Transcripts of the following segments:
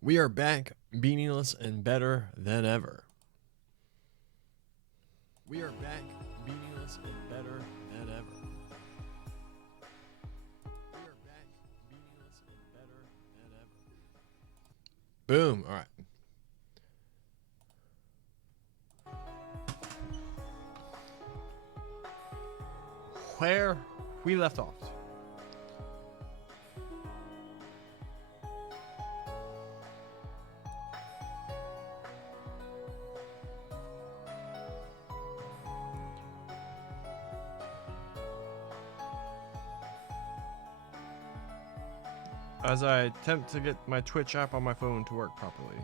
We are back, beaningless and better than ever. We are back, beaningless and better than ever. We are back, beaningless and better than ever. Boom. All right. Where we left off. As I attempt to get my Twitch app on my phone to work properly.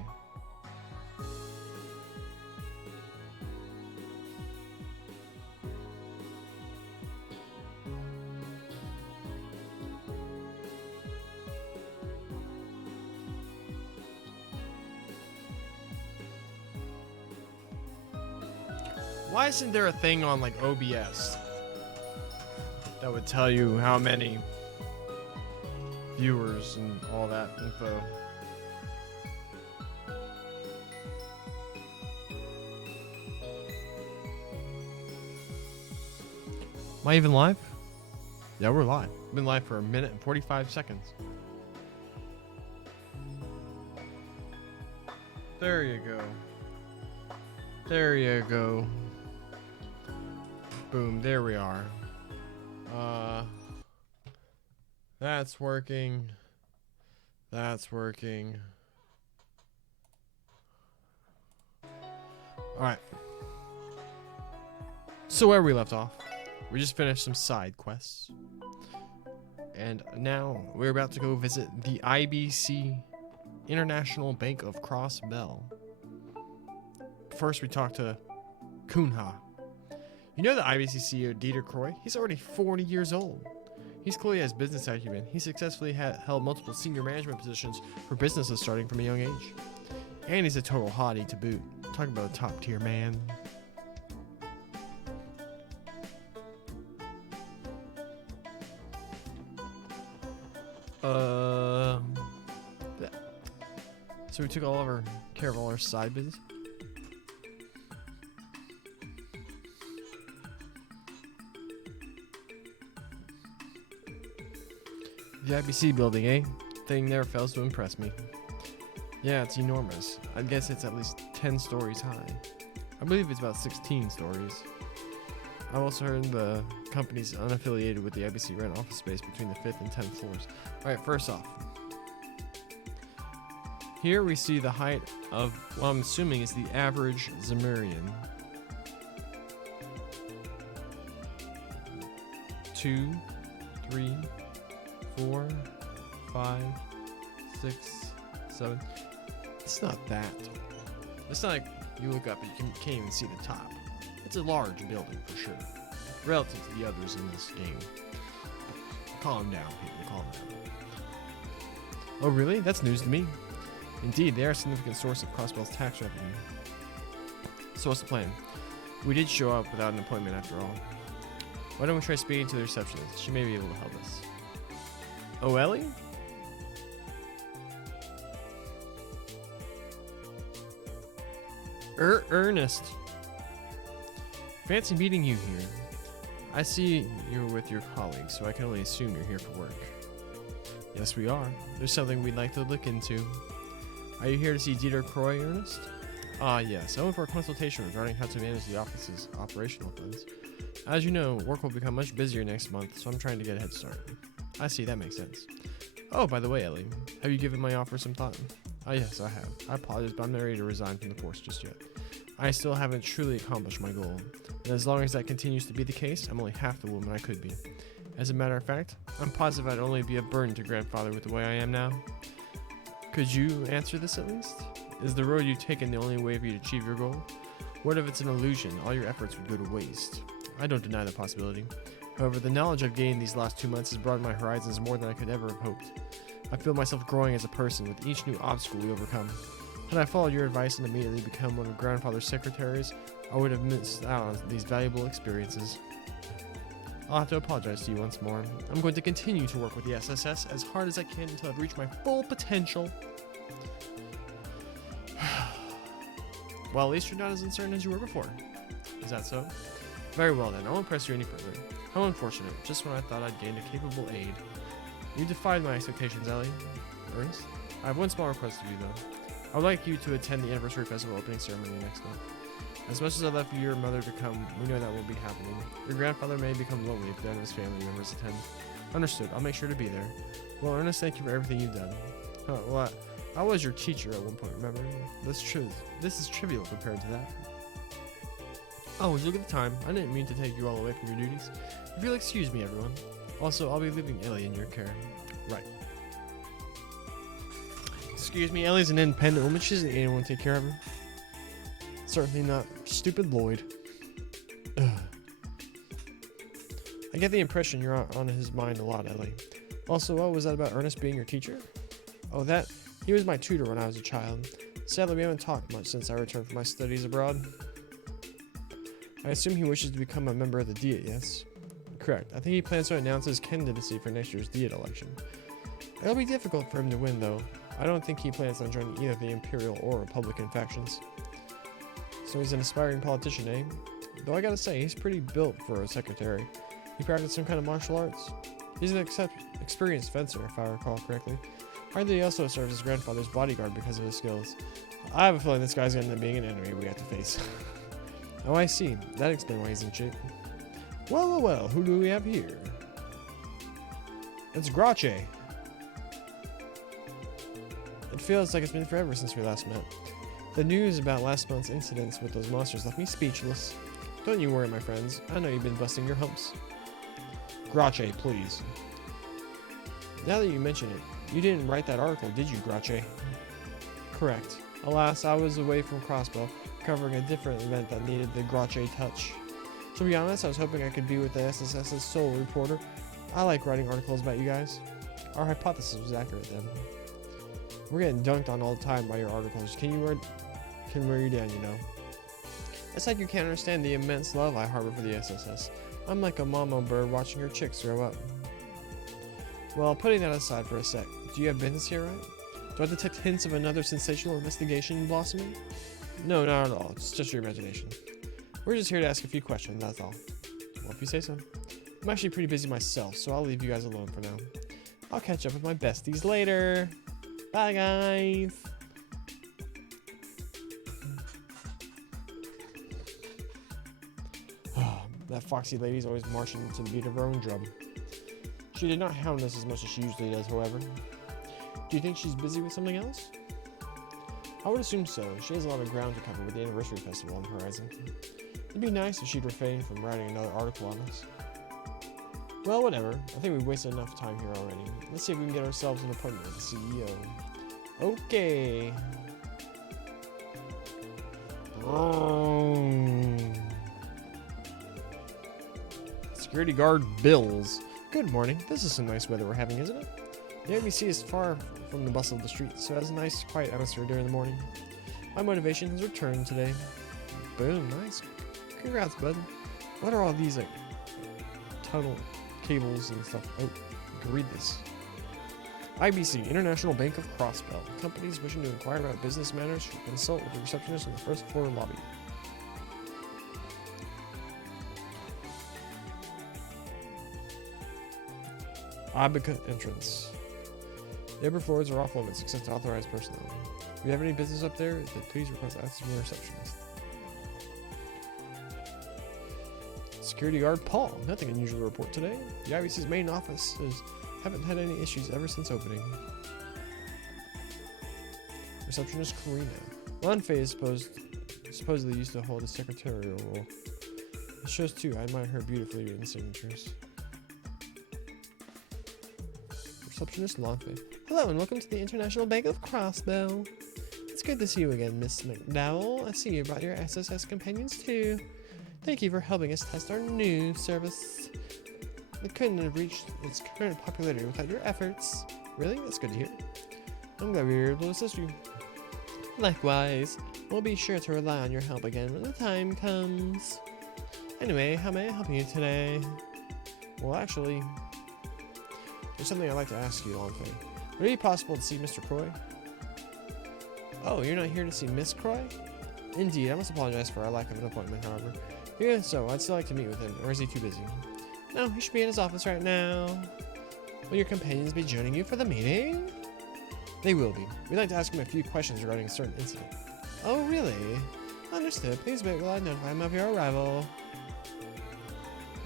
Why isn't there a thing on like OBS that would tell you how many viewers and all that info? Am I even live? Yeah, we're live. We've been live for 1 minute and 45 seconds. There you go. There you go. Boom, there we are. That's working. That's working. Alright. So where we left off, we just finished some side quests. And now we're about to go visit the IBC International Bank of Crossbell. First we talked to Kunha. You know the IBC CEO Dieter Croy? He's already 40 years old. He's clearly has business acumen. He successfully held multiple senior management positions for businesses starting from a young age. And he's a total hottie to boot. Talk about a top tier man. So we took care of all our side business. The IBC building, eh? Thing there fails to impress me. Yeah, it's enormous. I guess it's at least 10 stories high. I believe it's about 16 stories. I've also heard the company's unaffiliated with the IBC rent office space between the 5th and 10th floors. Alright, first off. Here we see the height of what I'm assuming is the average Zemurian. 2, 3, 4, 5, 6, 7. It's not that tall. It's not like you look up and you can't even see the top. It's a large building for sure, relative to the others in this game. Calm down, people. Calm down. Oh, really? That's news to me. Indeed, they are a significant source of Crossbell's tax revenue. So what's the plan? We did show up without an appointment after all. Why don't we try speaking to the receptionist? She may be able to help us. Oh, Ellie? Ernest. Fancy meeting you here. I see you're with your colleagues, so I can only assume you're here for work. Yes, we are. There's something we'd like to look into. Are you here to see Dieter Croy, Ernest? Ah, yes. I went for a consultation regarding how to manage the office's operational funds. As you know, work will become much busier next month, so I'm trying to get a head start. I see, that makes sense. Oh, by the way, Ellie, have you given my offer some thought? Ah, yes, I have. I apologize, but I'm not ready to resign from the force just yet. I still haven't truly accomplished my goal, and as long as that continues to be the case, I'm only half the woman I could be. As a matter of fact, I'm positive I'd only be a burden to grandfather with the way I am now. Could you answer this at least? Is the road you've taken the only way for you to achieve your goal? What if it's an illusion? All your efforts would go to waste. I don't deny the possibility. However, the knowledge I've gained these last 2 months has broadened my horizons more than I could ever have hoped. I feel myself growing as a person with each new obstacle we overcome. Had I followed your advice and immediately become one of grandfather's secretaries, I would have missed out on these valuable experiences. I'll have to apologize to you once more. I'm going to continue to work with the SSS as hard as I can until I've reached my full potential. Well, at least you're not as uncertain as you were before. Is that so? Very well then, I won't press you any further. How unfortunate, just when I thought I'd gained a capable aide. You defied my expectations, Ellie. Ernest? I have one small request of you, though. I would like you to attend the Anniversary Festival opening ceremony next month. As much as I'd love for your mother to come, we know that will be happening. Your grandfather may become lonely if none of his family members attend. Understood, I'll make sure to be there. Well, Ernest, thank you for everything you've done. Well, I was your teacher at one point, remember? That's true. This is trivial compared to that. Oh, would you look at the time? I didn't mean to take you all away from your duties. If you'll excuse me, everyone. Also, I'll be leaving Ellie in your care. Right. Excuse me, Ellie's an independent woman. She doesn't need anyone to take care of her. Certainly not stupid Lloyd. Ugh. I get the impression you're on his mind a lot, Ellie. Also, what was that about Ernest being your teacher? Oh, that... He was my tutor when I was a child. Sadly, we haven't talked much since I returned from my studies abroad. I assume he wishes to become a member of the Diet, yes? Correct. I think he plans to announce his candidacy for next year's Diet election. It'll be difficult for him to win, though. I don't think he plans on joining either the Imperial or Republican factions. So he's an aspiring politician, eh? Though I gotta say, he's pretty built for a secretary. He practiced some kind of martial arts. He's an experienced fencer, if I recall correctly. Hardly he also serves his grandfather's bodyguard because of his skills. I have a feeling this guy's gonna end up being an enemy we have to face. Oh, I see. That explains why he's in shape. Well, who do we have here? It's Grace. It feels like it's been forever since we last met. The news about last month's incidents with those monsters left me speechless. Don't you worry, my friends. I know you've been busting your humps. Grace, please. Now that you mention it, you didn't write that article, did you, Grace? Correct. Alas, I was away from Crossbell, covering a different event that needed the Grace touch. To be honest, I was hoping I could be with the SSS's sole reporter. I like writing articles about you guys. Our hypothesis was accurate then. We're getting dunked on all the time by your articles. Can wear you down, you know. It's like you can't understand the immense love I harbor for the SSS. I'm like a mama bird watching her chicks grow up. Well, putting that aside for a sec, do you have business here, right? Do I detect hints of another sensational investigation blossoming? No, not at all. It's just your imagination. We're just here to ask a few questions, that's all. Well, if you say so. I'm actually pretty busy myself, so I'll leave you guys alone for now. I'll catch up with my besties later. Bye, guys. That foxy lady's always marching to the beat of her own drum. She did not hound us as much as she usually does, however. Do you think she's busy with something else? I would assume so. She has a lot of ground to cover with the Anniversary Festival on the horizon. It'd be nice if she'd refrain from writing another article on us. Well, whatever. I think we've wasted enough time here already. Let's see if we can get ourselves an appointment with the CEO. Okay. Security guard Bills. Good morning. This is some nice weather we're having, isn't it? The ABC is far from the bustle of the streets, so it has a nice, quiet atmosphere during the morning. My motivation has returned today. Boom, nice. Congrats, bud. What are all these, like, tunnel cables and stuff? Oh, you can read this. IBC, International Bank of Crossbell. Companies wishing to inquire about business matters should consult with the receptionist on the first floor lobby. Abaca entrance. The upper floors are off limits except to authorized personnel. If you have any business up there, then please request access from the receptionist. Security guard Paul. Nothing unusual to report today. The IBC's main offices haven't had any issues ever since opening. Receptionist Karina. Lanfei is supposedly used to hold a secretarial role. It shows too. I admire her beautifully written signatures. Receptionist Lanfei. Hello and welcome to the International Bank of Crossbell. It's good to see you again, Miss Mcdowell. I see you brought your SSS companions too. Thank you for helping us test our new service. It couldn't have reached its current popularity without your efforts. Really? That's good to hear. I'm glad we were able to assist you. Likewise. We'll be sure to rely on your help again when the time comes. Anyway, how may I help you today? Well, actually, there's something I'd like to ask you, Lanfei. Would it be possible to see Mr. Croy? Oh, you're not here to see Miss Croy? Indeed, I must apologize for our lack of an appointment, however. Yeah, so I'd still like to meet with him, or is he too busy? No, he should be in his office right now. Will your companions be joining you for the meeting? They will be. We'd like to ask him a few questions regarding a certain incident. Oh, really? Understood. Please wait while I notify him of your arrival.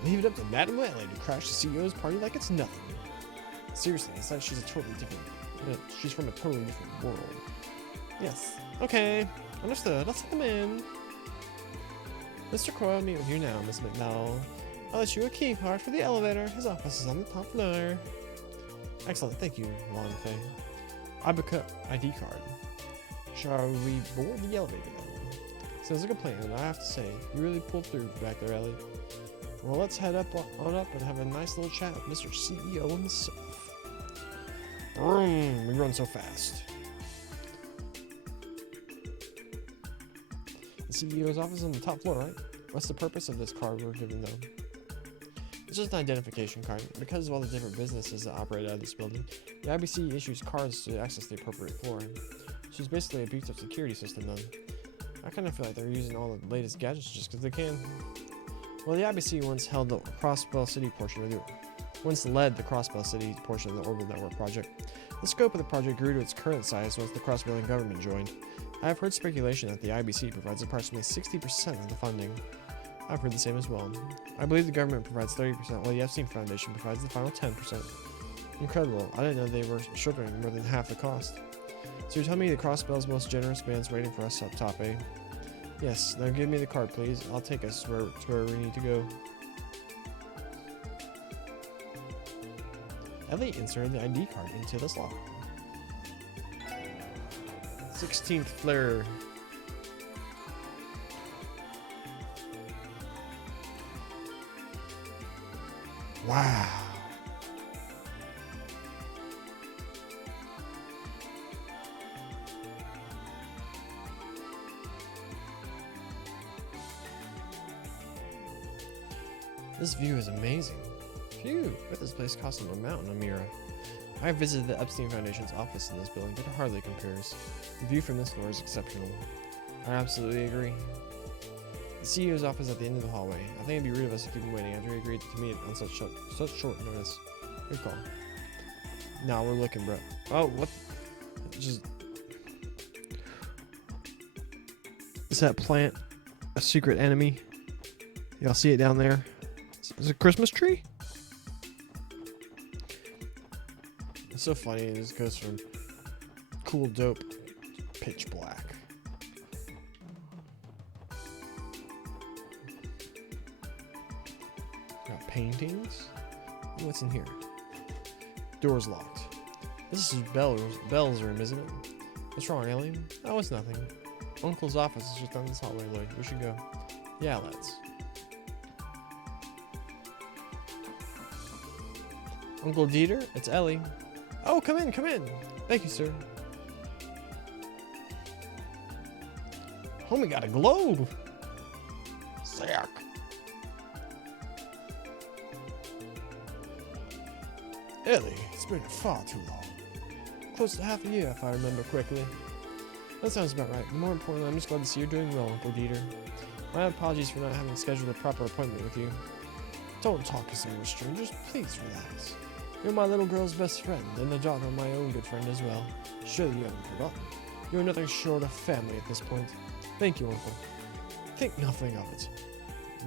Leave it up to Madame Whitley to crash the CEO's party like it's nothing. Seriously, it's like she's she's from a totally different world. Yes. Okay. Understood. Let's let them in. Mr. Croy will meet with you now, Miss McDowell. I'll let you a key card for the elevator. His office is on the top floor. Excellent. Thank you, Long Fei. Abaca ID card. Shall we board the elevator then? Sounds like a plan, and I have to say, you really pulled through back there, Ellie. Well, let's head on up and have a nice little chat with Mr. CEO himself. We run so fast. The CEO's office is on the top floor, right? What's the purpose of this card we're giving them? It's just an identification card. Because of all the different businesses that operate out of this building, the IBC issues cards to access the appropriate floor. So it's basically a beefed-up security system then. I kind of feel like they're using all the latest gadgets just because they can. Well, the IBC once led the Crossbell City portion of the Orbital Network project. The scope of the project grew to its current size once the Crossbellian government joined. I have heard speculation that the IBC provides approximately 60% of the funding. I've heard the same as well. I believe the government provides 30%, while the Epstein Foundation provides the final 10%. Incredible. I didn't know they were shouldering more than half the cost. So you're telling me the Crossbell's most generous man's waiting for us up top, eh? Yes, now give me the card, please. I'll take us to where we need to go. Ellie inserted the ID card into the slot. 16th floor. Wow. This view is amazing. Phew, but this place costs them a mountain, Amira. I visited the Epstein Foundation's office in this building, but it hardly compares. The view from this floor is exceptional. I absolutely agree. The CEO's office is at the end of the hallway. I think it'd be rude of us to keep him waiting after he agreed to meet on such short notice. Good call. Nah, we're looking, bro. Oh, what? Just... Is that plant a secret enemy? Y'all see it down there? Is it a Christmas tree? It's so funny, it just goes from cool, dope, pitch black. Got paintings. What's in here? Door's locked. This is Bell's room, isn't it? What's wrong, Ellie? Oh, it's nothing. Uncle's office is just down this hallway, Lloyd. We should go. Yeah, let's. Uncle Dieter, it's Ellie. Oh, come in, come in. Thank you, sir. Homie got a globe. Sick. Ellie, it's been far too long. Close to half a year, if I remember correctly. That sounds about right. More importantly, I'm just glad to see you're doing well, Uncle Dieter. My apologies for not having scheduled a proper appointment with you. Don't talk as though we're strangers. Please relax. You're my little girl's best friend, and the daughter of my own good friend as well. Surely you haven't forgotten. You're nothing short of family at this point. Thank you, Uncle. Think nothing of it.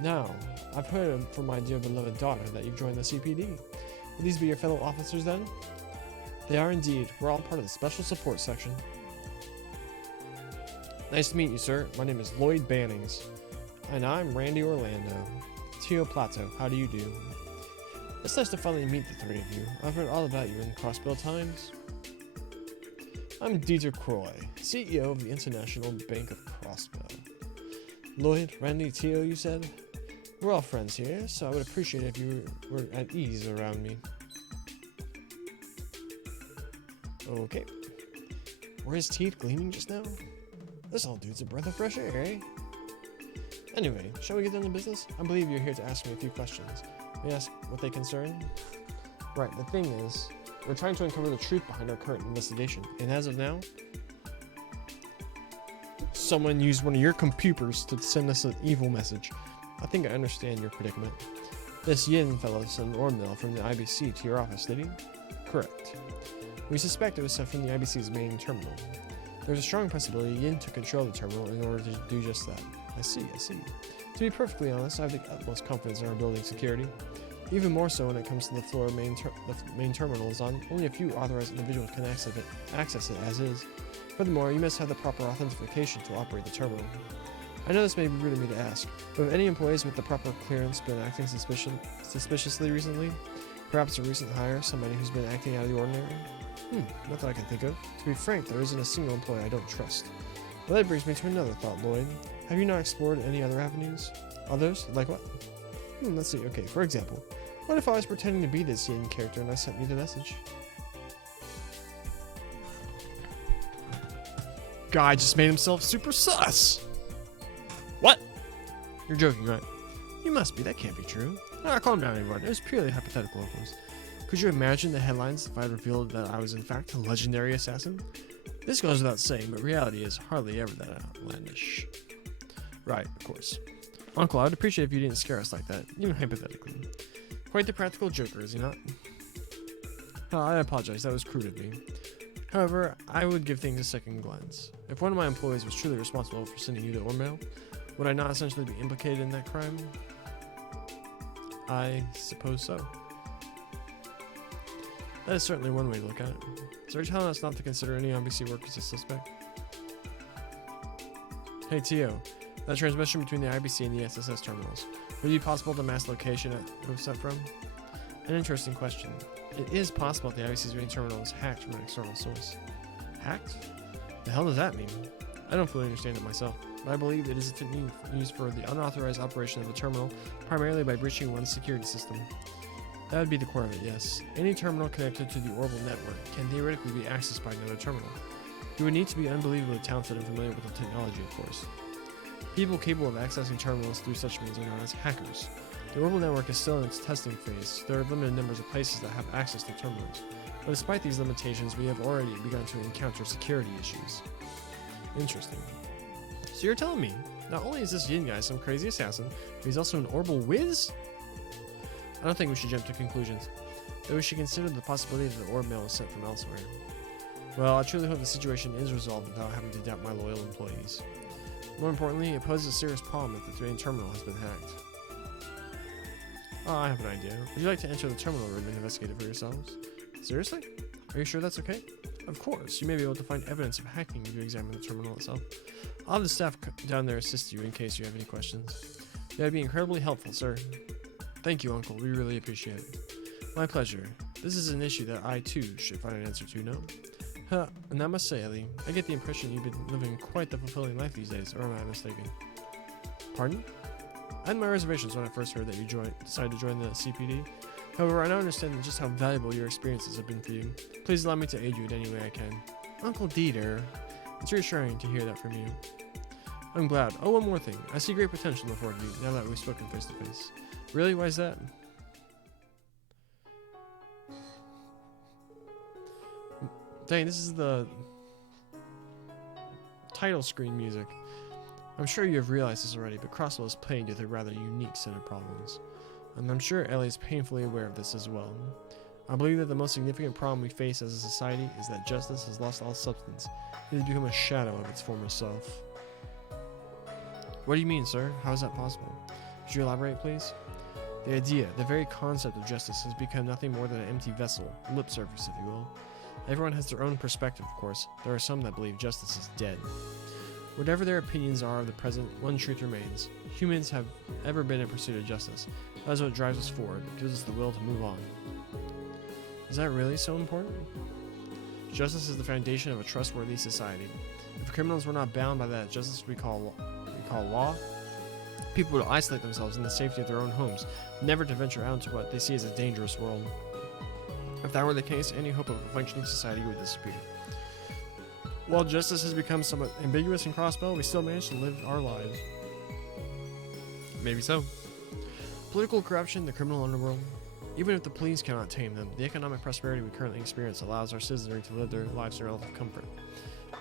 Now, I've heard from my dear beloved daughter that you've joined the CPD. Will these be your fellow officers then? They are indeed. We're all part of the Special Support Section. Nice to meet you, sir. My name is Lloyd Bannings. And I'm Randy Orlando. Tio Plato, how do you do? It's nice to finally meet the three of you. I've heard all about you in Crossbell Times. I'm Dieter Croy, CEO of the International Bank of Crossbell. Lloyd, Randy, Tio, you said? We're all friends here, so I would appreciate it if you were at ease around me. Okay. Were his teeth gleaming just now? This old dude's a breath of fresh air, eh? Anyway, shall we get down to business? I believe you're here to ask me a few questions. May I ask what they concern? Right, the thing is, we're trying to uncover the truth behind our current investigation, and as of now, Someone used one of your computers to send us an evil message. I think I understand your predicament. This Yin fellow sent an orb mail from the IBC to your office, did he? Correct. We suspect it was sent from the IBC's main terminal. There's a strong possibility Yin took control of the terminal in order to do just that. I see. To be perfectly honest, I have the utmost confidence in our building security. Even more so when it comes to the floor the main terminal is on. Only a few authorized individuals can access it as is. Furthermore, you must have the proper authentication to operate the terminal. I know this may be rude of me to ask, but have any employees with the proper clearance been acting suspiciously recently? Perhaps a recent hire, somebody who's been acting out of the ordinary? Not that I can think of. To be frank, there isn't a single employee I don't trust. Well, that brings me to another thought, Lloyd. Have you not explored any other avenues? Others? Like what? Let's see. Okay, for example, what if I was pretending to be this Yin character and I sent you the message? Guy just made himself super sus! What? You're joking, right? You must be. That can't be true. Calm down, everyone. It was purely hypothetical, of course. Could you imagine the headlines if I had revealed that I was in fact a legendary assassin? This goes without saying, but reality is hardly ever that outlandish. Right, of course. Uncle, I would appreciate if you didn't scare us like that, even hypothetically. Quite the practical joker, is he not? I apologize, that was crude of me. However, I would give things a second glance. If one of my employees was truly responsible for sending you the orb mail, would I not essentially be implicated in that crime? I suppose so. That is certainly one way to look at it. So are you telling us not to consider any NBC workers a suspect? Hey Tio, that transmission between the IBC and the SSS terminals, would it be possible to mass location it was sent from? An interesting question. It is possible that the IBC's main terminal was hacked from an external source. Hacked? The hell does that mean? I don't fully understand it myself, but I believe it is a technique used for the unauthorized operation of the terminal, primarily by breaching one's security system. That would be the core of it, yes. Any terminal connected to the orbital network can theoretically be accessed by another terminal. You would need to be unbelievably talented and familiar with the technology, of course. People capable of accessing terminals through such means are known as hackers. The orbital network is still in its testing phase. There are limited numbers of places that have access to terminals. But despite these limitations, we have already begun to encounter security issues. Interesting. So you're telling me, not only is this Yin guy some crazy assassin, but he's also an orbital whiz? I don't think we should jump to conclusions, but we should consider the possibility that the orb mail was sent from elsewhere. Well, I truly hope the situation is resolved without having to doubt my loyal employees. More importantly, it poses a serious problem if the main terminal has been hacked. Oh, I have an idea. Would you like to enter the terminal room and investigate it for yourselves? Seriously? Are you sure that's okay? Of course, you may be able to find evidence of hacking if you examine the terminal itself. I'll have the staff down there assist you in case you have any questions. That would be incredibly helpful, sir. Thank you, Uncle. We really appreciate it. My pleasure. This is an issue that I, too, should find an answer to, no? And I must say, Ellie, I get the impression you've been living quite the fulfilling life these days, or am I mistaken? Pardon? I had my reservations when I first heard that you decided to join the CPD. However, I now understand just how valuable your experiences have been for you. Please allow me to aid you in any way I can. Uncle Dieter, it's reassuring to hear that from you. I'm glad. Oh, one more thing. I see great potential in the four of you, now that we've spoken face to face. Really? Why is that? Dang, this is the title screen music. I'm sure you have realized this already, but Crossbell is plagued with a rather unique set of problems. And I'm sure Ellie is painfully aware of this as well. I believe that the most significant problem we face as a society is that justice has lost all substance. It has become a shadow of its former self. What do you mean, sir? How is that possible? Could you elaborate, please? The idea, the very concept of justice has become nothing more than an empty vessel, lip service, if you will. Everyone has their own perspective, of course. There are some that believe justice is dead. Whatever their opinions are of the present, one truth remains. Humans have ever been in pursuit of justice. That is what drives us forward. It gives us the will to move on. Is that really so important? Justice is the foundation of a trustworthy society. If criminals were not bound by that justice we call law, people would isolate themselves in the safety of their own homes, never to venture out into what they see as a dangerous world. If that were the case, any hope of a functioning society would disappear. While justice has become somewhat ambiguous in Crossbell, we still manage to live our lives. Maybe so. Political corruption, the criminal underworld. Even if the police cannot tame them, the economic prosperity we currently experience allows our citizenry to live their lives in relative comfort.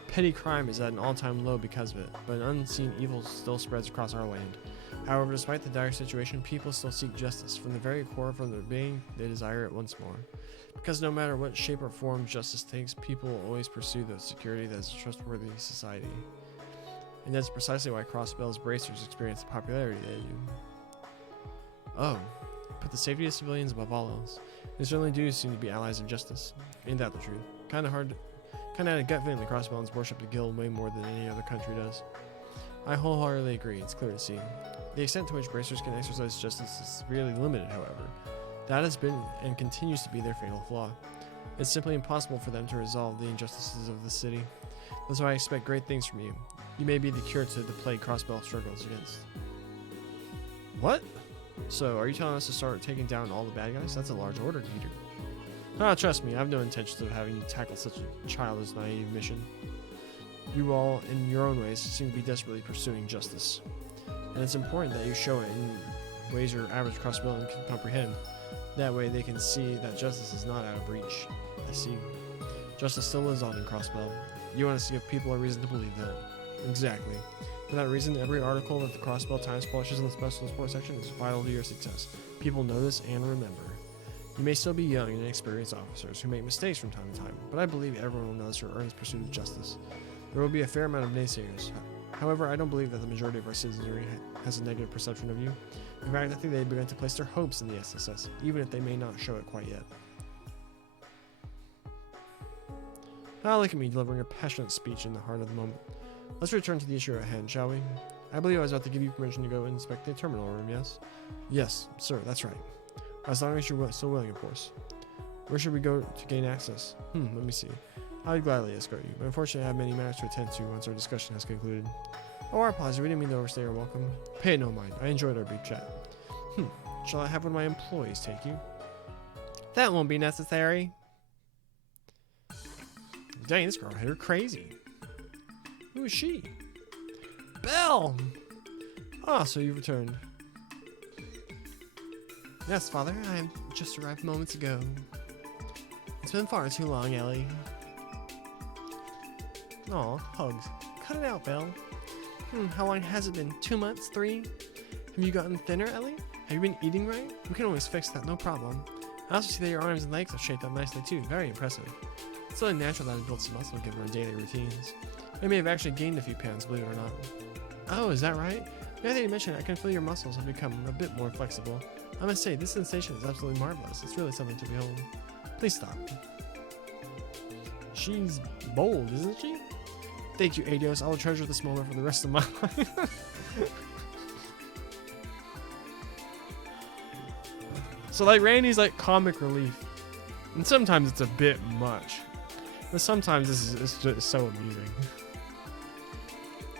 Petty crime is at an all-time low because of it, but an unseen evil still spreads across our land. However, despite the dire situation, people still seek justice. From the very core of their being, they desire it once more. Because no matter what shape or form justice takes, people will always pursue the security that is a trustworthy society. And that's precisely why Crossbell's bracers experience the popularity they do. Oh, put the safety of civilians above all else. They certainly do seem to be allies in justice. Ain't that the truth? Kinda had a gut feeling the Crossbells worship the guild way more than any other country does. I wholeheartedly agree, it's clear to see. The extent to which bracers can exercise justice is severely limited, however. That has been and continues to be their fatal flaw. It's simply impossible for them to resolve the injustices of the city. That's why I expect great things from you. You may be the cure to the plague Crossbell struggles against. What? So, are you telling us to start taking down all the bad guys? That's a large order, Peter. Ah, trust me, I have no intention of having you tackle such a childish, naive mission. You all, in your own ways, seem to be desperately pursuing justice. And it's important that you show it in ways your average Crossbellian can comprehend. That way they can see that justice is not out of reach. I see. Justice still lives on in Crossbell. You want to see if people are reason to believe that. Exactly. For that reason, every article that the Crossbell Times publishes in the special sports section is vital to your success. People know this and remember. You may still be young and inexperienced officers who make mistakes from time to time, but I believe everyone will notice your earnest pursuit of justice. There will be a fair amount of naysayers. However, I don't believe that the majority of our citizenry has a negative perception of you. In fact, I think they've begun to place their hopes in the SSS, even if they may not show it quite yet. Ah, look at me delivering a passionate speech in the heart of the moment. Let's return to the issue at hand, shall we? I believe I was about to give you permission to go inspect the terminal room, yes? Yes, sir, that's right. As long as you're so willing, of course. Where should we go to gain access? Let me see. I would gladly escort you, but unfortunately I have many matters to attend to once our discussion has concluded. Oh, our pleasure. We didn't mean to overstay your welcome. Pay it no mind. I enjoyed our brief chat. Shall I have one of my employees take you? That won't be necessary. Dang, this girl hit her crazy. Who is she? Belle! Ah, so you've returned. Yes, Father, I have just arrived moments ago. It's been far too long, Ellie. Aw, hugs. Cut it out, Belle. How long has it been? 2 months? 3? Have you gotten thinner, Ellie? Have you been eating right? We can always fix that, no problem. I also see that your arms and legs have shaped up nicely too. Very impressive. It's only natural that I've built some muscle given our daily routines. I may have actually gained a few pounds, believe it or not. Oh, is that right? Now that you mention it, I can feel your muscles have become a bit more flexible. I must say, this sensation is absolutely marvelous. It's really something to behold. Please stop. She's bold, isn't she? Thank you, Adios. I will treasure this moment for the rest of my life. So, like, Randy's like comic relief. And sometimes it's a bit much. But sometimes it's just so amusing.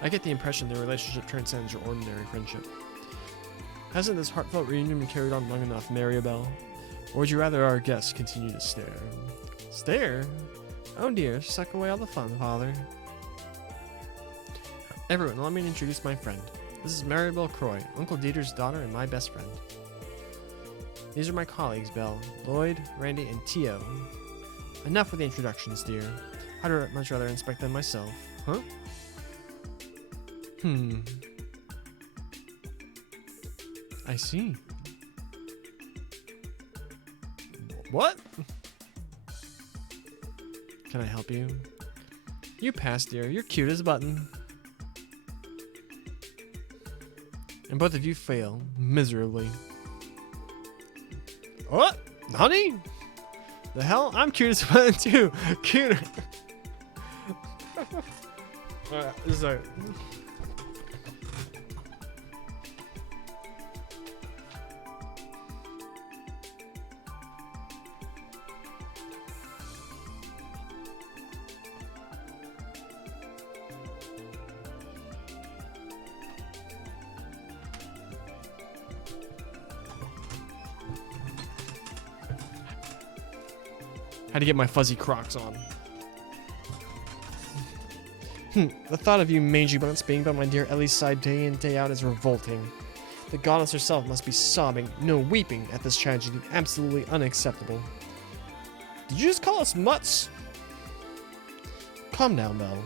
I get the impression their relationship transcends your ordinary friendship. Hasn't this heartfelt reunion been carried on long enough, Maribel? Or would you rather our guests continue to stare? Stare? Oh dear, suck away all the fun, Father. Everyone, let me introduce my friend. This is Maribel Croy, Uncle Dieter's daughter and my best friend. These are my colleagues, Belle, Lloyd, Randy, and Tio. Enough with the introductions, dear. I'd much rather inspect them myself. Huh? I see. What? Can I help you? You pass, dear. You're cute as a button. And both of you fail miserably. What? Honey? The hell? I'm cute as a button too. Cuter. Sorry. Had to get my fuzzy Crocs on. The thought of you mangy bunts being by my dear Ellie's side day in, day out is revolting. The goddess herself must be sobbing, no, weeping at this tragedy. Absolutely unacceptable. Did you just call us mutts? calm down, Belle.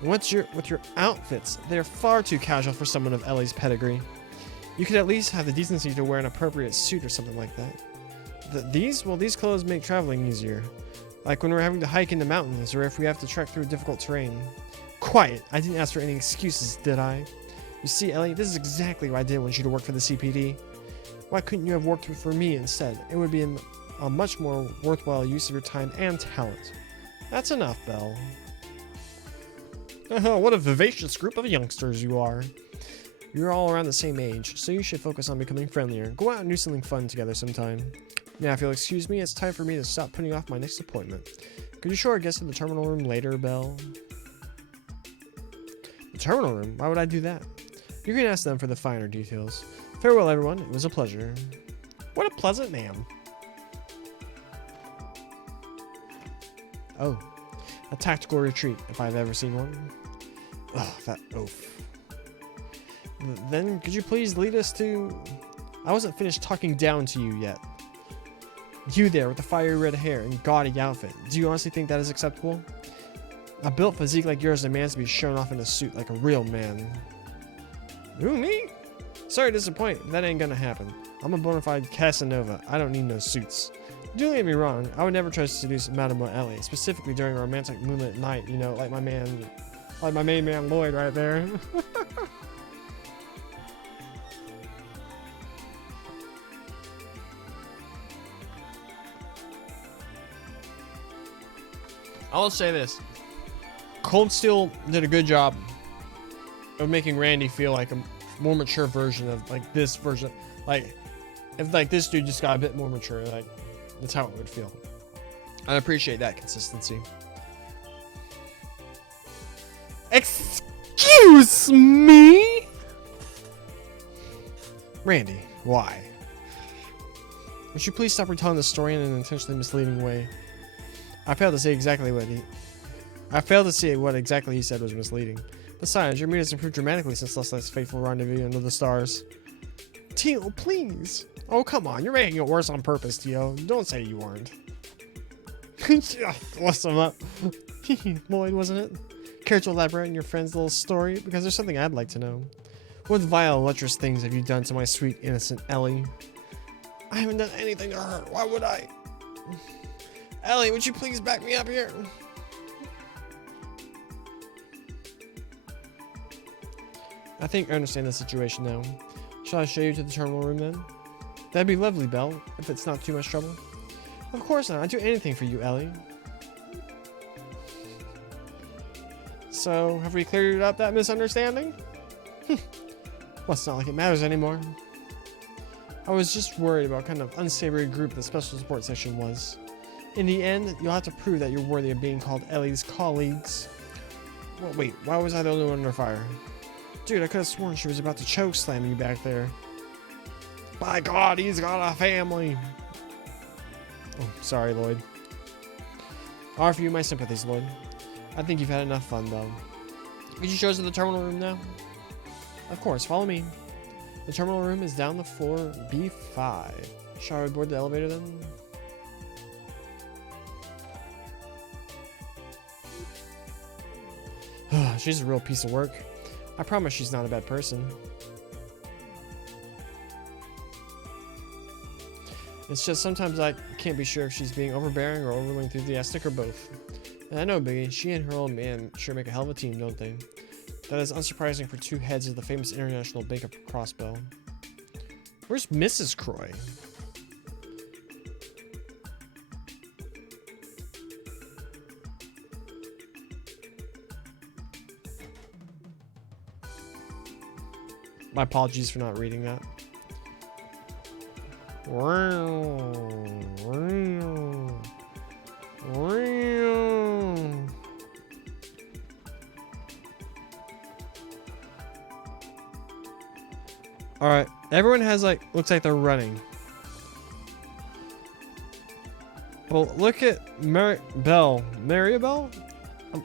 And with your outfits, they're far too casual for someone of Ellie's pedigree. You could at least have the decency to wear an appropriate suit or something like that. These clothes make traveling easier. Like when we're having to hike in the mountains, or if we have to trek through difficult terrain. Quiet! I didn't ask for any excuses, did I? You see, Ellie, this is exactly why I didn't want you to work for the CPD. Why couldn't you have worked for me instead? It would be a much more worthwhile use of your time and talent. That's enough, Belle. What a vivacious group of youngsters you are. You're all around the same age, so you should focus on becoming friendlier. Go out and do something fun together sometime. Now, if you'll excuse me, it's time for me to stop putting off my next appointment. Could you show our guests to the terminal room later, Belle? The terminal room? Why would I do that? You can ask them for the finer details. Farewell, everyone. It was a pleasure. What a pleasant man. Oh, a tactical retreat, if I've ever seen one. Ugh, that oaf. Then, could you please lead us to... I wasn't finished talking down to you yet. You there with the fiery red hair and gaudy outfit. Do you honestly think that is acceptable? A built physique like yours demands to be shown off in a suit like a real man. Who, me? Sorry to disappoint, that ain't gonna happen. I'm a bona fide Casanova. I don't need no suits. Don't get me wrong, I would never try to seduce Mademoiselle Ellie, specifically during a romantic moonlit night, you know, like my main man Lloyd right there. I'll say this. Cold Steel did a good job of making Randy feel like a more mature version of like this version. Like if like this dude just got a bit more mature, like that's how it would feel. I appreciate that consistency. Excuse me? Randy, why? Would you please stop retelling the story in an intentionally misleading way? I failed to see what exactly he said was misleading. Besides, your mood has improved dramatically since last night's fateful rendezvous under the stars. Tio, please. Oh, come on. You're making it worse on purpose, Tio. Don't say you weren't. What's up? Lloyd, wasn't it? Care to elaborate on your friend's little story? Because there's something I'd like to know. What vile, lecherous things have you done to my sweet, innocent Ellie? I haven't done anything to her. Why would I? Ellie, would you please back me up here? I think I understand the situation now. Shall I show you to the terminal room then? That'd be lovely, Belle, if it's not too much trouble. Of course not. I'd do anything for you, Ellie. So, have we cleared up that misunderstanding? Well, it's not like it matters anymore. I was just worried about what kind of unsavory group the special support section was. In the end, you'll have to prove that you're worthy of being called Ellie's colleagues. Well, wait, why was I the only one under fire? Dude, I could have sworn she was about to choke slam you back there. By God, he's got a family. Oh, sorry, Lloyd. I offer you my sympathies, Lloyd. I think you've had enough fun, though. Could you show us to the terminal room now? Of course, follow me. The terminal room is down the floor B5. Shall we board the elevator then? She's a real piece of work. I promise she's not a bad person. It's just sometimes I can't be sure if she's being overbearing or overly enthusiastic or both. And I know, Biggie, she and her old man sure make a hell of a team, don't they? That is unsurprising for two heads of the famous international bank of Crossbell. Where's Mrs. Croy? My apologies for not reading that. Alright, everyone has like, looks like they're running. Well, look at Belle. Maribel?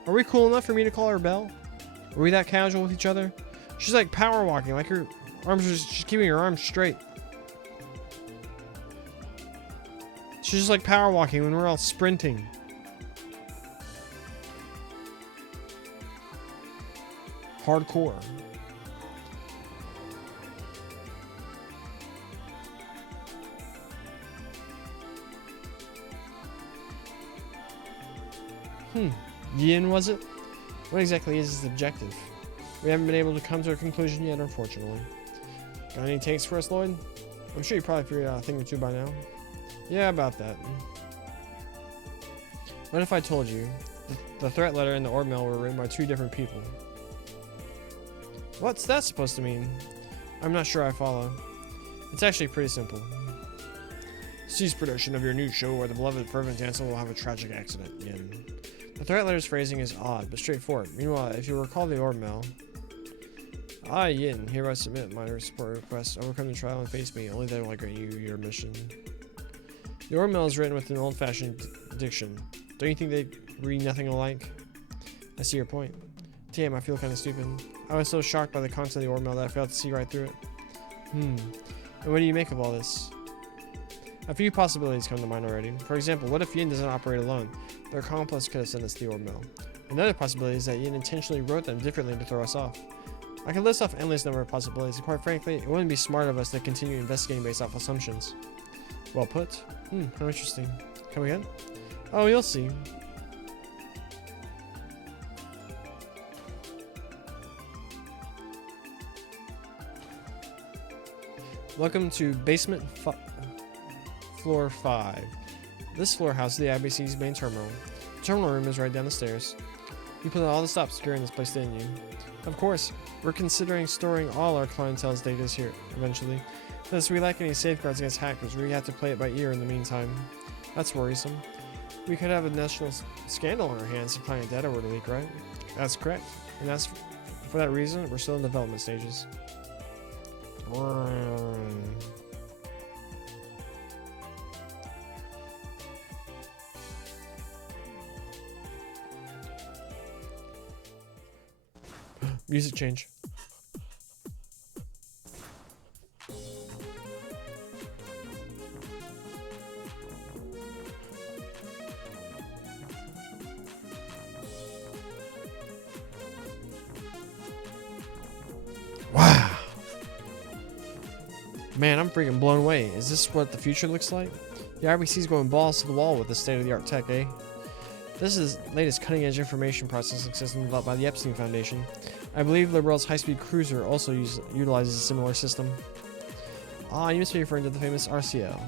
Are we cool enough for me to call her Belle? Are we that casual with each other? She's like power walking, like her arms are she's keeping her arms straight. She's just like power walking when we're all sprinting. hardcore. Yin, was it? What exactly is his objective? We haven't been able to come to a conclusion yet, unfortunately. Got any takes for us, Lloyd? I'm sure you probably figured out a thing or two by now. Yeah, about that. What if I told you the threat letter and the orb mail were written by two different people? What's that supposed to mean? I'm not sure I follow. It's actually pretty simple. Cease production of your new show or the beloved fervent dancer will have a tragic accident. Yin. The threat letter's phrasing is odd, but straightforward. Meanwhile, if you recall the orb mail... I, Yin, hereby submit my support request. Overcome the trial and face me. Only then will I grant you your mission. The orb mail is written with an old-fashioned diction. Don't you think they read nothing alike? I see your point. Damn, I feel kind of stupid. I was so shocked by the content of the orb mail that I failed to see right through it. And what do you make of all this? A few possibilities come to mind already. For example, what if Yin doesn't operate alone? Their accomplice could have sent us the orb mail. Another possibility is that Yin intentionally wrote them differently to throw us off. I could list off an endless number of possibilities, and quite frankly, it wouldn't be smart of us to continue investigating based off assumptions. Well put. How interesting. Come again? Oh, you'll see. Welcome to basement floor 5. This floor houses the IBC's main terminal. The terminal room is right down the stairs. You put all the stops securing this place, didn't you? Of course, we're considering storing all our clientele's data here eventually. Thus, we lack any safeguards against hackers. We have to play it by ear in the meantime. That's worrisome. We could have a national scandal on our hands if client data were to leak, right? That's correct. And that's for that reason, we're still in development stages. Music change. Wow. Man, I'm freaking blown away. Is this what the future looks like? The RBC's going balls to the wall with the state-of-the-art tech, eh? This is the latest cutting-edge information processing system developed by the Epstein Foundation. I believe the world's high-speed cruiser also utilizes a similar system. Ah, you must be referring to the famous RCL.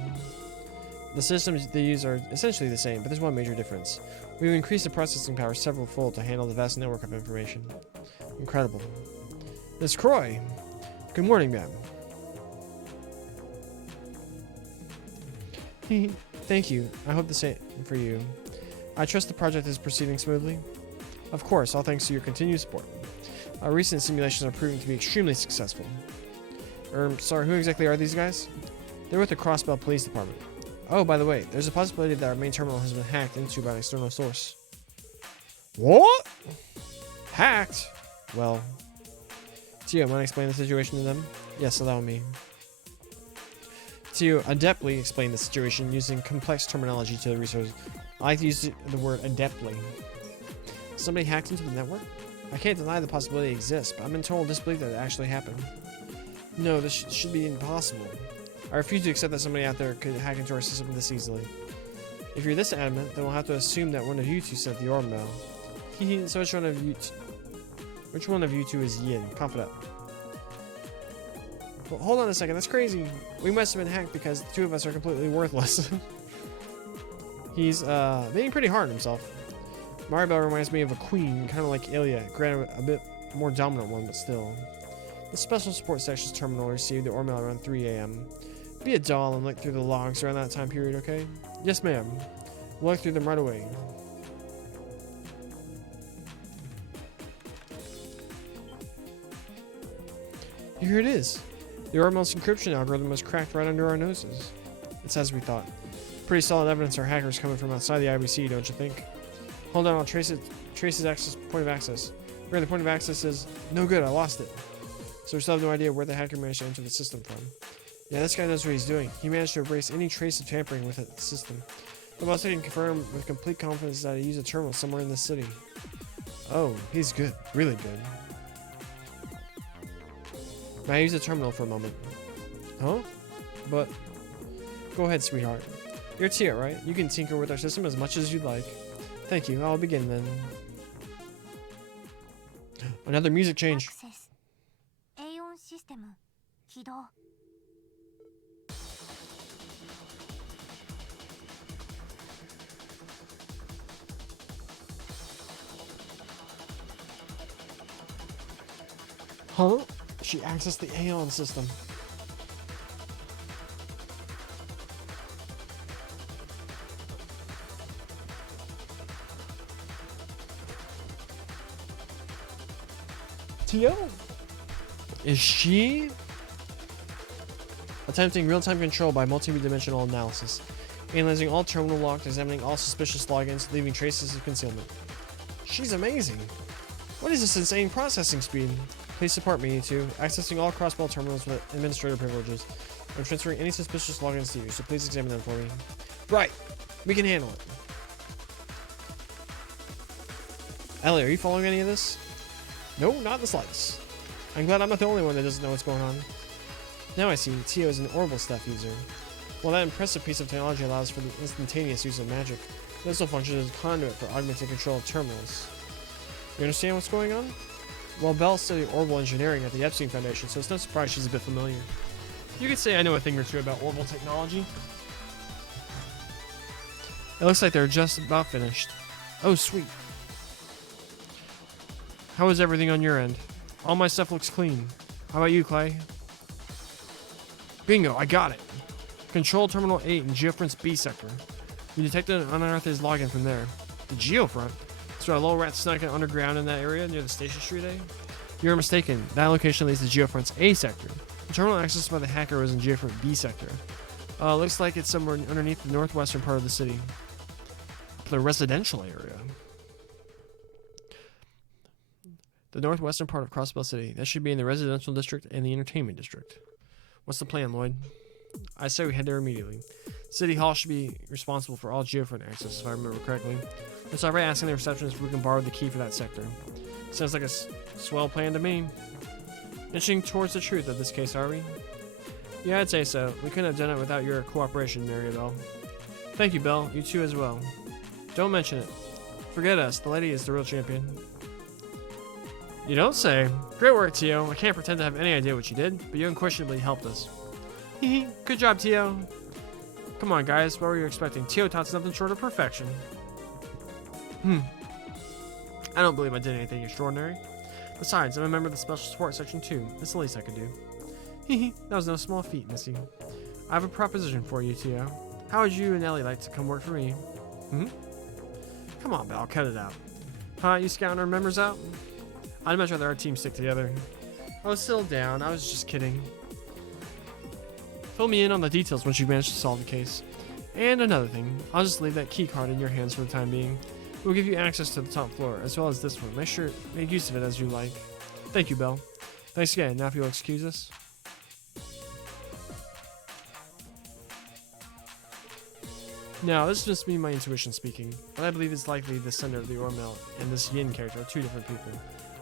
The systems they use are essentially the same, but there's one major difference. We've increased the processing power several-fold to handle the vast network of information. Incredible. Miss Croy! Good morning, ma'am. Thank you. I hope the same for you. I trust the project is proceeding smoothly. Of course, all thanks to your continued support. Our recent simulations are proving to be extremely successful. Sorry, who exactly are these guys? They're with the Crossbell Police Department. Oh, by the way, there's a possibility that our main terminal has been hacked into by an external source. What? Hacked? Well, Tio, want to explain the situation to them? Yes, allow me. Tio adeptly explain the situation using complex terminology to the researchers. I like to use the word adeptly. Somebody hacked into the network? I can't deny the possibility exists, but I've been told disbelief that it actually happened. No, this should be impossible. I refuse to accept that somebody out there could hack into our system this easily. If you're this adamant, then we'll have to assume that one of you two sent the orb mail. So which one of you two is Yin? Cough it up. Well, hold on a second, that's crazy. We must have been hacked because the two of us are completely worthless. He's being pretty hard on himself. Maribel reminds me of a queen, kind of like Ilya, granted a bit more dominant one, but still. The Special Support Section's terminal received the orb mail around 3 a.m. Be a doll and look through the logs around that time period, okay? Yes, ma'am. We'll look through them right away. Here it is. The orb mail's encryption algorithm was cracked right under our noses. It's as we thought. Pretty solid evidence our hackers coming from outside the IBC, don't you think? Hold on, I'll trace his point of access. Where the point of access is no good, I lost it. So we still have no idea where the hacker managed to enter the system from. Yeah, this guy knows what he's doing. He managed to erase any trace of tampering with the system. The most I can confirm with complete confidence that he used a terminal somewhere in the city. Oh, he's good. Really good. May I use the terminal for a moment? Huh? But... Go ahead, sweetheart. You're Tia, right? You can tinker with our system as much as you'd like. Thank you. I'll begin then. Another music change. Huh? She accessed the Aeon system. Tio? Is she? Attempting real-time control by multi-dimensional analysis. Analyzing all terminal locks, examining all suspicious logins, leaving traces of concealment. She's amazing. What is this insane processing speed? Please support me, you two. Accessing all Crossbell terminals with administrator privileges. I'm transferring any suspicious logins to you, so please examine them for me. Right. We can handle it. Ellie, are you following any of this? No, not in the slightest. I'm glad I'm not the only one that doesn't know what's going on. Now I see, Tio is an orbital staff user. While that impressive piece of technology allows for the instantaneous use of magic, it also functions as a conduit for augmented control of terminals. You understand what's going on? Well, Belle studied orbital engineering at the Epstein Foundation, so it's no surprise she's a bit familiar. You could say I know a thing or two about orbital technology. It looks like they're just about finished. Oh, sweet. How is everything on your end? All my stuff looks clean. How about you, Clay? Bingo, I got it. Control Terminal 8 in Geofront's B sector. We detected and unearthed his login from there. The Geofront? So our little rat snuck it underground in that area near the Station Street, eh? You're mistaken. That location leads to Geofront's A sector. The terminal accessed by the hacker was in Geofront B sector. Looks like it's somewhere underneath the northwestern part of the city. The residential area. The northwestern part of Crossbell City. That should be in the residential district and the entertainment district. What's the plan, Lloyd? I say we head there immediately. City Hall should be responsible for all Geofront access, if I remember correctly. Let's start by asking the receptionist if we can borrow the key for that sector. Sounds like a swell plan to me. Inching towards the truth of this case, are we? Yeah, I'd say so. We couldn't have done it without your cooperation, Maribel. Thank you, Belle. You too as well. Don't mention it. Forget us. The lady is the real champion. You don't say. Great work, Tio. I can't pretend to have any idea what you did, but you unquestionably helped us. Hehe. Good job, Tio. Come on, guys. What were you expecting? Tio taught nothing short of perfection. I don't believe I did anything extraordinary. Besides, I'm a member of the Special Support Section 2. That's the least I could do. Hehe. That was no small feat, Missy. I have a proposition for you, Tio. How would you and Ellie like to come work for me? Come on, Belle. Cut it out. Huh? You scouting our members out? I'd much rather our team stick together. Oh, settle down. I was just kidding. Fill me in on the details once you manage to solve the case. And another thing, I'll just leave that key card in your hands for the time being. We'll give you access to the top floor, as well as this one. Make use of it as you like. Thank you, Belle. Thanks again. Now if you'll excuse us. Now, this is just me, my intuition speaking, but I believe it's likely the sender of the Ormel and this Yin character are two different people.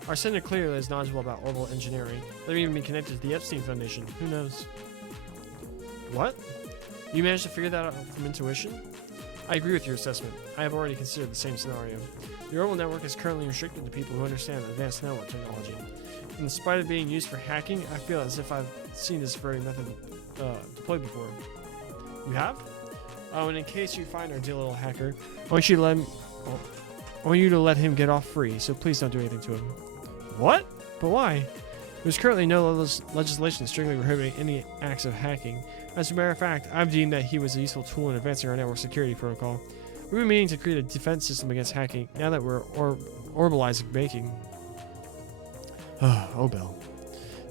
Our sender clearly is knowledgeable about orbital engineering. They may even be connected to the Epstein Foundation. Who knows? What? You managed to figure that out from intuition? I agree with your assessment. I have already considered the same scenario. The orbital network is currently restricted to people who understand advanced network technology. In spite of being used for hacking, I feel as if I've seen this very method deployed before. You have? Oh, and in case you find our dear little hacker, I want you to let him get off free, so please don't do anything to him. What? But why? There's currently no legislation strictly prohibiting any acts of hacking. As a matter of fact, I've deemed that he was a useful tool in advancing our network security protocol. We've been meaning to create a defense system against hacking, now that we're orbitalizing baking. Oh, Belle.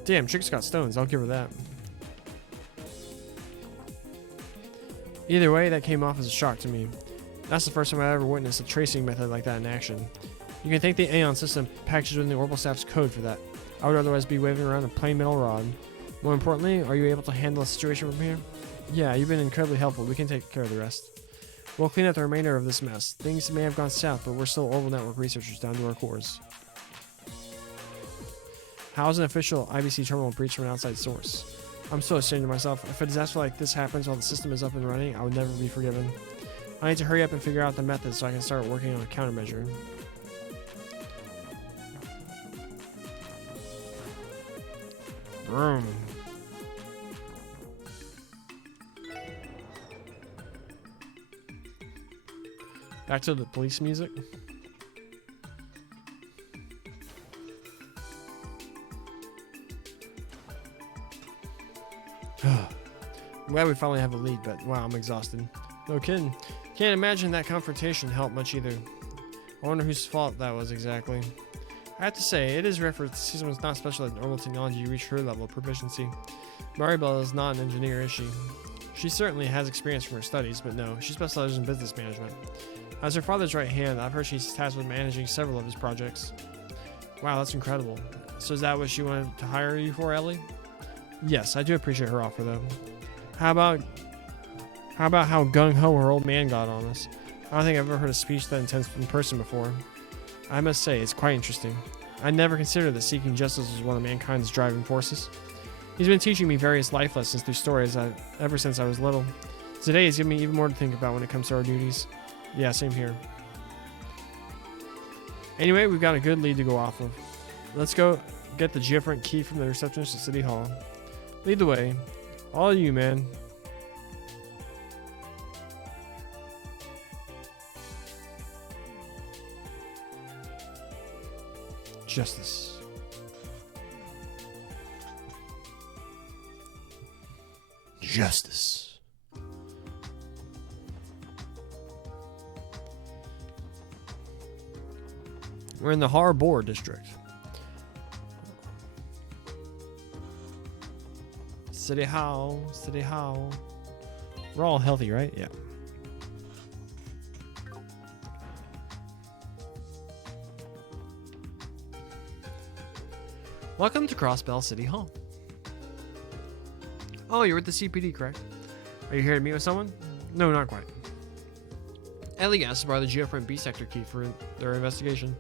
Damn, Chick's got stones, I'll give her that. Either way, that came off as a shock to me. That's the first time I ever witnessed a tracing method like that in action. You can thank the Aeon system packaged within the orbital staff's code for that. I would otherwise be waving around a plain metal rod. More importantly, are you able to handle the situation from here? Yeah, you've been incredibly helpful. We can take care of the rest. We'll clean up the remainder of this mess. Things may have gone south, but we're still orbital network researchers down to our cores. How is an official IBC terminal breached from an outside source? I'm so ashamed of myself. If a disaster like this happens while the system is up and running, I would never be forgiven. I need to hurry up and figure out the method so I can start working on a countermeasure. Vroom. Back to the police music. I'm glad we finally have a lead, but wow, I'm exhausted. No kidding. Can't imagine that confrontation helped much either. I wonder whose fault that was exactly. I have to say, it is rare for someone's not specialized in normal technology to reach her level of proficiency. Maribel is not an engineer, is she? She certainly has experience from her studies, but no, she specializes in business management. As her father's right hand, I've heard she's tasked with managing several of his projects. Wow, that's incredible. So is that what she wanted to hire you for, Ellie? Yes, I do appreciate her offer, though. How about how gung-ho her old man got on us? I don't think I've ever heard a speech that intense in person before. I must say, it's quite interesting. I never considered that seeking justice was one of mankind's driving forces. He's been teaching me various life lessons through stories ever since I was little. Today he's given me even more to think about when it comes to our duties. Yeah, same here. Anyway, we've got a good lead to go off of. Let's go get the geofront key from the receptionist at City Hall. Lead the way. All you, man. Justice. Justice. We're in the Harbor District. City Hall, City Hall. We're all healthy, right? Yeah. Welcome to Crossbell City Hall. Oh, you're with the CPD, correct? Are you here to meet with someone? No, not quite. Ellie asked to borrow the geofront B sector key for their investigation.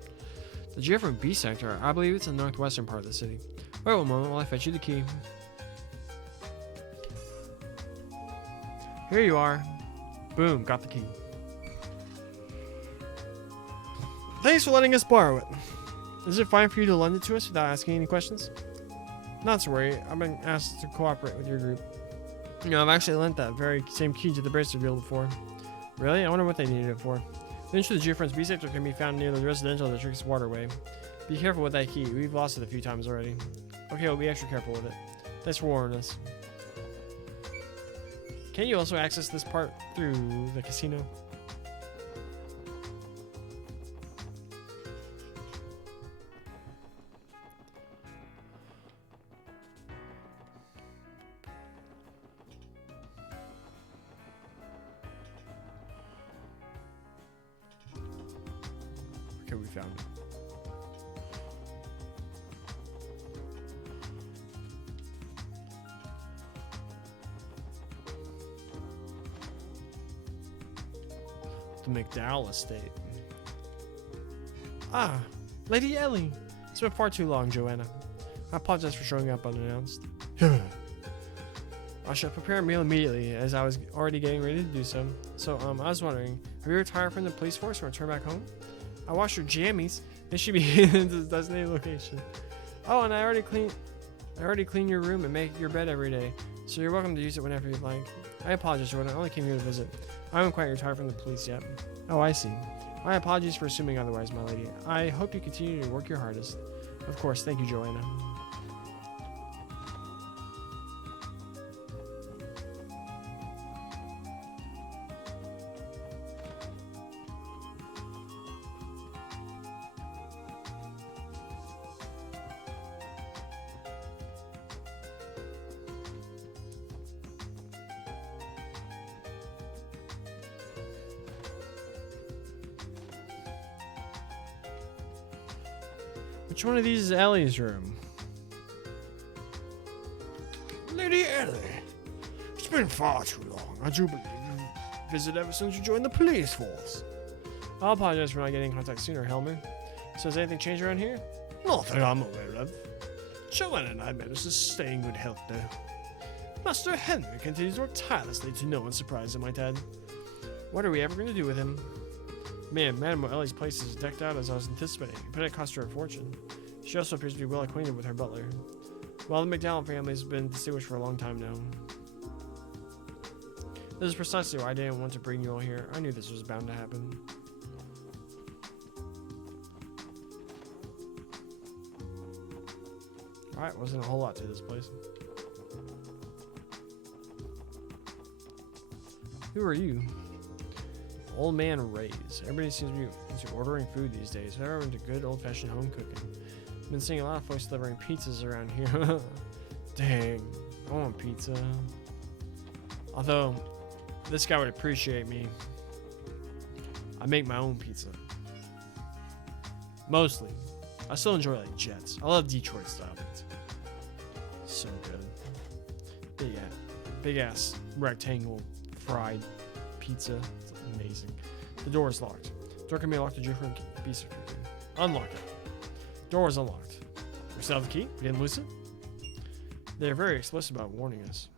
The geofront B sector, I believe it's in the northwestern part of the city. Wait one moment while I fetch you the key. Here you are. Boom, got the key. Thanks for letting us borrow it. Is it fine for you to lend it to us without asking any questions? Not to worry, I've been asked to cooperate with your group. You know, I've actually lent that very same key to the Bracer Guild before. Really? I wonder what they needed it for. The entrance to the geofront's B sector can be found near the residential district's waterway. Be careful with that key. We've lost it a few times already. Okay, we'll be extra careful with it. Thanks for warning us. Can you also access this part through the casino? Okay, we found it. The Mcdowell Estate. Ah, Lady Ellie. It's been far too long, Joanna. I apologize for showing up unannounced. I should prepare a meal immediately, as I was already getting ready to do so. So, I was wondering, have you retired from the police force or returned back home? I washed your jammies. They should be in the designated location. Oh, and I already clean your room and make your bed every day. So you're welcome to use it whenever you'd like. I apologize, Jordan. I only came here to visit. I haven't quite retired from the police yet. Oh, I see. My apologies for assuming otherwise, my lady. I hope you continue to work your hardest. Of course. Thank you, Joanna. Which one of these is Ellie's room? Lady Ellie, it's been far too long. I do believe you've visited ever since you joined the police force. I'll apologize for not getting in contact sooner, Helmer. So has anything changed around here? Nothing I'm aware of. Joanna and I managed to stay in good health though. Master Henry continues to work tirelessly to no one's surprise, I might add. What are we ever going to do with him? Man, Madame Ellie's place is decked out as I was anticipating, but it cost her a fortune. She also appears to be well acquainted with her butler. Well, the Mcdowell family has been distinguished for a long time now. This is precisely why I didn't want to bring you all here. I knew this was bound to happen. Alright, wasn't a whole lot to this place. Who are you? Old man Ray's. Everybody seems to be into ordering food these days. They're into good old-fashioned home cooking. I've been seeing a lot of folks delivering pizzas around here. Dang, I want pizza. Although, this guy would appreciate me. I make my own pizza. Mostly. I still enjoy like Jets. I love Detroit style pizza. So good. Big ass rectangle fried pizza. It's amazing. The door is locked. Door can be locked to different piece of key. Unlock it. Door is unlocked. We still have the key? We didn't lose it? They're very explicit about warning us.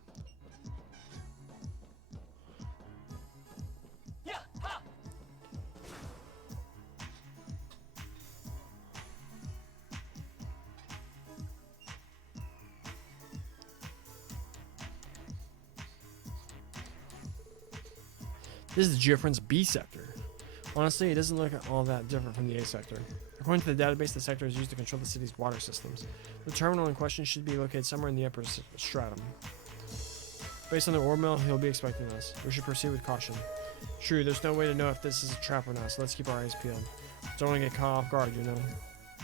This is the Geofriend's B sector. Honestly, it doesn't look all that different from the A sector. According to the database, the sector is used to control the city's water systems. The terminal in question should be located somewhere in the upper stratum. Based on the ore mill, he'll be expecting us. We should proceed with caution. True, there's no way to know if this is a trap or not, so let's keep our eyes peeled. Don't want to get caught off guard, you know.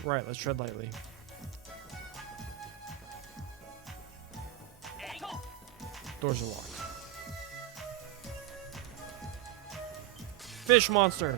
Right, let's tread lightly. Doors are locked. Fish monster!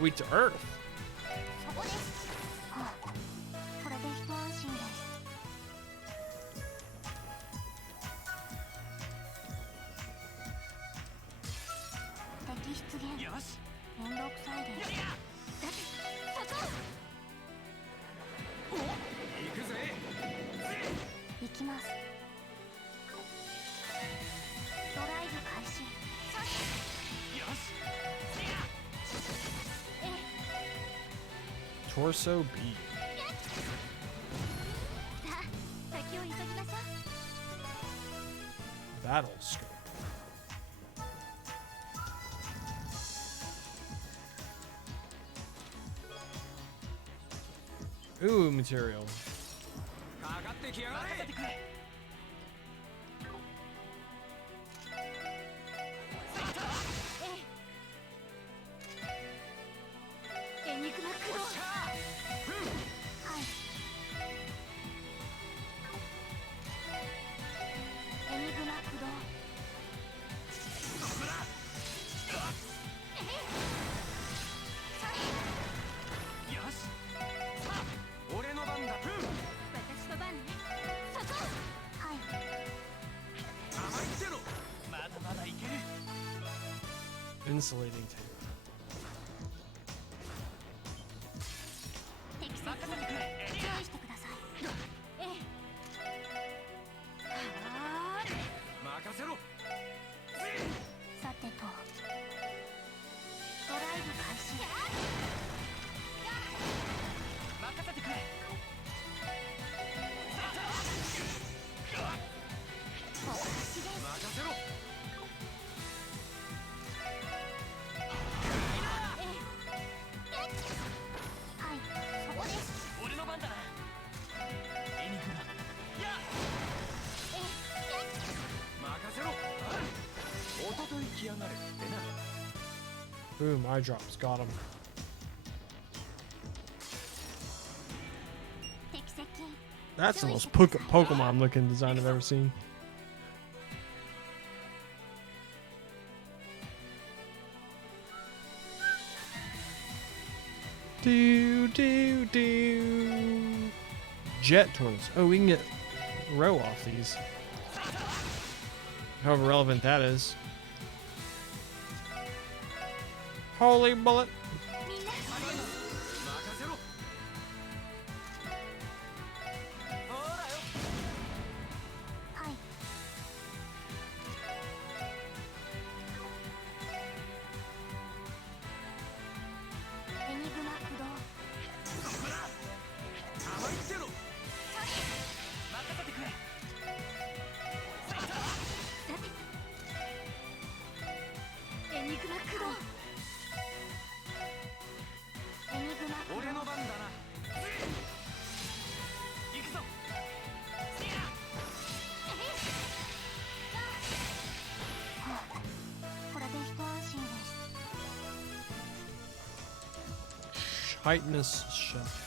Weak to earth. Torso B. Battle scope. Ooh, material. Insulating tape. Boom, eye drops. Got him. That's the most Pokemon looking design I've ever seen. Do. Jet tortoise. Oh, we can get row off these. However relevant that is. Holy bullet. Chitinous chef.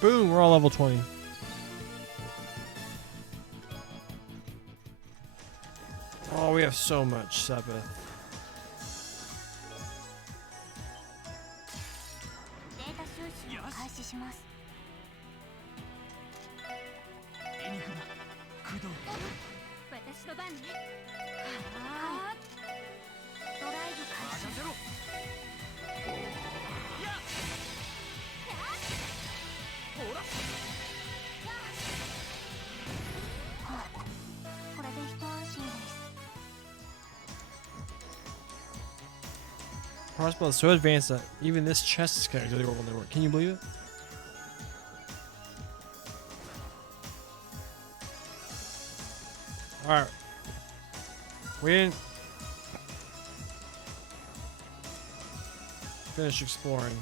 Boom, we're all level 20. Oh, we have so much, Sepith. Crossbell is so advanced that even this chest is connected to the orbital network. Can you believe it? Alright. We didn't finish exploring.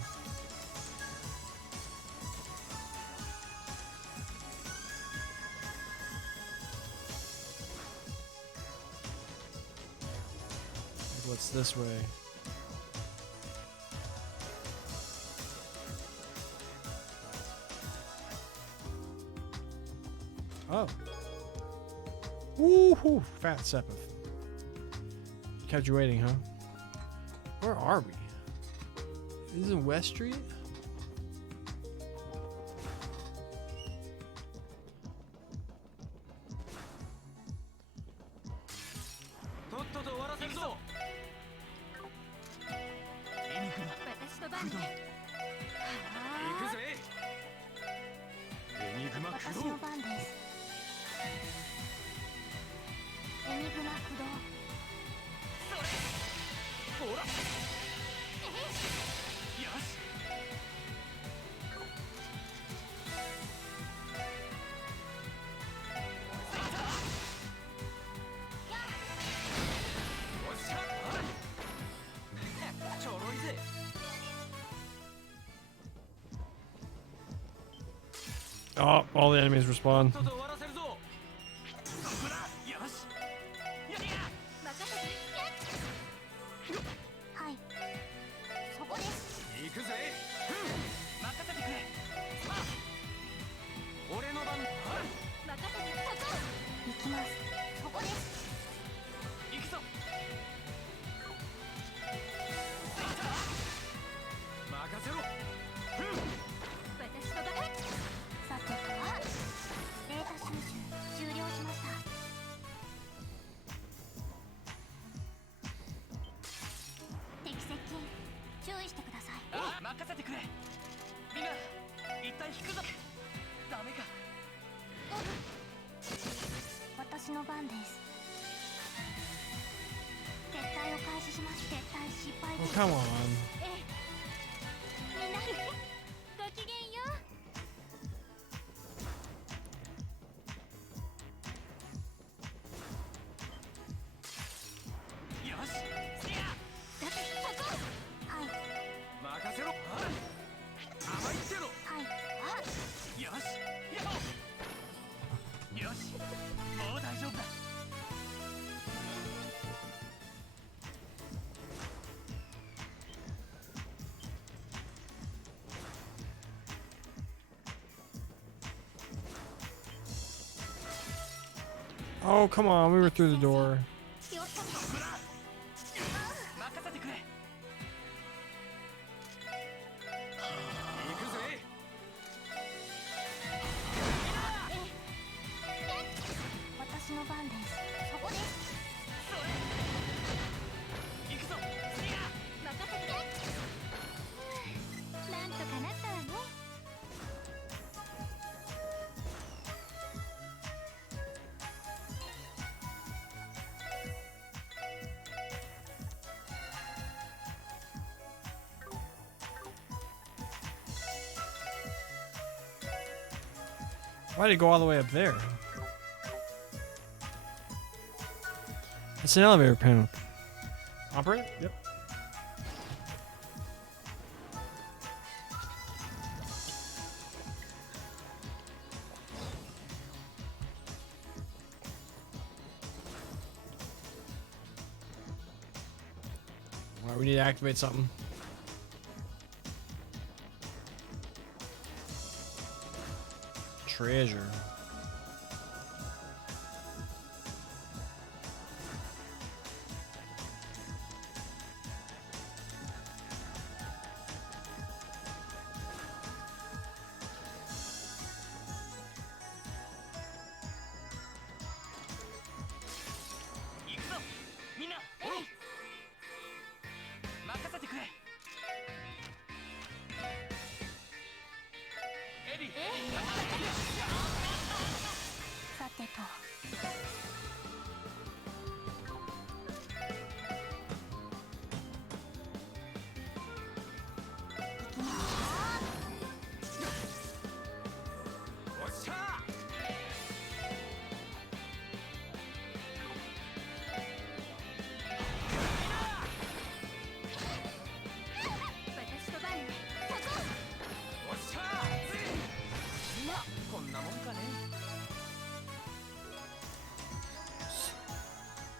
What's this way? Oh. Woohoo! Fat Sepith. Kept you waiting, huh? Where are we? Is it West Street? Oh, all the enemies respawn. とっとと終わらせるぞ。よし。はい、そこです。行くぜ。任せてくれ。俺の番。任せて、そこ。行きます。そこです。行くぞ。任せろ。私の番。さてと、データ収集終了しました。敵接近、注意してください。任せてくれ。みんな一旦引くぞ。ダメか。私の番です。撤退を開始します。撤退失敗で Oh, す。 come on. ええ、みんなごきげんよう。よし。だってそこ。はい、任せろ。甘いってろ。はい、よし。よし。もう大丈夫だ。Oh, come on. We were through the door. 気をつけて。任せてくれ。行くぜ。私の番です。そこです。行くぞ。任せて。なんとかなったわね。Why did it go all the way up there? It's an elevator panel. Operate? Yep. Alright, we need to activate something. Treasure.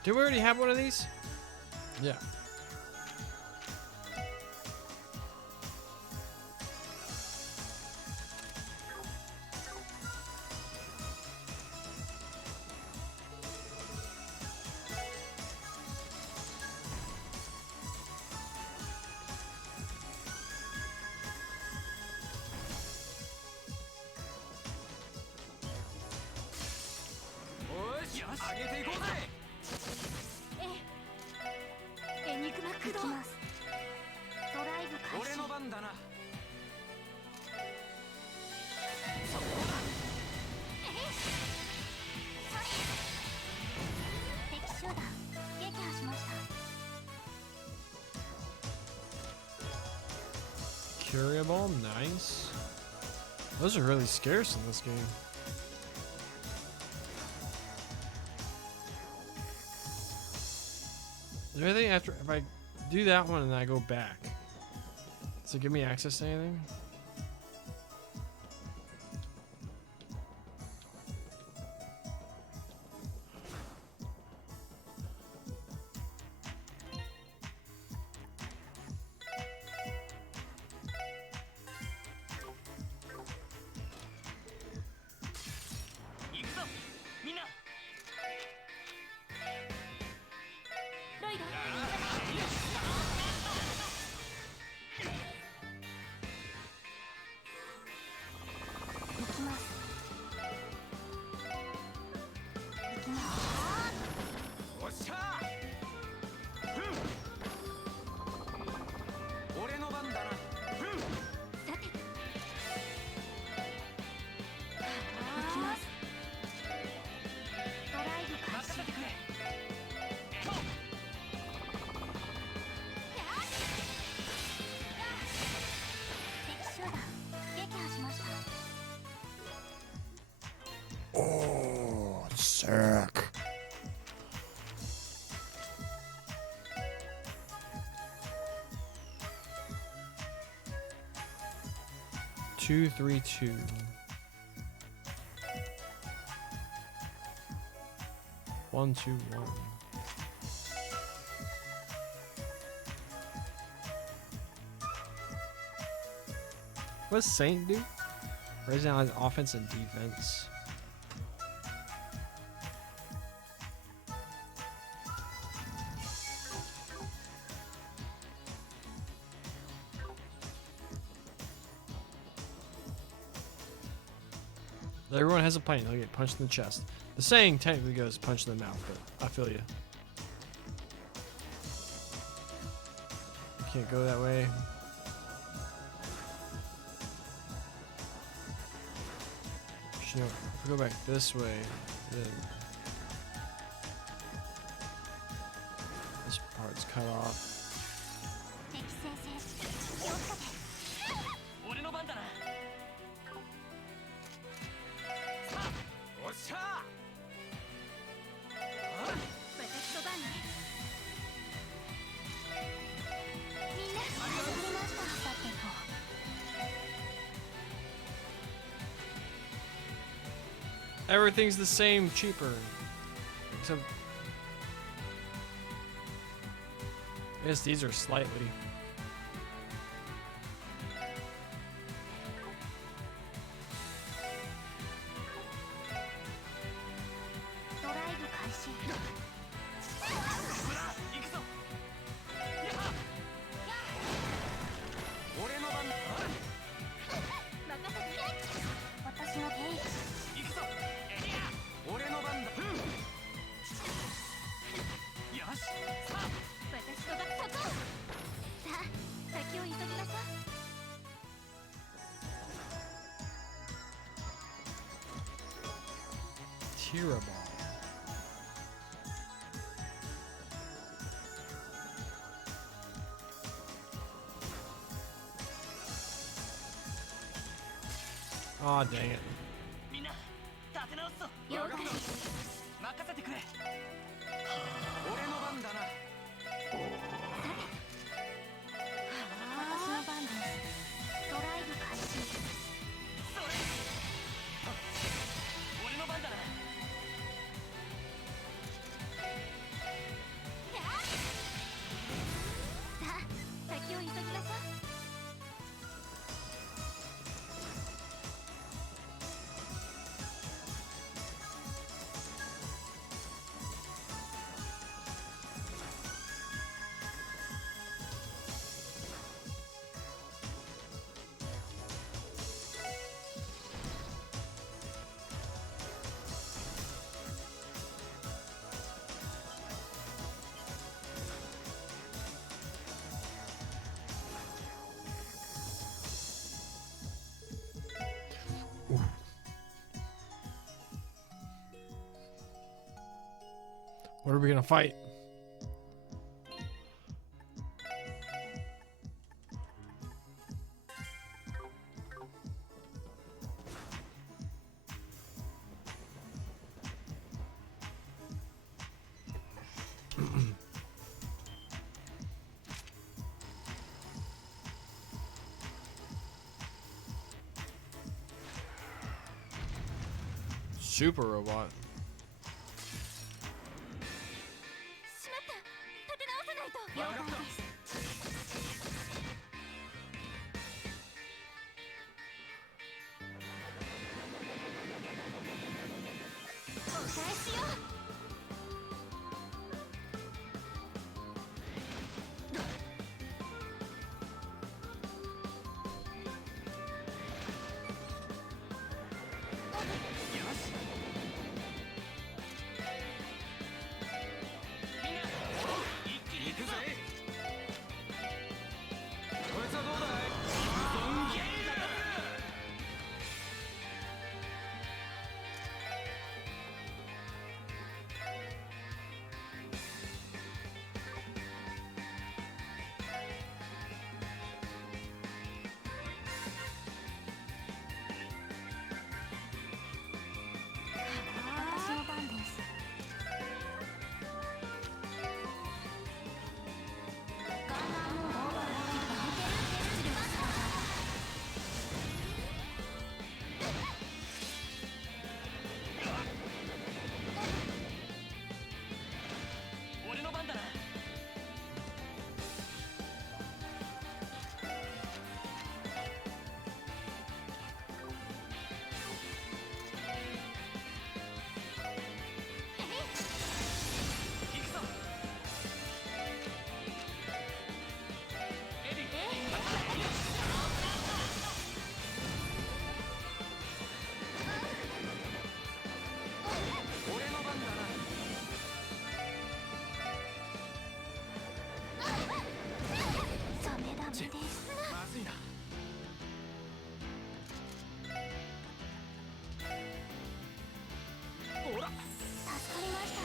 Did we already have one of these? Yeah. Curable, nice. Those are really scarce in this game. Is there anything after if I do that one and I go back? Does it give me access to anything? 232. One, two, one. What does Saint do? Raising on his offense and defense. Everyone has a plan. They'll get punched in the chest. The saying technically goes punch in the mouth, but I feel you. Can't go that way. You know, if we go back this way, then this part's cut off. 敵先生気をつけて。俺の番だな。さあ、おっしゃ私の番ね。みんな始めました。さてと。 Everything's the same, cheaper. Except, I guess these are slightly. Terrible. Aw, dang it. みんな立て直すぞ。了解。任せてくれ。俺の番だな。私の番です。ドライブ開始。それ。俺の番だな。 さあ、先を急ぎましょう。 What are we gonna fight? Super robot. しまった。立て直さないと。了解です。お返しよ。 おずいな。ほら。助かりました。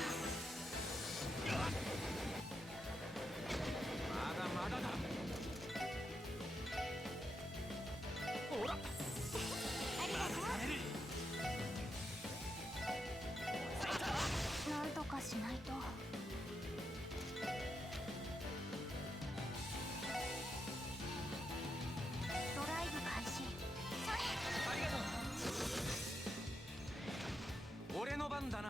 まだまだだ。ほら。ありがとう。なんとかしないと。ドライブ開始。それ。ありがとう。俺の番だな。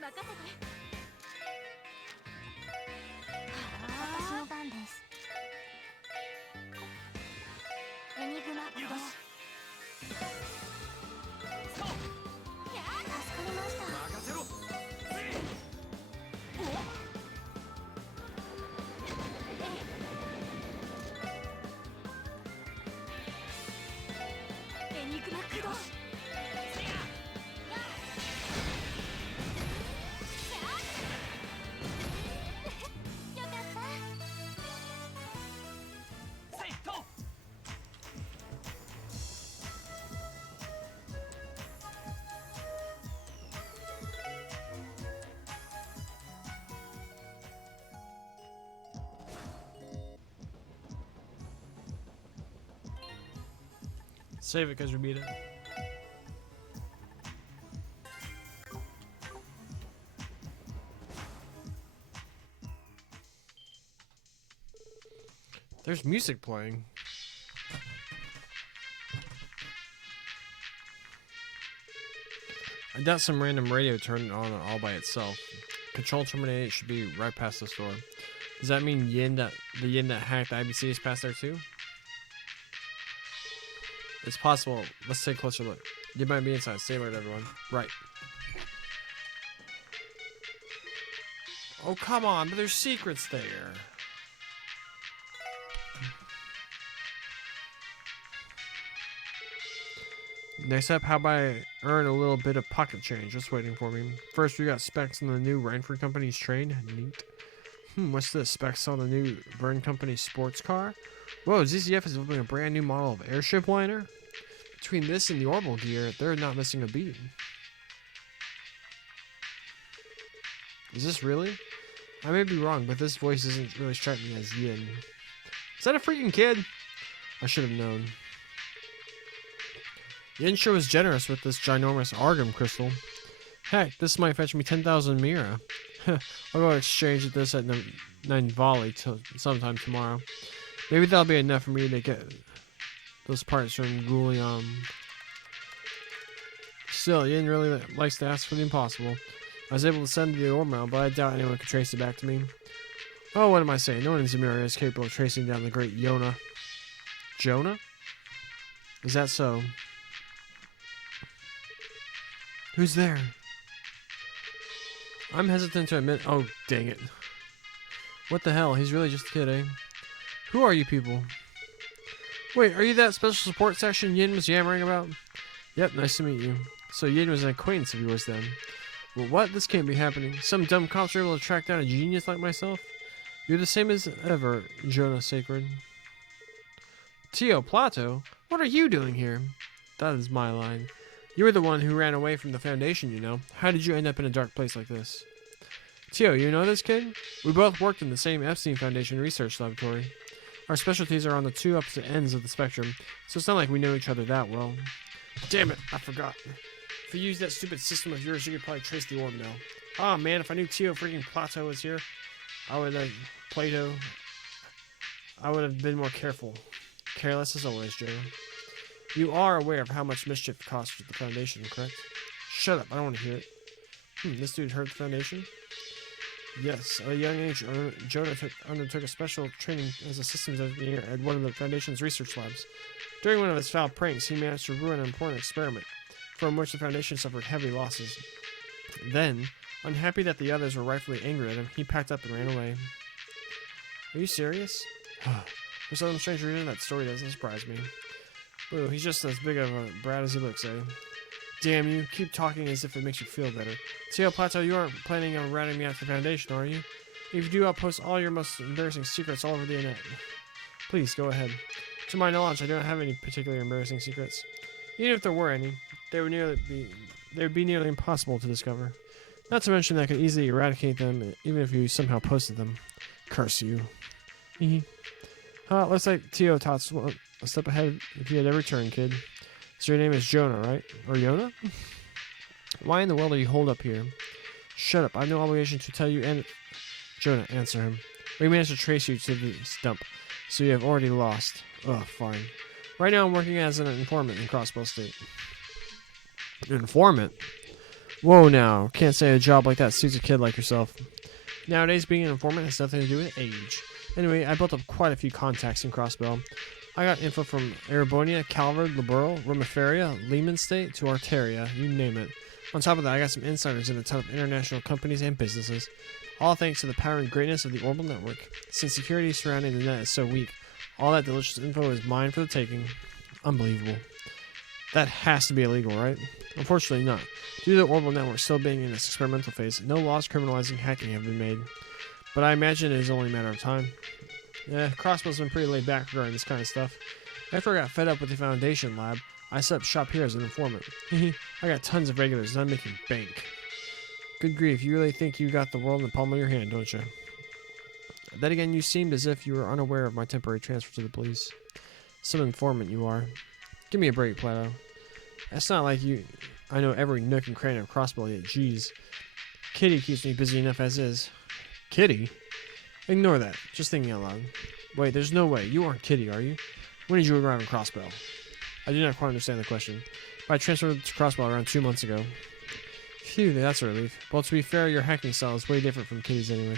任せて。私の番です。エニグマ起動。そう。助かりました。任せろ。エニグマ起動。よかった。セット。Save it because we beat it. There's music playing. I doubt some random radio turned it on all by itself. Control terminated should be right past the store. Does that mean the Yin that hacked the IBC is past there too? It's possible. Let's take a closer look. You might be inside. Stay alert, everyone. Right. Oh, come on, but there's secrets there. Next up, how about I earn a little bit of pocket change? Just waiting for me. First, we got specs on the new Rainford Company's train. Neat. What's this? Specs on the new Vern Company sports car? Whoa, ZZF is developing a brand new model of airship liner? Between this and the orbital gear, they're not missing a beat. Is this really? I may be wrong, but this voice doesn't really strike me as Yin. Is that a freaking kid? I should have known. Yin sure was generous with this ginormous Argam crystal. Heck, this might fetch me 10,000 Mira. I'll go exchange this at Nine sometime tomorrow. Maybe that'll be enough for me to get those parts from Goulion. Still, Yin really likes to ask for the impossible. I was able to send the orb mail, but I doubt anyone could trace it back to me. Oh, what am I saying? No one in Zemuria is capable of tracing down the great Yona. Jonah? Is that so? Who's there? I'm hesitant to admit. Oh, dang it. What the hell? He's really just a kid, eh? Who are you people? Wait, are you that special support section Yin was yammering about? Yep, nice to meet you. So Yin was an acquaintance of yours then. Well, what? This can't be happening. Some dumb cops are able to track down a genius like myself? You're the same as ever, Jonah Sacred. Tio Plato? What are you doing here? That is my line. You were the one who ran away from the Foundation, you know. How did you end up in a dark place like this? Tio, you know this kid? We both worked in the same Epstein Foundation research laboratory. Our specialties are on the two opposite ends of the spectrum, so it's not like we know each other that well. Damn it, I forgot. If you used that stupid system of yours, you could probably trace the orb now. Ah, man, if I knew Tio freaking Plato was here, I would have... Plato... I would have been more careful. Careless as always, Joe. You are aware of how much mischief it costs with the Foundation, correct? Shut up, I don't want to hear it. This dude hurt the Foundation? Yes, at a young age, Jonah undertook a special training as a systems engineer at one of the Foundation's research labs. During one of his foul pranks, he managed to ruin an important experiment, from which the Foundation suffered heavy losses. Then, unhappy that the others were rightfully angry at him, he packed up and ran away. Are you serious? For some strange reason, that story doesn't surprise me. Boo, he's just as big of a brat as he looks, eh? Damn you, keep talking as if it makes you feel better. Tio Plato, you aren't planning on ratting me out to the Foundation, are you? If you do, I'll post all your most embarrassing secrets all over the internet. Please, go ahead. To my knowledge, I don't have any particularly embarrassing secrets. Even if there were any, they would be nearly impossible to discover. Not to mention that I could easily eradicate them, even if you somehow posted them. Curse you. Looks like Tio Tots a step ahead if you had ever turned, kid. So your name is Jonah, right? Or Yona? Why in the world are you holed up here? Shut up, I have no obligation to tell you and... Jonah, answer him. We managed to trace you to the dump, so you have already lost. Ugh, fine. Right now I'm working as an informant in Crossbell Estate. An informant? Whoa now, can't say a job like that suits a kid like yourself. Nowadays being an informant has nothing to do with age. Anyway, I built up quite a few contacts in Crossbell. I got info from Erebonia, Calvard, Liberal, Romiferia, Lehman State to Arteria, you name it. On top of that, I got some insiders in a ton of international companies and businesses. All thanks to the power and greatness of the Orbital Network. Since security surrounding the net is so weak, all that delicious info is mine for the taking. Unbelievable. That has to be illegal, right? Unfortunately not. Due to the Orbital Network still being in its experimental phase, no laws criminalizing hacking have been made. But I imagine it is only a matter of time. Yeah, Crossbell's been pretty laid back regarding this kind of stuff. After I got fed up with the Foundation lab, I set up shop here as an informant. I got tons of regulars and I'm making bank. Good grief, you really think you got the world in the palm of your hand, don't you? Then again, you seemed as if you were unaware of my temporary transfer to the police. Some informant you are. Give me a break, Plato. It's not like I know every nook and cranny of Crossbell yet, jeez. Kitty keeps me busy enough as is. Kitty? Ignore that, just thinking out loud. Wait, there's no way, you aren't Kitty, are you? When did you arrive in Crossbell? I do not quite understand the question. I transferred to Crossbell around 2 months ago. Phew, that's a relief. Well, to be fair, your hacking style is way different from Kitty's anyway.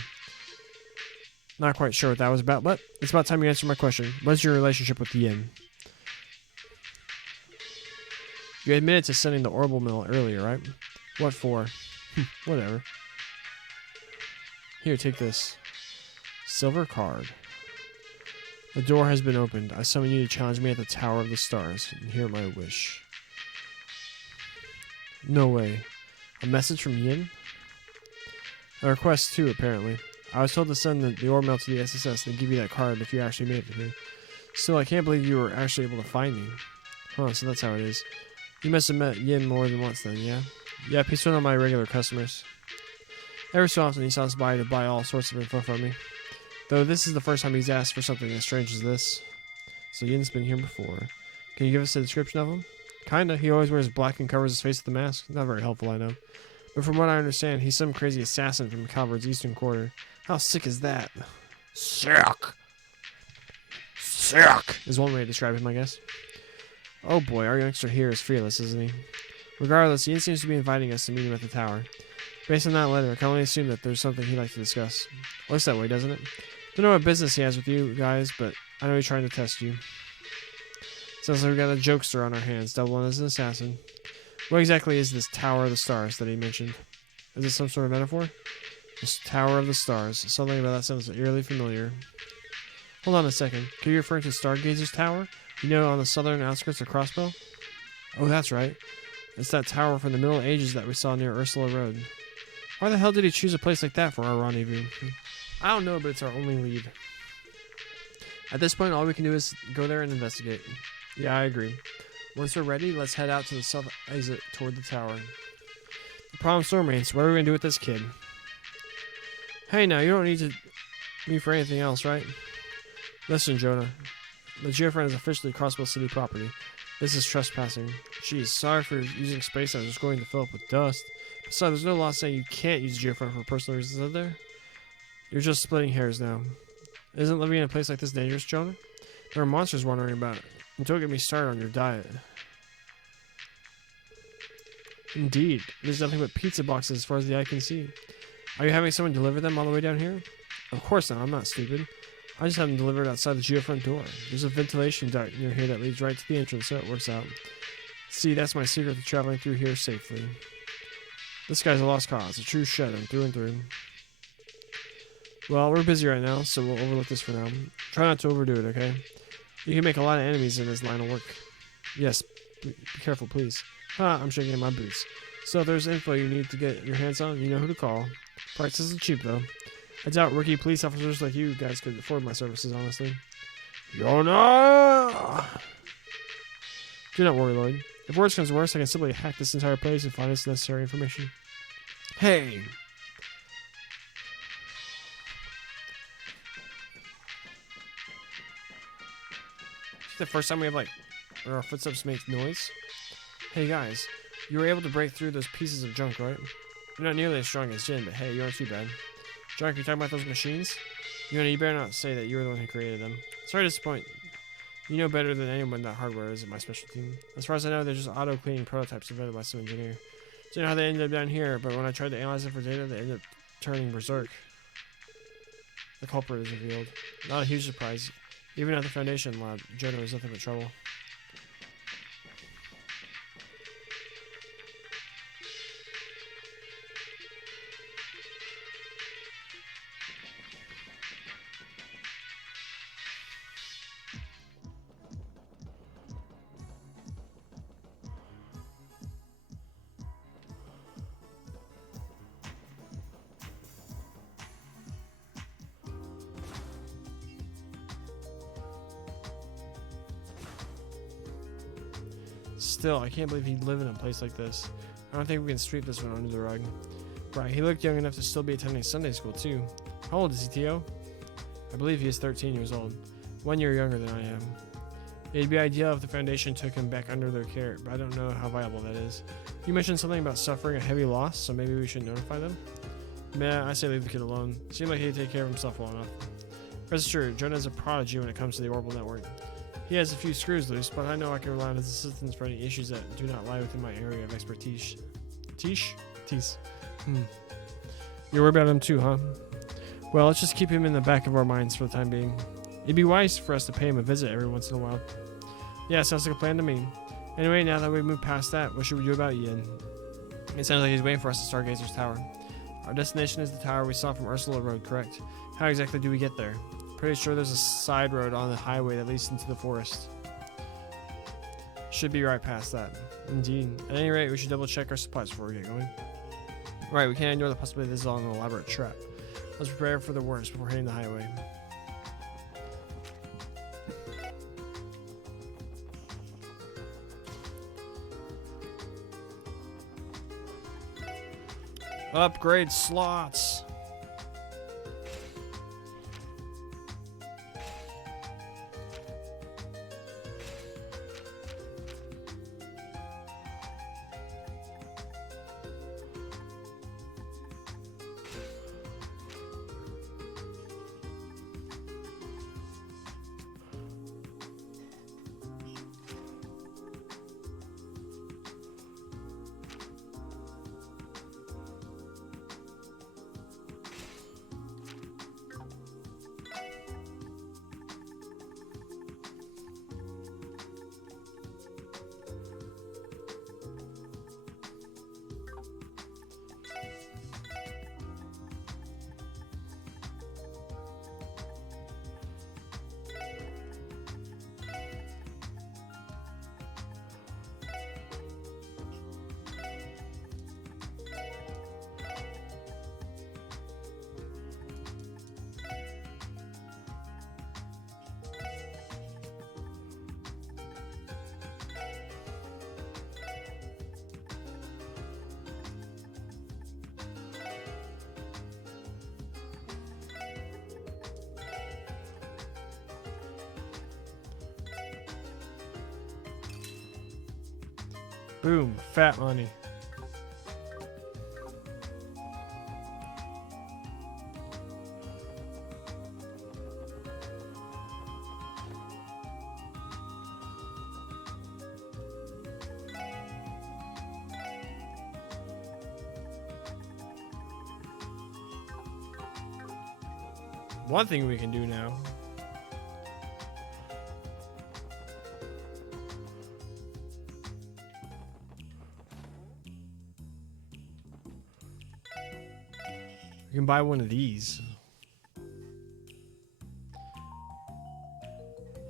Not quite sure what that was about, but it's about time you answer my question. What's your relationship with Yin? You admitted to sending the Orbital Mill earlier, right? What for? Whatever. Here, take this. Silver card. The door has been opened. I summon you to challenge me at the Tower of the Stars, and hear my wish. No way. A message from Yin? A request too, apparently. I was told to send the orb mail to the SSS and give you that card if you actually made it here. Still, I can't believe you were actually able to find me. Huh, so that's how it is. You must have met Yin more than once then, yeah? Yep, he's one of my regular customers. Every so often he stops by to buy all sorts of info from me. Though this is the first time he's asked for something as strange as this. So Yin's been here before. Can you give us a description of him? Kinda. He always wears black and covers his face with a mask. Not very helpful, I know. But from what I understand, he's some crazy assassin from Calvard's eastern quarter. How sick is that? Sick! Sick! Is one way to describe him, I guess. Oh boy, our youngster here is fearless, isn't he? Regardless, Yin seems to be inviting us to meet him at the tower. Based on that letter, I can only assume that there's something he'd like to discuss. Looks that way, doesn't it? Don't know what business he has with you guys, but I know he's trying to test you. Sounds like we got a jokester on our hands, doubling as an assassin. What exactly is this Tower of the Stars that he mentioned? Is it some sort of metaphor? This Tower of the Stars. Something about that sounds eerily familiar. Hold on a second. Could you refer to Stargazers Tower? You know, on the southern outskirts of Crossbell? Oh, that's right. It's that tower from the Middle Ages that we saw near Ursula Road. Why the hell did he choose a place like that for our rendezvous? I don't know, but it's our only lead. At this point, all we can do is go there and investigate. Yeah, I agree. Once we're ready, let's head out to the south exit toward the tower. The problem still remains. What are we going to do with this kid? Hey, now, you don't need me for anything else, right? Listen, Jonah. The geofriend is officially Crossbell City property. This is trespassing. Geez, sorry for using space that was just going to fill up with dust. Besides, there's no law saying you can't use geofriend for personal reasons, is there? You're just splitting hairs now. Isn't living in a place like this dangerous, Jonah? There are monsters wandering about. And don't get me started on your diet. Indeed. There's nothing but pizza boxes as far as the eye can see. Are you having someone deliver them all the way down here? Of course not. I'm not stupid. I just have them delivered outside the geofront door. There's a ventilation duct near here that leads right to the entrance, so it works out. See, that's my secret to traveling through here safely. This guy's a lost cause, a true shut-in through and through. Well, we're busy right now, so we'll overlook this for now. Try not to overdo it, okay? You can make a lot of enemies in this line of work. Yes, be careful, please. I'm shaking in my boots. So if there's info you need to get your hands on, you know who to call. Price isn't cheap, though. I doubt rookie police officers like you guys could afford my services, honestly. Yona! Do not worry, Lloyd. If worse comes to worse, I can simply hack this entire place and find this necessary information. Hey! It's the first time we have, like, where our footsteps make noise. Hey, guys. You were able to break through those pieces of junk, right? You're not nearly as strong as Jin, but hey, you aren't too bad. Junk, you talking about those machines? You better not say that you were the one who created them. Sorry to disappoint. You know better than anyone that hardware isn't my specialty. As far as I know, they're just auto-cleaning prototypes invented by some engineer. Don't know how they ended up down here, but when I tried to analyze it for data, they ended up turning berserk. The culprit is revealed. Not a huge surprise. Even at the Foundation lab, Jonah was nothing but trouble. Still, I can't believe he'd live in a place like this. I don't think we can sweep this one under the rug. Right, he looked young enough to still be attending Sunday school, too. How old is he, Tio? I believe he is 13 years old. 1 year younger than I am. It'd be ideal if the Foundation took him back under their care, but I don't know how viable that is. You mentioned something about suffering a heavy loss, so maybe we should notify them? Meh, I say leave the kid alone. Seemed like he'd take care of himself well enough. Rest assured, Jonah's a prodigy when it comes to the orbital network. He has a few screws loose, but I know I can rely on his assistance for any issues that do not lie within my area of expertise. Tease? You worry about him too, huh? Well, let's just keep him in the back of our minds for the time being. It'd be wise for us to pay him a visit every once in a while. Yeah, sounds like a plan to me. Anyway, now that we've moved past that, what should we do about Yin? It sounds like he's waiting for us at Stargazers Tower. Our destination is the tower we saw from Ursula Road, correct? How exactly do we get there? Pretty sure there's a side road on the highway that leads into the forest. Should be right past that. Indeed. At any rate, we should double check our supplies before we get going. Right, we can't ignore the possibility this is all an elaborate trap. Let's prepare for the worst before hitting the highway. Upgrade slots. Boom, fat money. One thing we can do now. You can buy one of these.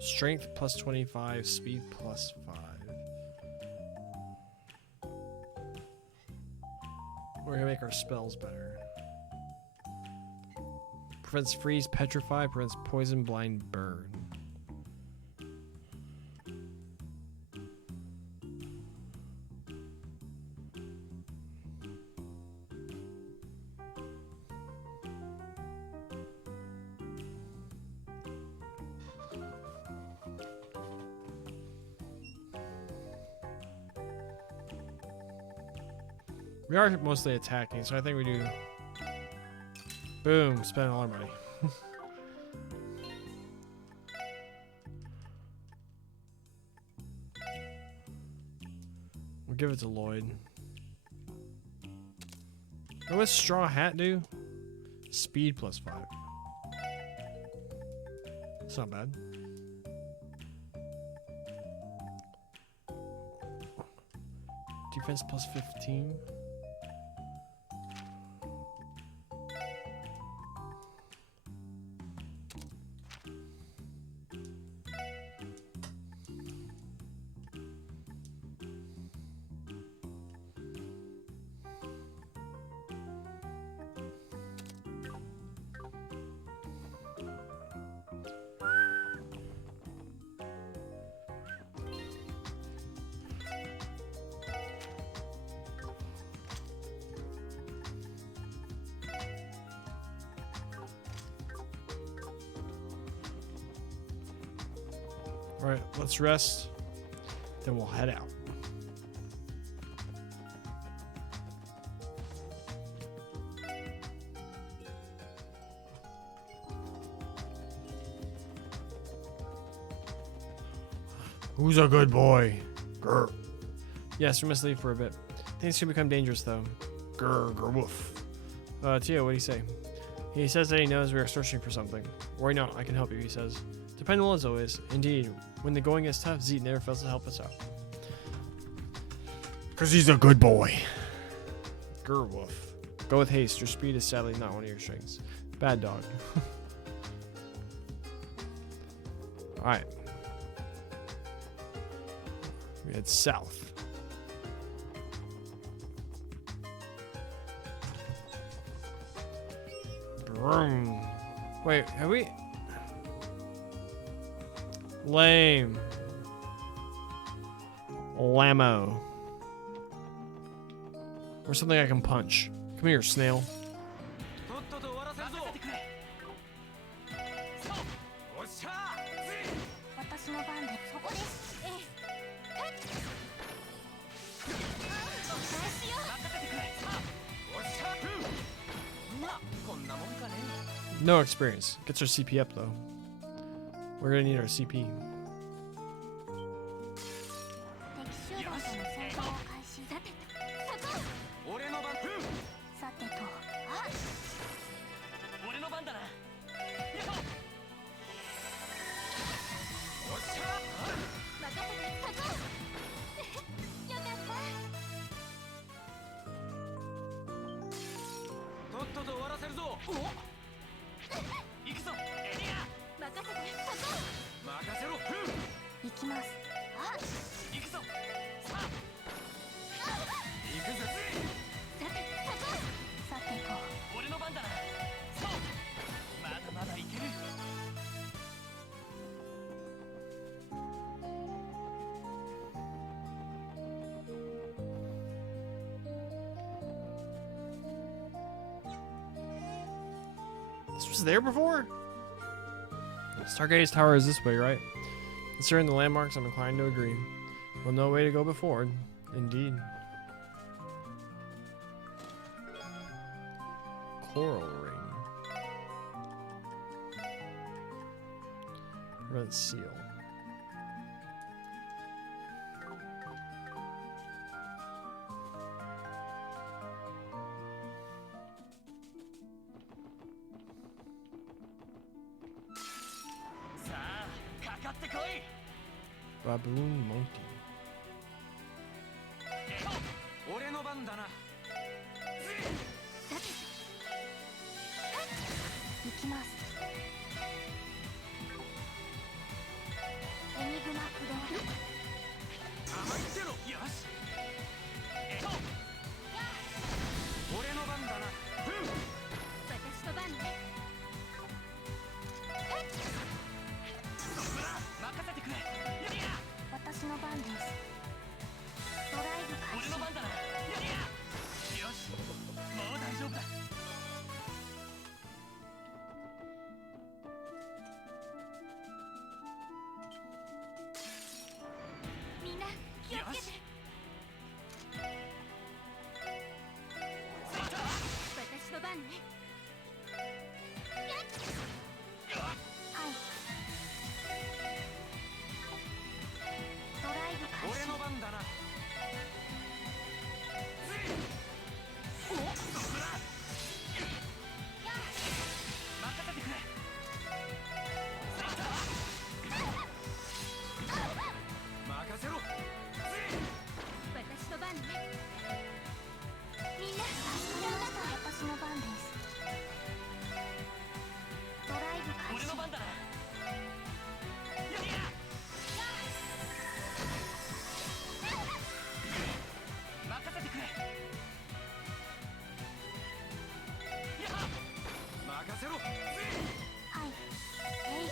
Strength plus 25, speed plus 5. We're gonna make our spells better. Prevents freeze, petrify, prevents poison, blind, burn. We are mostly attacking, so I think we do. Boom, spend all our money. We'll give it to Lloyd. What does Straw Hat do? Speed +5. It's not bad. Defense +15. Alright, let's rest. Then we'll head out. Who's a good boy? Grr. Yes, we must leave for a bit. Things could become dangerous though. Grr, grr, woof. Tio, what do you say? He says that he knows we are searching for something. Worry not, I can help you, he says. Dependable as always. Indeed, when the going gets tough, Zeke never fails to help us out. Because he's a good boy. Grr, woof. Go with haste. Your speed is sadly not one of your strengths. Bad dog. Alright. We head south. Broom. Wait, have we... Lame. Lamo. Or something I can punch. Come here, snail. とっとと終わらせるぞ。任せてくれ。そう。おっしゃー。私の番でそこです。ええ。はい。お返しよ。任せてくれ。おっしゃー。まあこんなもんかね。 No experience. Gets our CP up though. We're gonna need our CP. 敵集団との戦闘を開始。さてと。そこ。俺の番。さてと。あ。俺の番だな。やっほ。おっしゃー。任せてそこ。よかった。とっとと終わらせるぞ。行くぞエリア。任せてそこ。任せろ。行きます。あ。行くぞ。さあ。行くぜ。さてそこ。さてと。俺の番だな。そう。まだまだいける。This was there before? Stargazers Tower is this way, right? Considering the landmarks, I'm inclined to agree. Well, no way to go before. Indeed. Coral ring. Red seal. Baboon monkey. 俺の番だな。行きます。エニグマ駆動。甘いってろ。よし。俺私の番です。ドライブ開始。俺の番だな。やりや。よし、もう大丈夫だ。みんな気をつけて。私の番ね。はい。ドライブ開始。俺の番だな。おっ、そこだ。任せてくれ。任せろ。私の番ね。みんな私の番です。ドライブ開始。俺の番だな。やりや。任せてくれ。やっ、任せろ。はい。えい。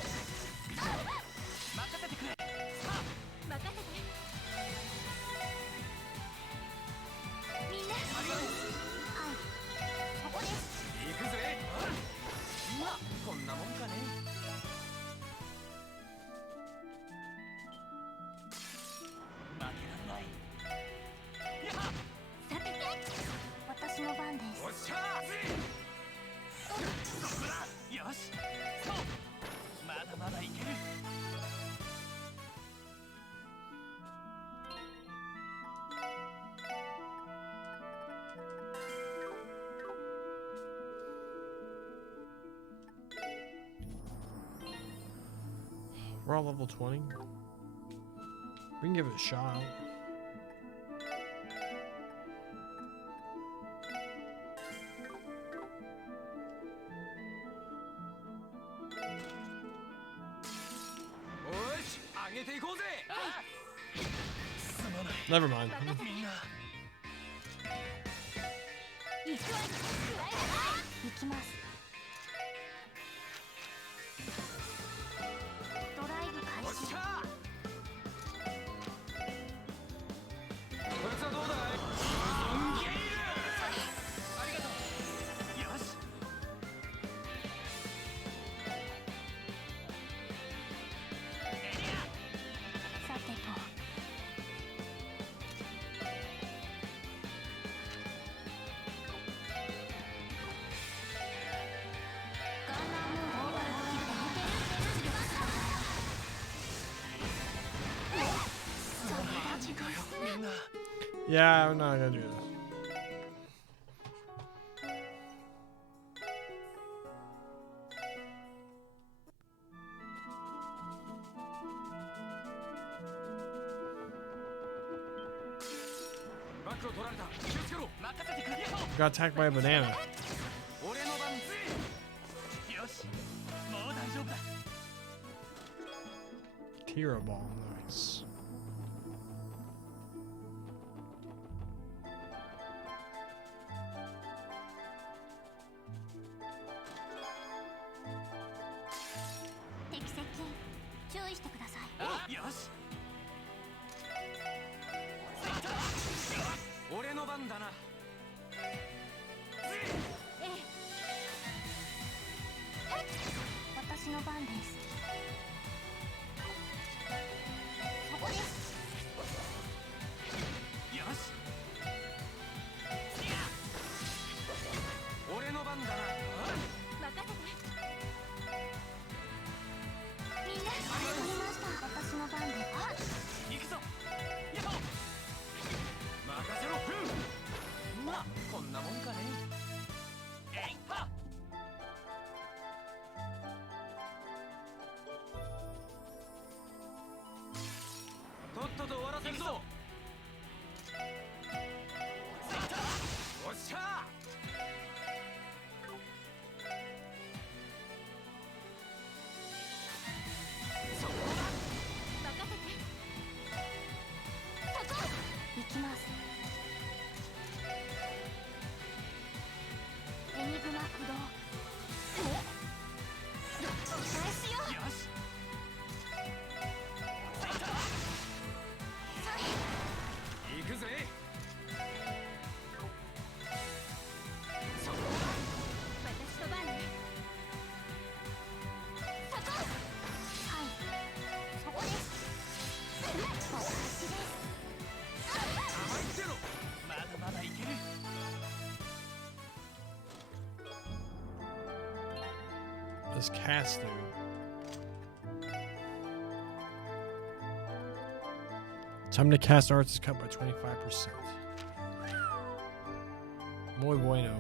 任せてくれ。任せて。みんな。はい。ここです。行くぜ。まあこんなもんかね。負けられない。やっ、さて私の番です。おっしゃー。そこだ。よし、そう、まだまだいける。We're all level 20. We can give it a shot. Never mind. みんな行くわ。行きます。ドライブ開始。おっしゃー。こいつはどうだい。ウソンゲイル。ありがとう。よし。エリア。さてと。ガンナームーンオーバーロードで抜ける。マジかよ、みんな。 Yeah, I'm not gonna do this. Got attacked by a banana. 俺の番。よし、もう大丈夫だ。 Tira ball, nice. This cast dude. Time to cast arts is cut by 25%. Muy bueno.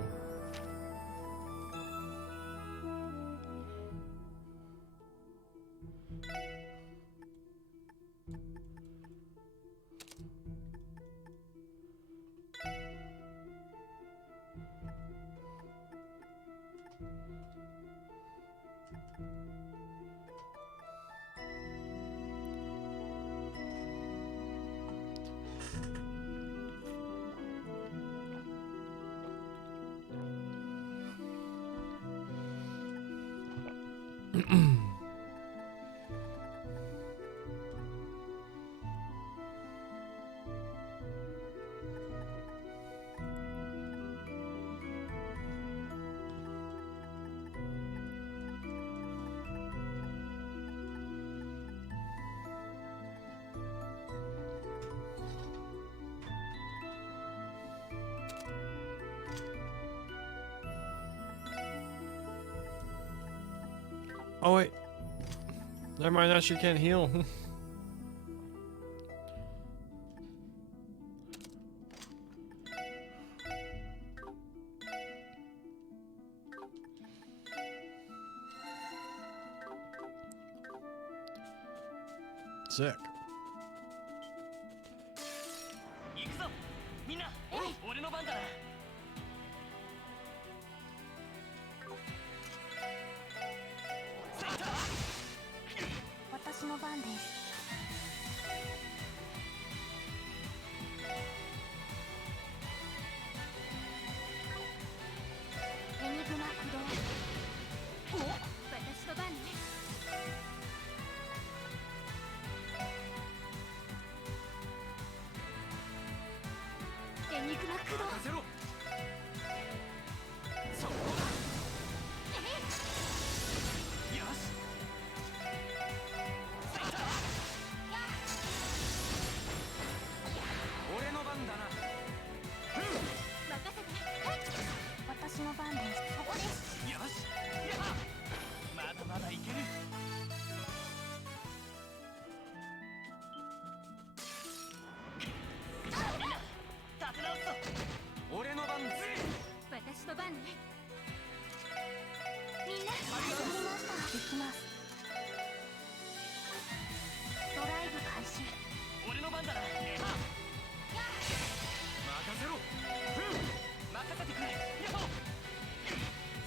Oh wait. Never mind, now she can't heal. 行くぞみんな俺の番だな私の番です。エニグマ駆動。お、私の番ね。エニグマ駆動。任せろそこだよし俺の番だな任せて。私の番です。ここです。よしやっまだまだいけるみんな立て直すぞ俺の番ぜ私の番ね。みんな始まりました。行きます。ドライブ開始。俺の番だな任せろ任せてくれよ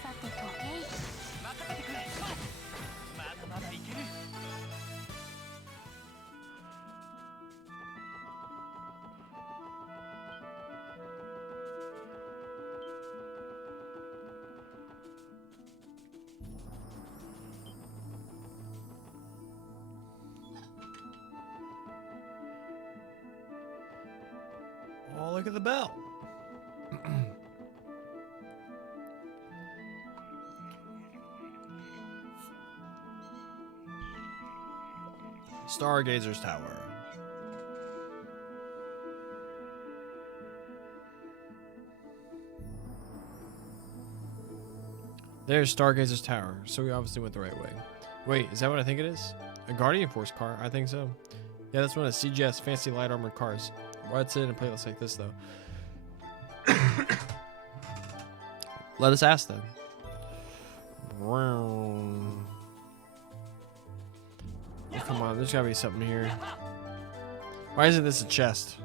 さてと、任せてくれまだまだいけるOh, look at the bell. Stargazers Tower. There's Stargazers Tower, so we obviously went the right way. Wait, is that what I think it is? A Guardian Force car? I think so. Yeah, that's one of CGS fancy light armored cars. Why'd sit in a playlist like this, though? Let us ask them. Oh, come on, there's gotta be something here. Why isn't this a chest?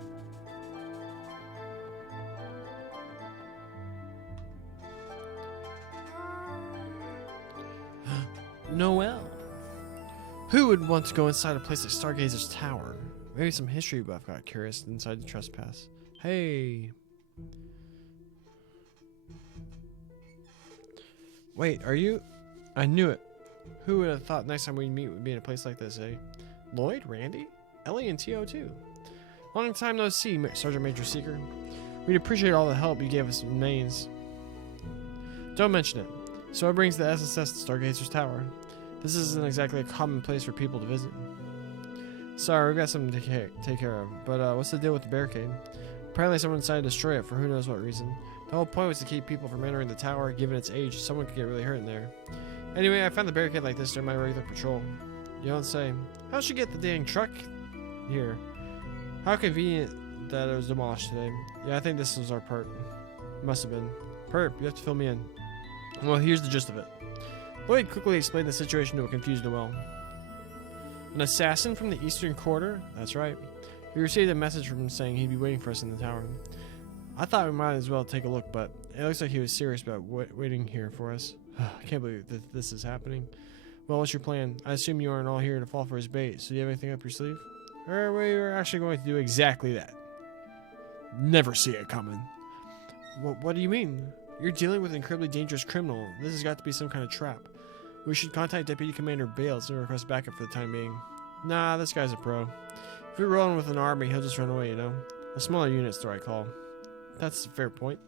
Noel. Who would want to go inside a place like Stargazer's Tower? Maybe some history buff got curious inside the trespass. Hey. Wait, are you? I knew it. Who would have thought next time we meet would be in a place like this, eh? Lloyd? Randy? Ellie and T.O. too. Long time no see, Sergeant Major Seeker. We'd appreciate all the help you gave us with names. Don't mention it. So it brings the SSS to Stargazer's Tower. This isn't exactly a common place for people to visit. Sorry, we've got something to take care of, but what's the deal with the barricade? Apparently someone decided to destroy it for who knows what reason. The whole point was to keep people from entering the tower. Given its age, someone could get really hurt in there. Anyway, I found the barricade like this during my regular patrol. You don't say. How'd she get the dang truck here? How convenient that it was demolished today. Yeah, I think this was our part. Must have been. Perp, you have to fill me in. Well, here's the gist of it. Lloyd quickly explained the situation to a confused Noel. An assassin from the Eastern Quarter? That's right. We received a message from him saying he'd be waiting for us in the tower. I thought we might as well take a look, but it looks like he was serious about waiting here for us. I can't believe that this is happening. Well, what's your plan? I assume you aren't all here to fall for his bait, so do you have anything up your sleeve? Or we were actually going to do exactly that. Never see it coming. What do you mean? You're dealing with an incredibly dangerous criminal. This has got to be some kind of trap. We should contact Deputy Commander Bales and request backup for the time being. Nah, this guy's a pro. If we're rolling with an army, he'll just run away, you know? A smaller unit's the right call. That's a fair point.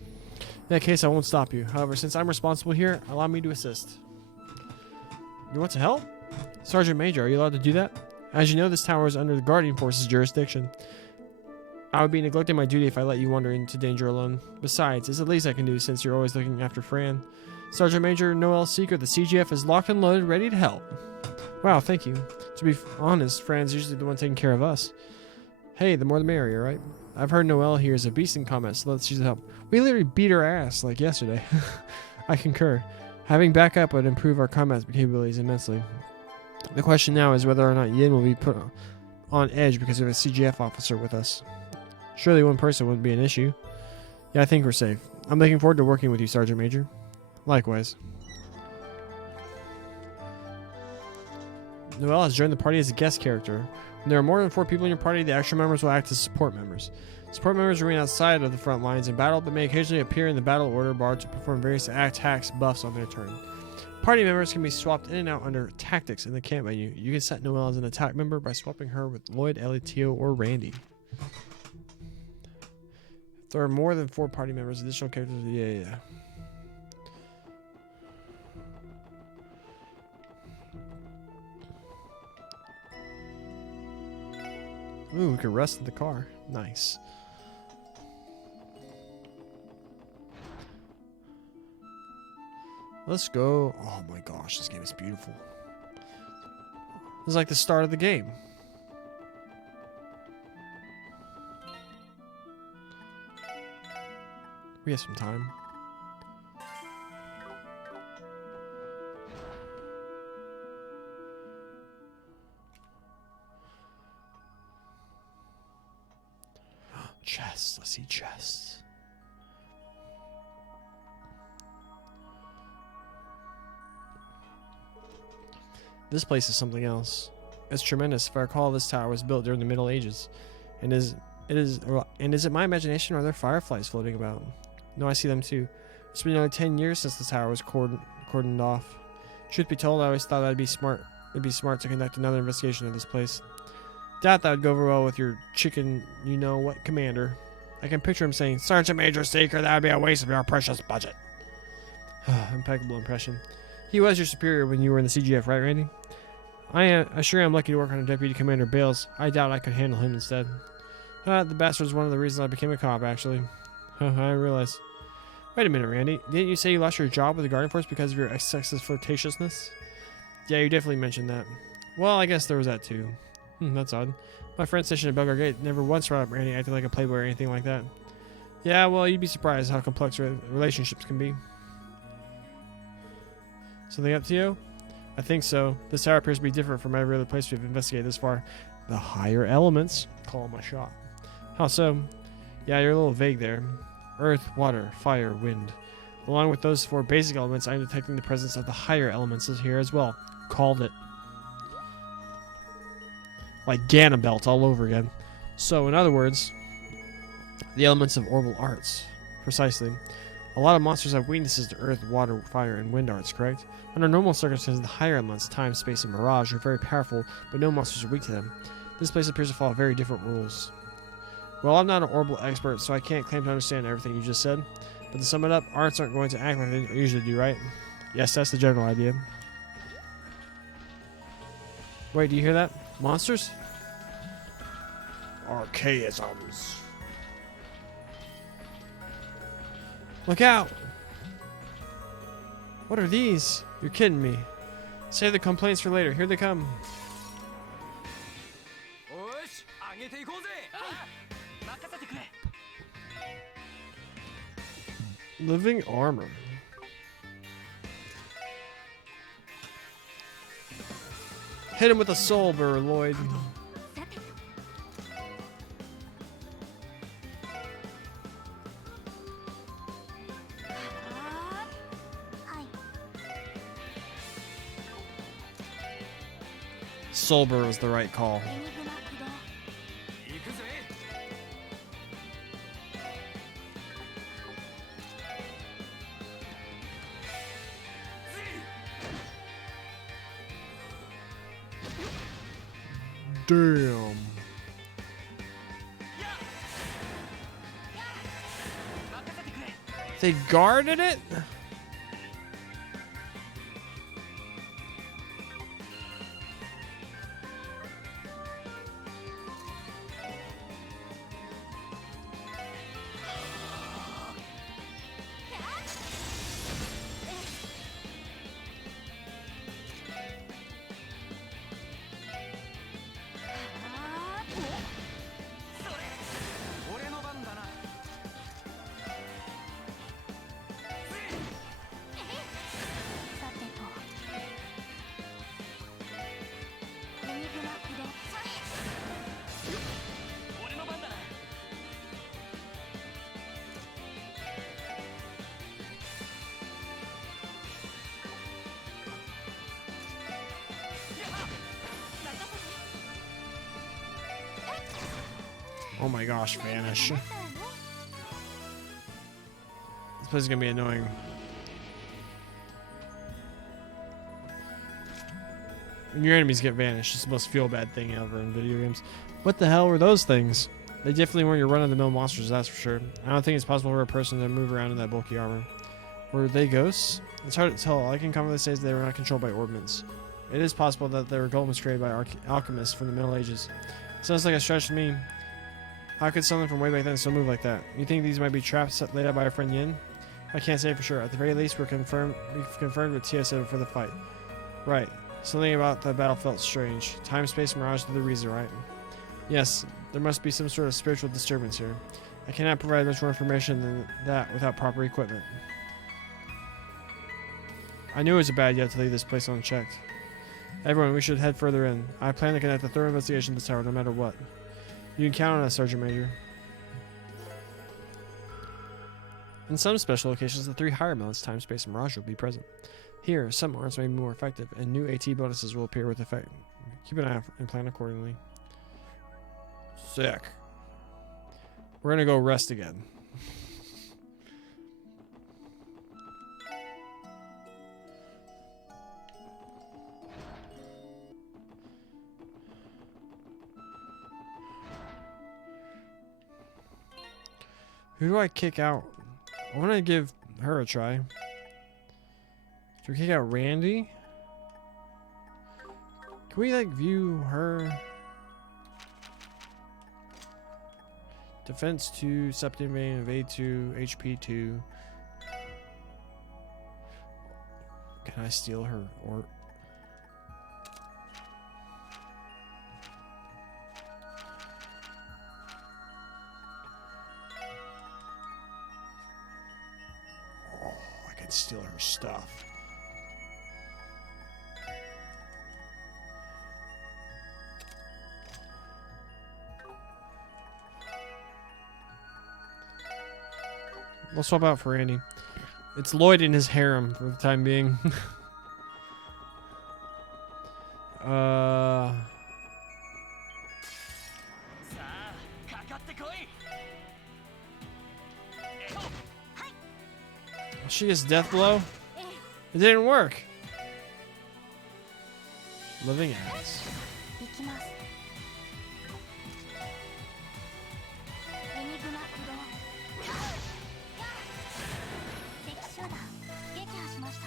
In that case, I won't stop you. However, since I'm responsible here, allow me to assist. You want to help? Sergeant Major, are you allowed to do that? As you know, this tower is under the Guardian Force's jurisdiction. I would be neglecting my duty if I let you wander into danger alone. Besides, it's the least I can do since you're always looking after Fran. Sergeant Major Noel Seeker, the CGF is locked and loaded, ready to help. Wow, thank you. To be honest, Fran's usually the one taking care of us. Hey, the more the merrier, right? I've heard Noel here is a beast in combat, so let's use the help. We literally beat her ass like yesterday. I concur. Having backup would improve our combat capabilities immensely. The question now is whether or not Yin will be put on edge because of a CGF officer with us. Surely one person wouldn't be an issue. Yeah, I think we're safe. I'm looking forward to working with you, Sergeant Major. Likewise. Noel has joined the party as a guest character. When there are more than 4 people in your party, the extra members will act as support members. Support members remain outside of the front lines in battle, but may occasionally appear in the battle order bar to perform various attacks buffs on their turn. Party members can be swapped in and out under tactics in the camp menu. You can set Noel as an attack member by swapping her with Lloyd, Elitio, or Randy. If there are more than 4 party members, additional characters. Yeah. Ooh, we could rest in the car. Nice. Let's go. Oh my gosh, this game is beautiful. This is like the start of the game. We have some time. Chests. Let's see chests. This place is something else. It's tremendous. If I recall, this tower was built during the Middle Ages, and is it my imagination, or are there fireflies floating about? No, I see them too. It's been nearly 10 years since the tower was cordoned off. Truth be told, I always thought it'd be smart to conduct another investigation of this place. Doubt that would go over well with your chicken, you know what, commander. I can picture him saying, "Sergeant Major Seeker, that would be a waste of your precious budget." Impeccable impression. He was your superior when you were in the CGF, right, Randy? I assure I'm lucky to work under Deputy Commander Bales. I doubt I could handle him instead. The bastard's one of the reasons I became a cop, actually. I realize. Wait a minute, Randy. Didn't you say you lost your job with the Guardian Force because of your excessive flirtatiousness? Yeah, you definitely mentioned that. Well, I guess there was that too. That's odd. My friend stationed at Belgar Gate never once brought up Randy acting like a playboy or anything like that. Yeah, well, you'd be surprised how complex relationships can be. Something up to you? I think so. This tower appears to be different from every other place we've investigated this far. The higher elements call my shot. How so? Yeah, you're a little vague there. Earth, water, fire, wind. Along with those 4 basic elements, I'm detecting the presence of the higher elements here as well. Called it. Like Ganabelt all over again. So, in other words, the elements of orbital arts. Precisely. A lot of monsters have weaknesses to earth, water, fire, and wind arts, correct? Under normal circumstances, the higher elements, time, space, and mirage, are very powerful, but no monsters are weak to them. This place appears to follow very different rules. Well, I'm not an orbital expert, so I can't claim to understand everything you just said. But to sum it up, arts aren't going to act like they usually do, right? Yes, that's the general idea. Wait, do you hear that? Monsters? Archaisms. Look out! What are these? You're kidding me. Save the complaints for later. Here they come. おし上げていこうぜ任せてくれ Living armor. Hit him with a soul burr, Lloyd. さて はい Soul burr was the right call. エニグマ起動 行くぜ Damn. 任せてくれ They guarded it? Oh my gosh, vanish. This place is gonna be annoying. When your enemies get vanished, it's the most feel-bad thing ever in video games. What the hell were those things? They definitely weren't your run-of-the-mill monsters, that's for sure. I don't think it's possible for a person to move around in that bulky armor. Were they ghosts? It's hard to tell. All I can confidently say is they were not controlled by orbments. It is possible that their golems created by alchemists from the Middle Ages. Sounds like a stretch to me. How could something from way back then still move like that? You think these might be traps laid out by our friend Yin? I can't say for sure. At the very least, we've confirmed with TSO for the fight. Right. Something about that battle felt strange. Time, space, mirage are the reason, right? Yes, there must be some sort of spiritual disturbance here. I cannot provide much more information than that without proper equipment. I knew it was a bad idea to leave this place unchecked. Everyone, we should head further in. I plan to conduct a thorough investigation of the tower no matter what. You can count on us, Sergeant Major. In some special locations, the three higher mounts, time, space, and mirage will be present. Here, some arms may be more effective, and new AT bonuses will appear with effect. Keep an eye out and plan accordingly. Sick. We're gonna go rest again. Who do I kick out? I want to give her a try. Do we kick out Randy? Can we, like, view her? Defense 2, Septim Vein, Evade 2, HP 2. Can I steal her? Or... steal her stuff. We'll swap out for Andy. It's Lloyd in his harem for the time being. She gets death blow? It didn't work. Living ass. 行きますエニグマ起動敵集団撃破しました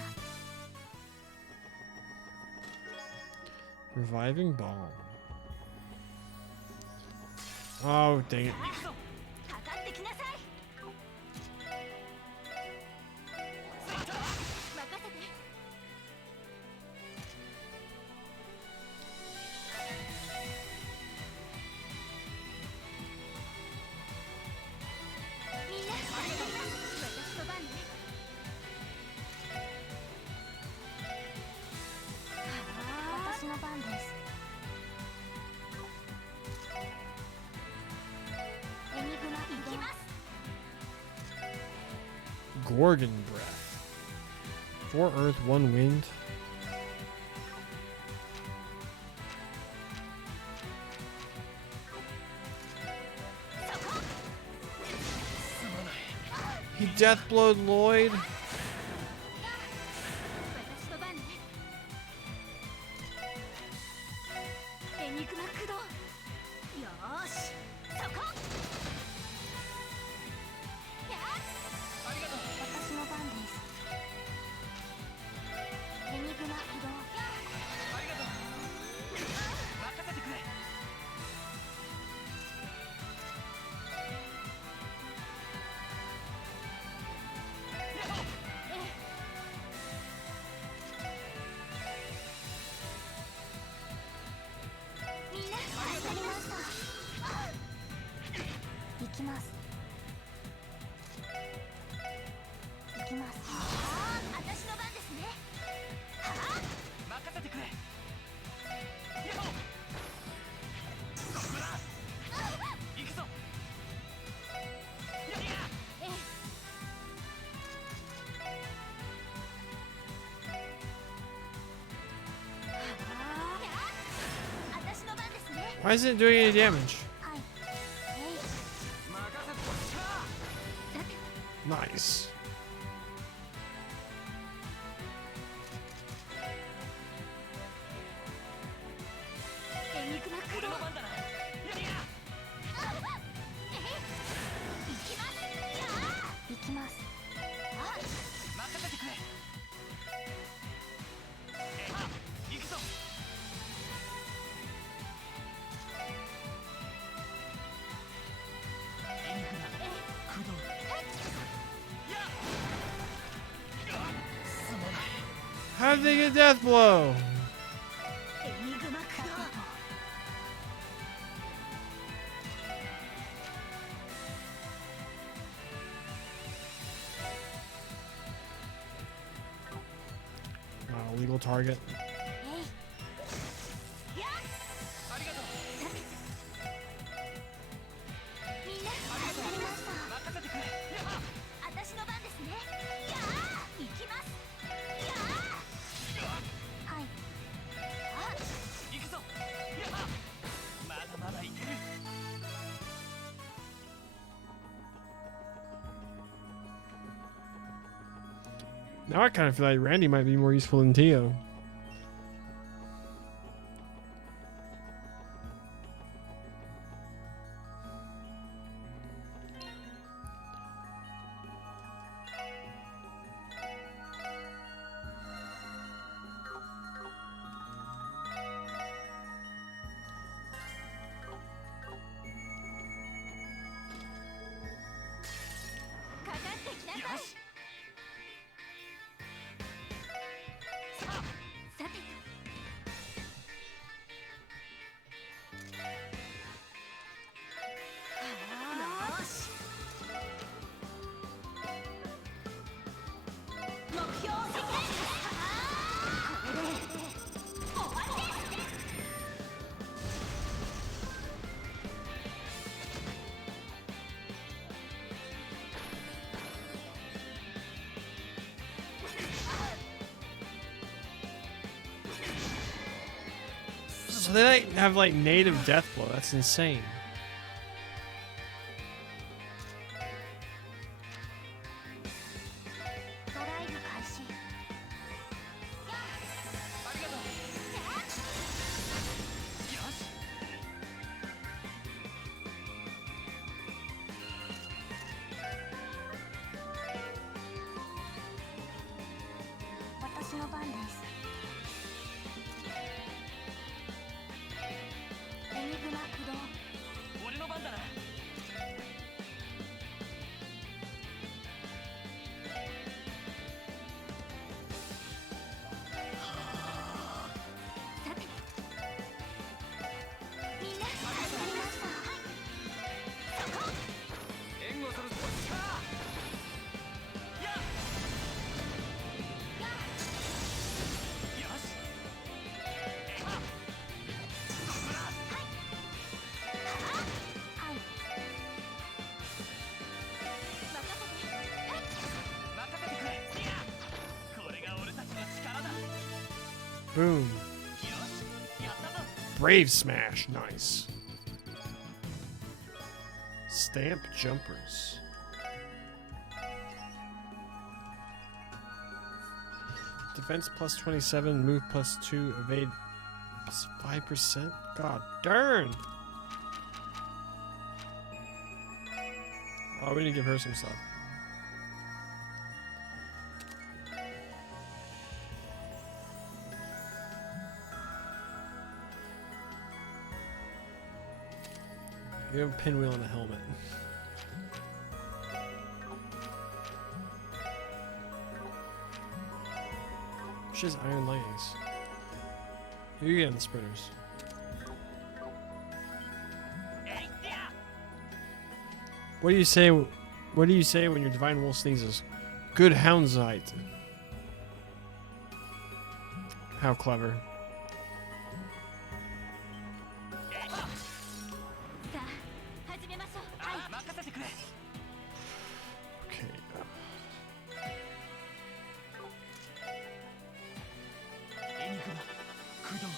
Reviving bomb. Oh, dang it. かかってきなさい任せて Gorgon breath. 4 earth, 1 wind. He death blowed Lloyd. 私の番ね。エニグマ駆動。よーし、そこ。やっ。私の番です。エニグマ駆動。ありがとう。任せてくれ。みんな、わかりました。行きます。行きます。私の番ですね。任せてくれ。ヤホー。そこだ。行くぞ。やりや。ええ。私の番ですね。 Why isn't it doing any damage? はい。えい。任せて。さて。 Nice. エニグマ駆動。俺の番だな。やりや。行きます。行きます。任せてくれ。行くぞ。エニグマ駆動。やっ。すまない。 How did they get death blow? エニグマ駆動。Illegal target. えい。やっ。ありがとう。さて。みんな、わかりました。任せてくれ。やっ。私の番ですね。やあ、行きます。やあ。はい。行くぞ。やっ。まだまだいける。 Now I kind of feel like Randy might be more useful than Tio. So they like have like native death blow. That's insane. Boom. Brave smash. Nice. Stamp jumpers. Defense plus 27, move plus 2, evade plus 5%. God darn. Oh, we need to give her some stuff. You have a pinwheel and a helmet. She has iron leggings. You get in the sprinters. What do you say? What do you say when your divine wolf sneezes? Good houndsight. How clever. さあ始めましょう。はい。任せてくれ。 Okay. エニグマ駆動。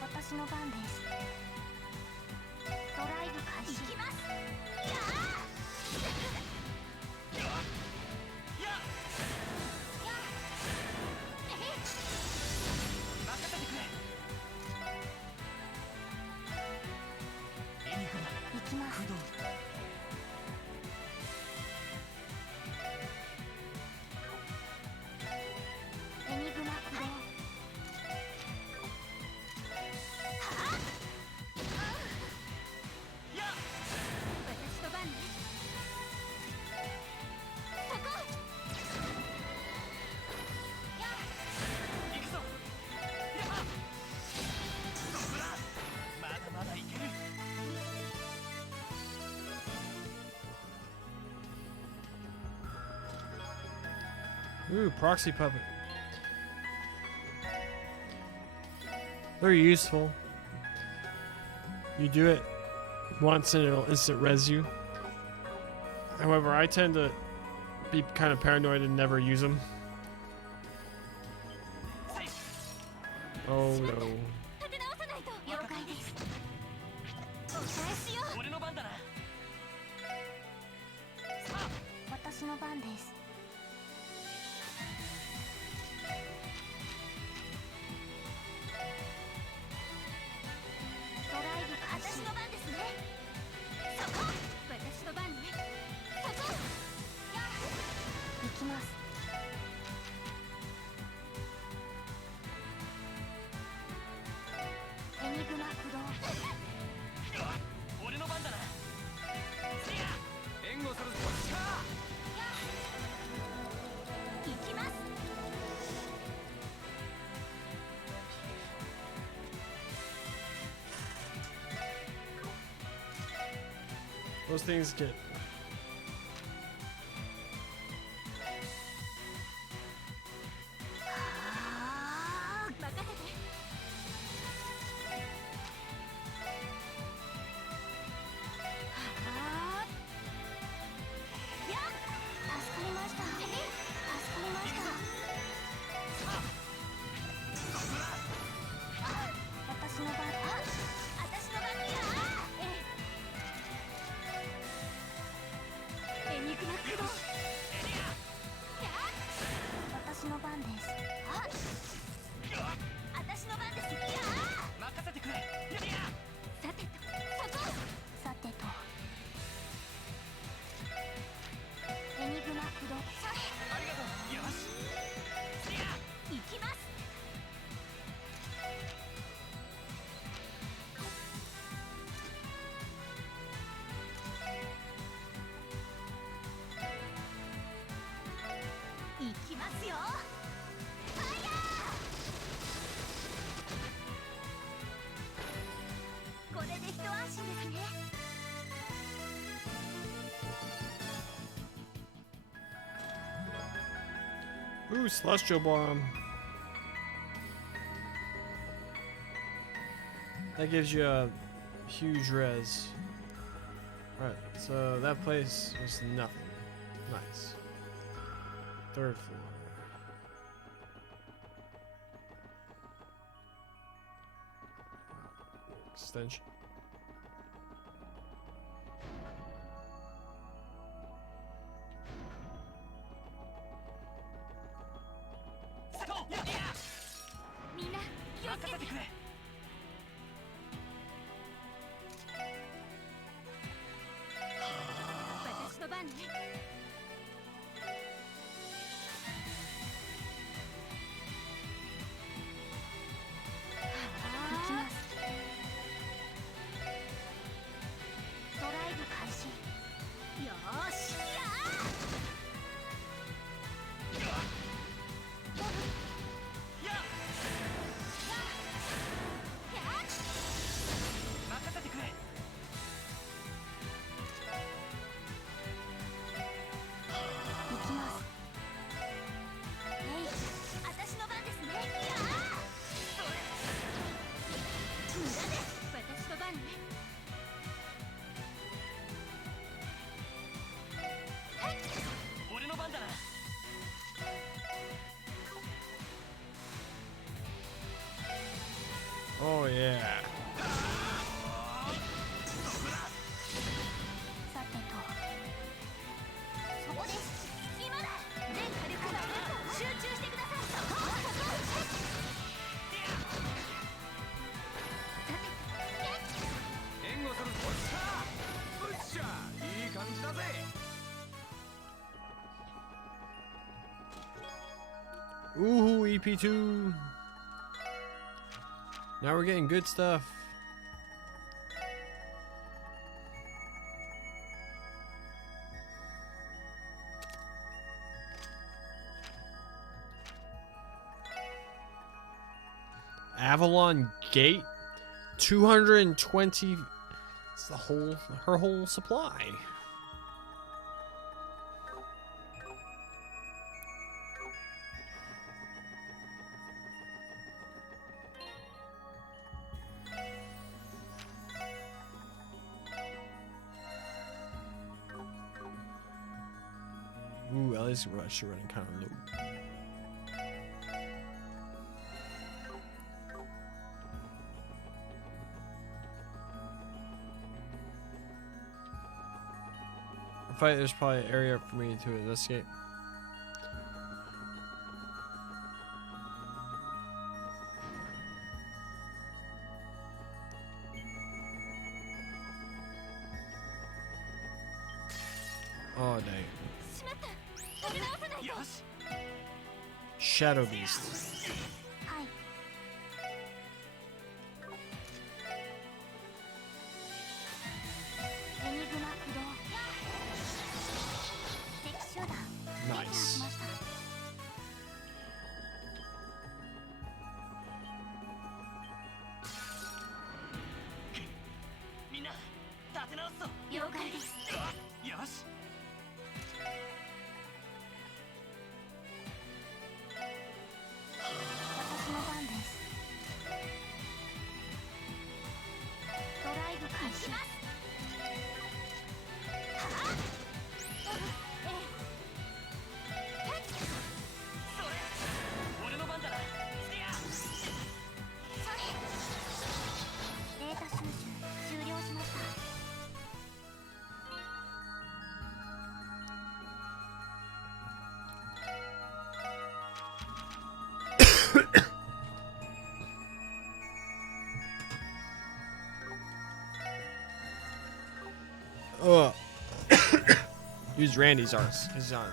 私の番です。ドライブ開始。行きます。やあ。任せてくれ。エニグマ行きます。駆動。 エニグマ駆動。私の番ね。そこ。行くぞ。やっ。そこだ。まだまだいける。 Ooh, proxy puppet. They're useful. You do it once and it'll instant res you. However, I tend to be kind of paranoid and never use them. Oh no. 立て直さないと。了解です。お返しよ。俺の番だな。さあ。 私の番です。ドライブ開始。私の番ですね。そこ。私の番ね。そこ。行きます。エニグマ駆動。俺の番だな。援護するぞ。行きます。 Those things get.私の番です。私の番です。任せてくれ。さてと、そこ。さてと。エニグマ駆動。それ。ありがとう。よし。行きます。行きますよ。ファイヤー。これで一安心ですね。 Ooh, celestial bomb. That gives you a huge res. Alright, so that place was nothing. Nice. Third floor. Extension.みんな気をつけて。私の番ね。行きます。ドライブ開始。よーし。Oh yeah. さてと、そこです。今だ。全火力が集中してください。さて、援護する。おっしゃー。うっしゃー。いい感じだぜ。Ooh, EP2. Now we're getting good stuff. Avalon Gate, 220. It's her whole supply. Ooh, Ellie's actually running kind of low. There's probably an area for me to investigate. Oh, dang. Shadow Beast. はい。エニグマ駆動。敵集団。 Nice. しました。みんな立て直すぞ。了解です。よし。私の番です。ドライブ開始。はあ。俺の番だな。データ収集終了しました。Use Randy's arts. He's on.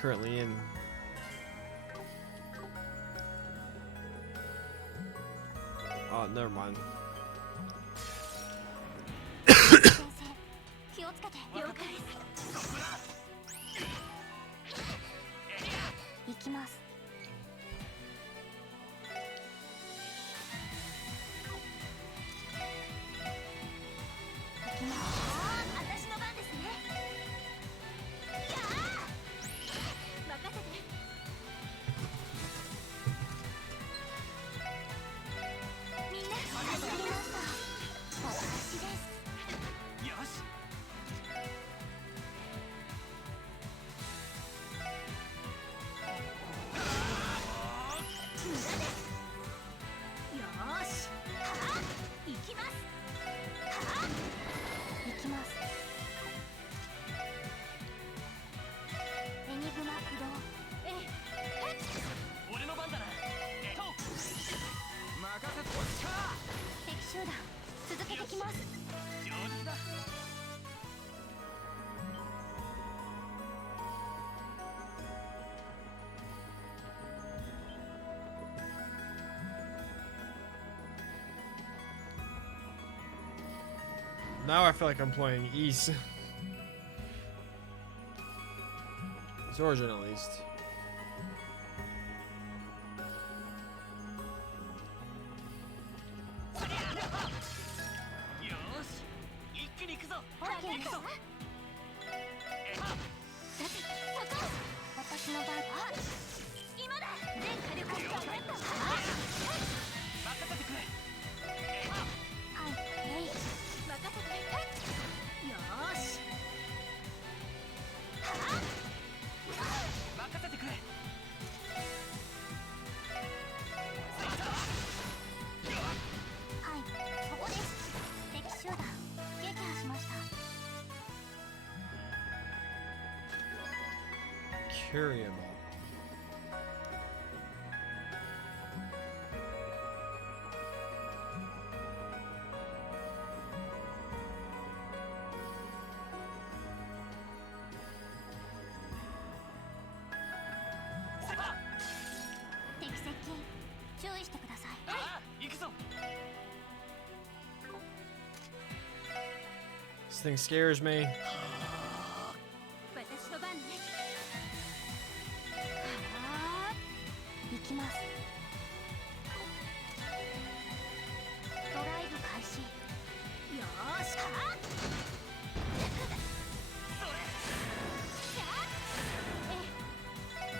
Currently in. Oh, never mind. 先生、気をつけて。了解です。行きます。行きます。私の番ですね。やあ。任せて。みんな。しはあ行きますはあ行きますエニグマ駆動俺の番だなと任せておっしゃ敵集団続けてきます上出来だ Now I feel like I'm playing East. His origin, at least. よーし一気に行くぞオッケーですさてそこ私の番あ今だ全火力を使ったは任せてくれはいえい任せてよーしはあ任せてくれはいここです敵集団撃破しました Curiable. This thing scares me. 私の番ねはあ行きますドライブ開始よーしはあ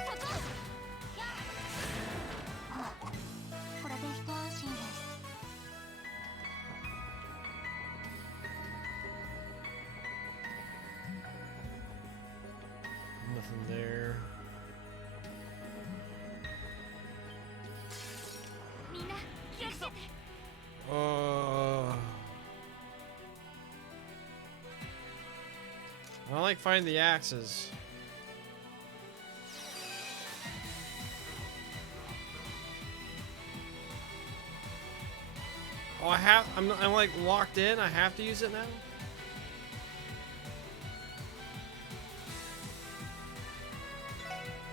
そこやあこれで一安心です Nothing there. みんな気をつけて I don't like finding the axes. Oh, I'm like locked in. I have to use it now.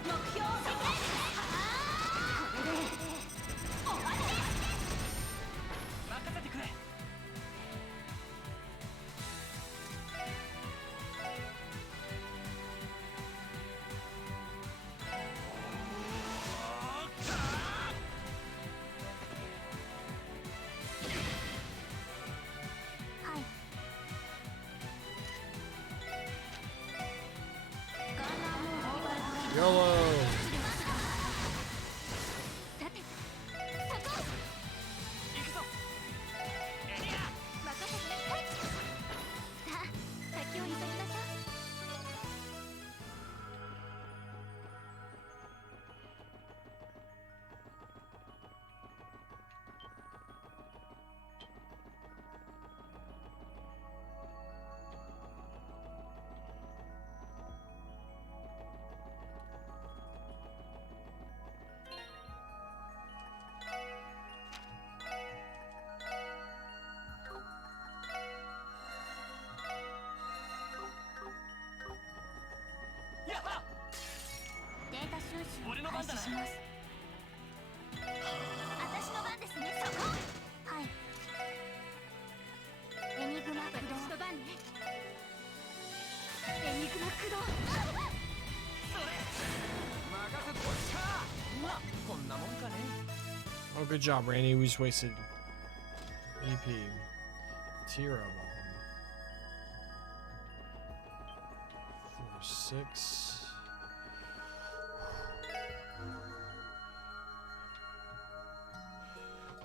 目標を設定これで終わり任せてくれ はいガンナーモード YOLO. さてそこ行くぞエリア任せてさあ先を急ぎましょう やっはデータ収集を俺の番だな開始します私の番ですねそこはいエニグマ駆動私の番ねエニグマ駆動それ任せておっしゃまあこんなもんかね Oh, good job, Randy. We just wasted EP. Tira bomb. 4, 6.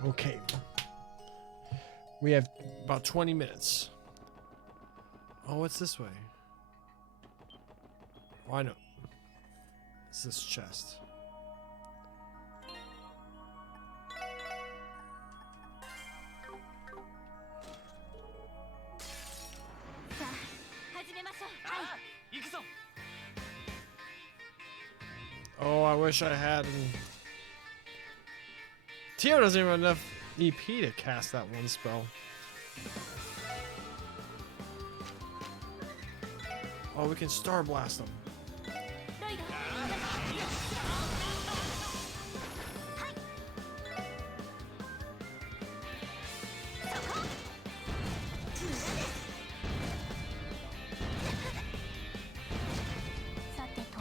Okay. We have about 20 minutes. Oh, what's this way? Oh, I know. It's this chest. wish I had. Tio doesn't even have enough EP to cast that one spell. Oh, we can Star Blast them. ロイド さてと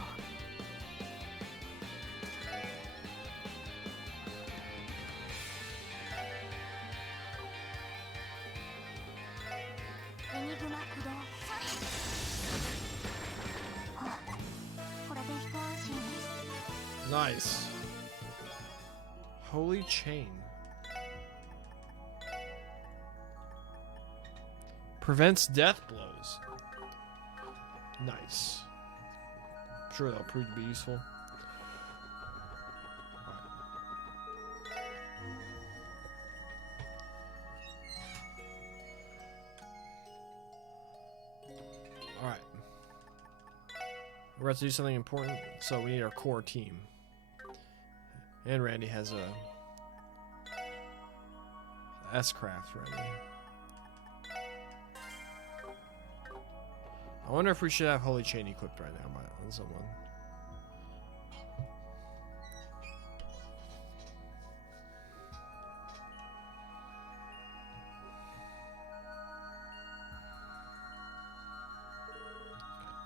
エニグマ駆動あこれで一安心です Nice. Holy Chain. Prevents death blows. Nice. I'm sure that'll prove to be useful. Alright. We're about to do something important, so we need our core team. And Randy has a S-Craft ready. I wonder if we should have Holy Chain equipped right now on someone.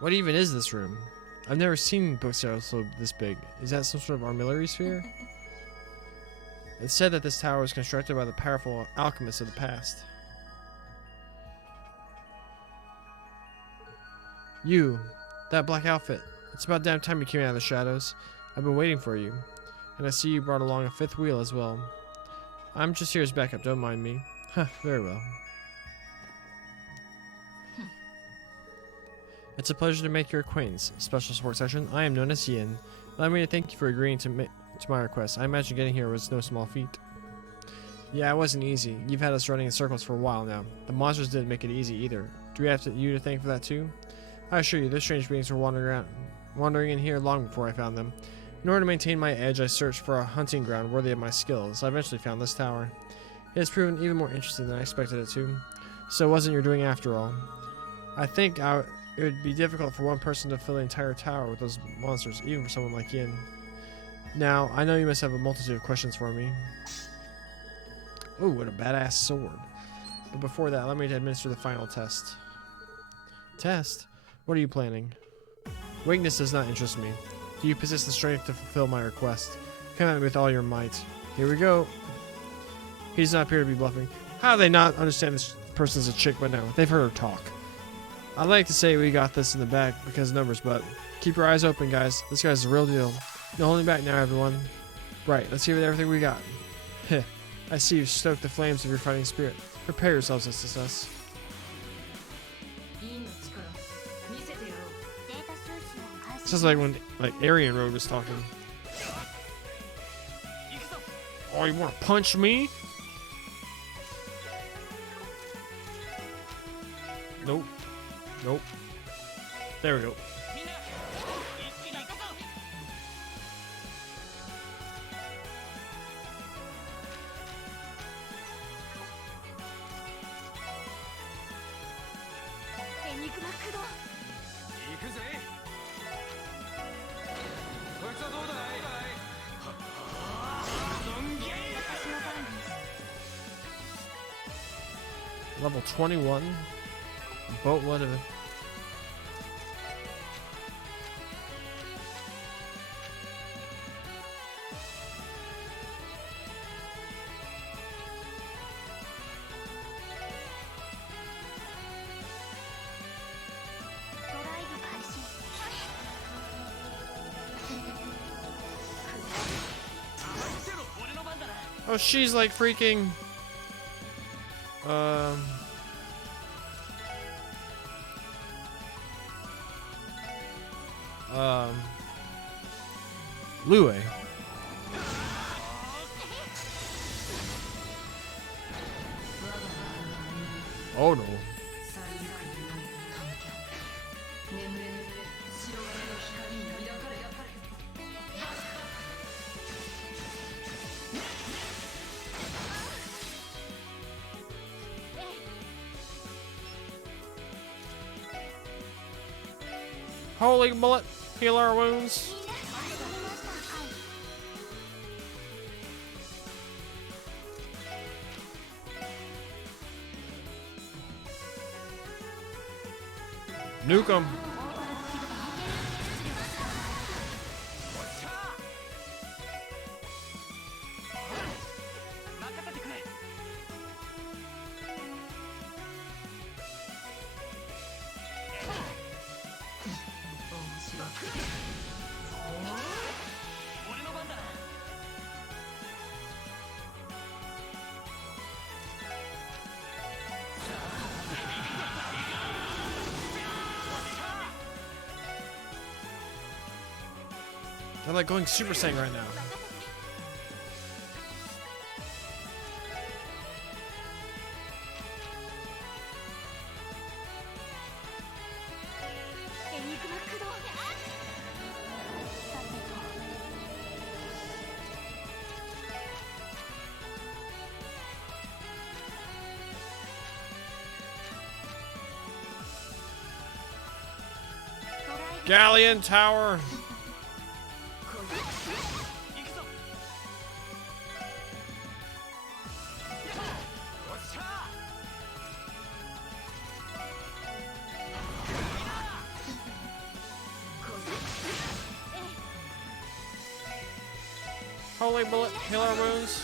What even is this room? I've never seen bookshelves so this big. Is that some sort of armillary sphere? It's said that this tower was constructed by the powerful alchemists of the past. You, that black outfit. It's about damn time you came out of the shadows. I've been waiting for you. And I see you brought along a fifth wheel as well. I'm just here as backup, don't mind me. Huh, very well. It's a pleasure to make your acquaintance. Special support session. I am known as Yin. Allow me to thank you for agreeing to my request. I imagine getting here was no small feat. Yeah, it wasn't easy. You've had us running in circles for a while now. The monsters didn't make it easy either. Do we have you to thank for that too? I assure you, those strange beings were wandering in here long before I found them. In order to maintain my edge, I searched for a hunting ground worthy of my skills. I eventually found this tower. It has proven even more interesting than I expected it to. So it wasn't your doing after all. I think it would be difficult for one person to fill the entire tower with those monsters, even for someone like Yin. Now, I know you must have a multitude of questions for me. Ooh, what a badass sword. But before that, let me administer the final test. Test? What are you planning? Weakness does not interest me. Do you possess the strength to fulfill my request? Come at me with all your might. Here we go. He does not appear to be bluffing. How do they not understand this person's a chick by now? They've heard her talk. I'd like to say we got this in the back because of numbers, but keep your eyes open, guys. This guy's the real deal. No holding back now, everyone. Right, let's give it everything we got. Heh. I see you've stoked the flames of your fighting spirit. Prepare yourselves to success. データ収集を開始 Sounds like when Aryan Road was talking. Oh, you wanna punch me? Nope. Nope. There we go. みんな一気に行くぞ エニグマ駆動行くぜこいつはどうだい私の番です Level 21. Boatload of it. Oh, she's like freaking. Lue. Oh no. Holy bullet, heal our wounds. Nuke 'em. They're like going Super Saiyan right now. Galleon Tower. Holy bullet, heal our wounds.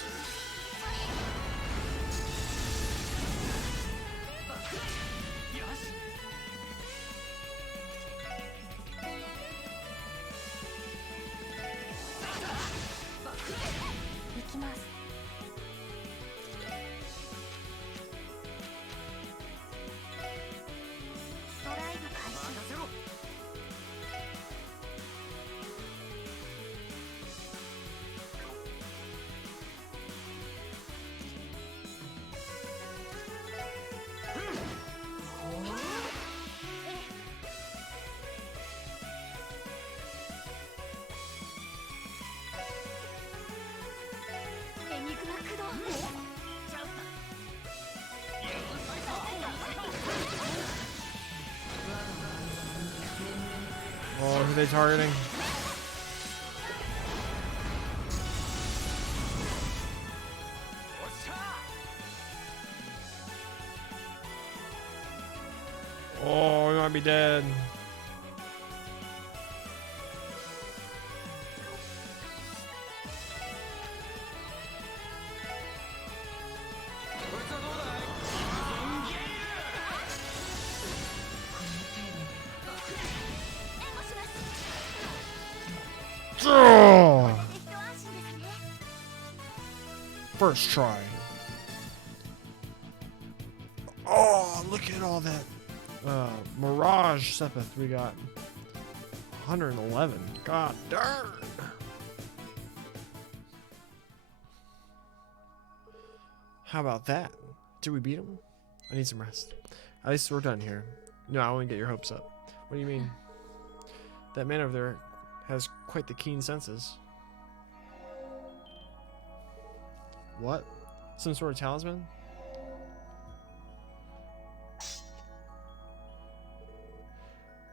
Oh, who are they targeting? Oh, we might be dead. First try. Oh, look at all that Mirage Sepith we got. 111. God darn. How about that? Did we beat him? I need some rest. At least we're done here. No, I want to get your hopes up. What do you mean? That man over there has quite the keen senses. What? Some sort of talisman?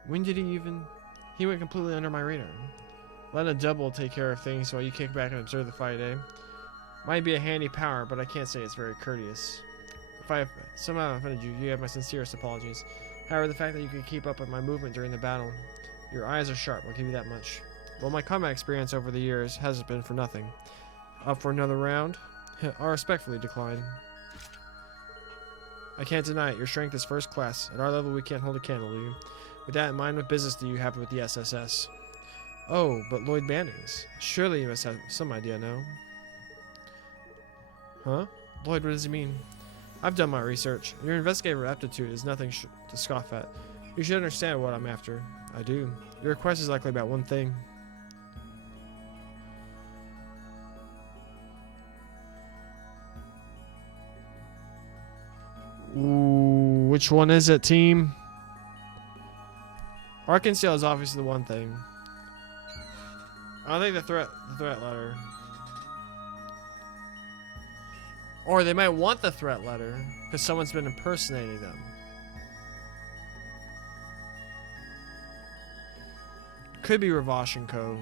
When did he even... He went completely under my radar. Let a double take care of things while you kick back and observe the fight, eh? Might be a handy power, but I can't say it's very courteous. If I have somehow offended you, you have my sincerest apologies. However, the fact that you could keep up with my movement during the battle, your eyes are sharp, I'll give you that much. Well, my combat experience over the years hasn't been for nothing. Up for another round? I respectfully decline. I can't deny it, your strength is first class. At our level, we can't hold a candle to you. With that in mind, what business do you have with the SSS? Oh, but Lloyd Bannings. Surely you must have some idea, no? Huh? Lloyd, what does he mean? I've done my research. Your investigative aptitude is nothing to scoff at. You should understand what I'm after. I do. Your request is likely about one thing. Ooh, which one is it, team? Arkansas is obviously the one thing. I don't think the threat letter. Or they might want the threat letter because someone's been impersonating them. could be Ravash and Co.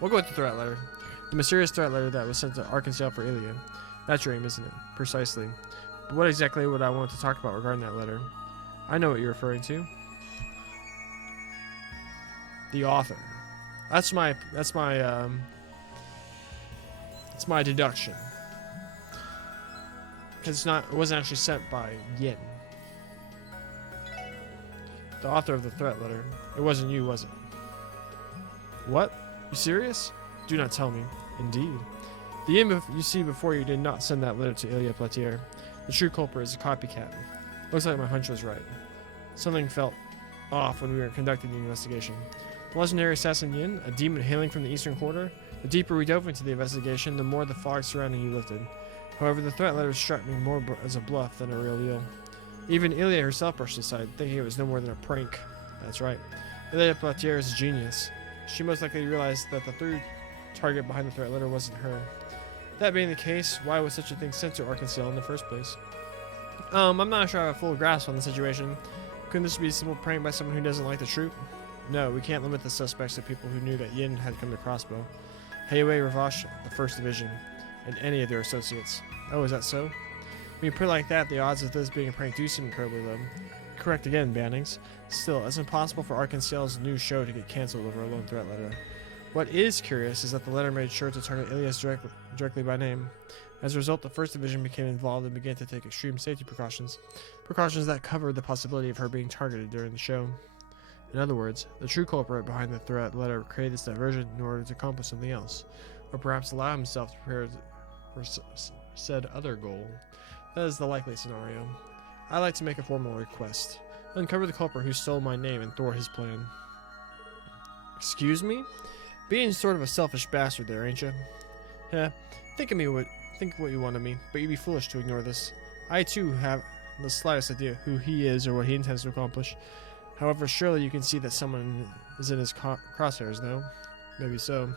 We'll go with the threat letter. The mysterious threat letter that was sent to Arkansas for Ilya. That's your aim, isn't it? Precisely. But what exactly would I want to talk about regarding that letter? I know what you're referring to. The author. That's my deduction. Because it wasn't actually sent by Yin. The author of the threat letter. It wasn't you, was it? What? You serious? Do not tell me. Indeed. The Yin you see before you did not send that letter to Ilya Platier. The true culprit is a copycat. Looks like my hunch was right. Something felt off when we were conducting the investigation. The legendary assassin Yin, a demon hailing from the eastern quarter. The deeper we dove into the investigation, the more the fog surrounding you lifted. However, the threat letter struck me more as a bluff than a real deal. Even Ilya herself brushed aside, thinking it was no more than a prank. That's right. Ilya Platier is a genius. She most likely realized that the third target behind the threat letter wasn't her. That being the case, why was such a thing sent to Arkansas in the first place? I'm not sure I have a full grasp on the situation. Couldn't this be a simple prank by someone who doesn't like the troop? No, we can't limit the suspects to people who knew that Yin had come to Crossbell. Heiwei Ravash, the 1st Division, and any of their associates. Oh, is that so? When you put it like that, the odds of this being a prank do seem incredibly low. Correct again, Bannings. Still, it's impossible for Arkansas's new show to get cancelled over a lone threat letter. What is curious is that the letter made sure to target Ilyas directly by name. As a result, the 1st Division became involved and began to take extreme safety precautions. Precautions that covered the possibility of her being targeted during the show. In other words, the true culprit behind the threat letter created this diversion in order to accomplish something else, or perhaps allow himself to prepare for said other goal. That is the likely scenario. I'd like to make a formal request. Uncover the culprit who stole my name and thwart his plan. Excuse me? Being sort of a selfish bastard there, ain't ya? Heh, think what you want of me, but you'd be foolish to ignore this. I too have the slightest idea who he is or what he intends to accomplish. However, surely you can see that someone is in his crosshairs, no? Maybe so.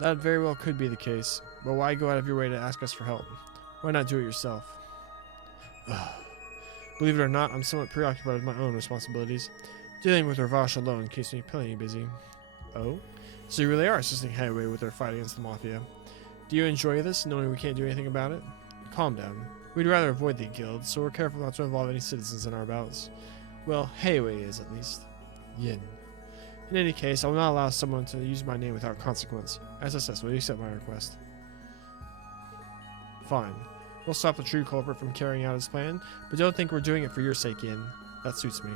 That very well could be the case, but why go out of your way to ask us for help? Why not do it yourself? Believe it or not, I'm somewhat preoccupied with my own responsibilities. Dealing with Ravash alone keeps me plenty busy. Oh? So you really are assisting Heiwei with their fight against the Mafia. Do you enjoy this, knowing we can't do anything about it? Calm down. We'd rather avoid the guild, so we're careful not to involve any citizens in our bouts. Well, Heiwei is, at least. Yin. In any case, I will not allow someone to use my name without consequence. SSS, will you accept my request? Fine. We'll stop the true culprit from carrying out his plan, but don't think we're doing it for your sake, Yin. That suits me.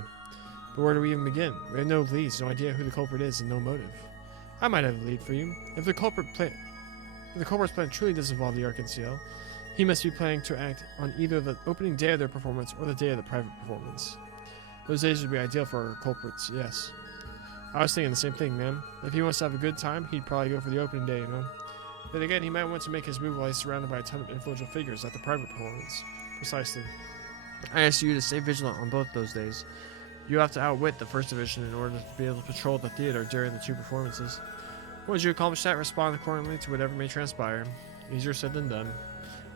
But where do we even begin? We have no leads, no idea who the culprit is, and no motive. I might have a lead for you. If the culprit's plan truly does involve the Arkansas, he must be planning to act on either the opening day of their performance or the day of the private performance. Those days would be ideal for our culprits, yes. I was thinking the same thing, man. If he wants to have a good time, he'd probably go for the opening day, you know? Then again, he might want to make his move while he's surrounded by a ton of influential figures at the private performance. Precisely. I ask you to stay vigilant on both those days. You have to outwit the 1st Division in order to be able to patrol the theater during the 2 performances. Once you accomplish that, respond accordingly to whatever may transpire. Easier said than done.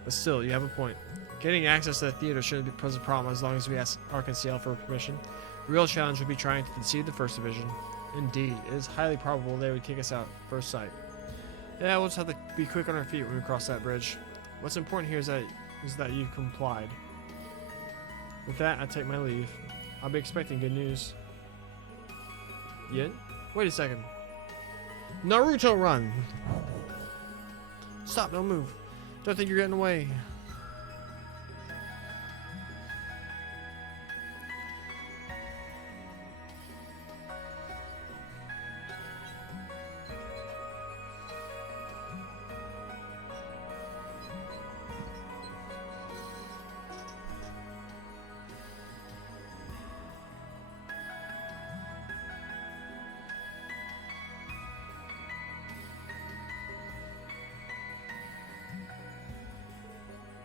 But still, you have a point. Getting access to the theater shouldn't pose a problem as long as we ask Arkansas for permission. The real challenge would be trying to deceive the 1st Division. Indeed, it is highly probable they would kick us out at first sight. Yeah, we'll just have to be quick on our feet when we cross that bridge. What's important here is that you complied. With that, I take my leave. I'll be expecting good news. Yin? Wait a second. Naruto run! Stop, don't move. Don't think you're getting away.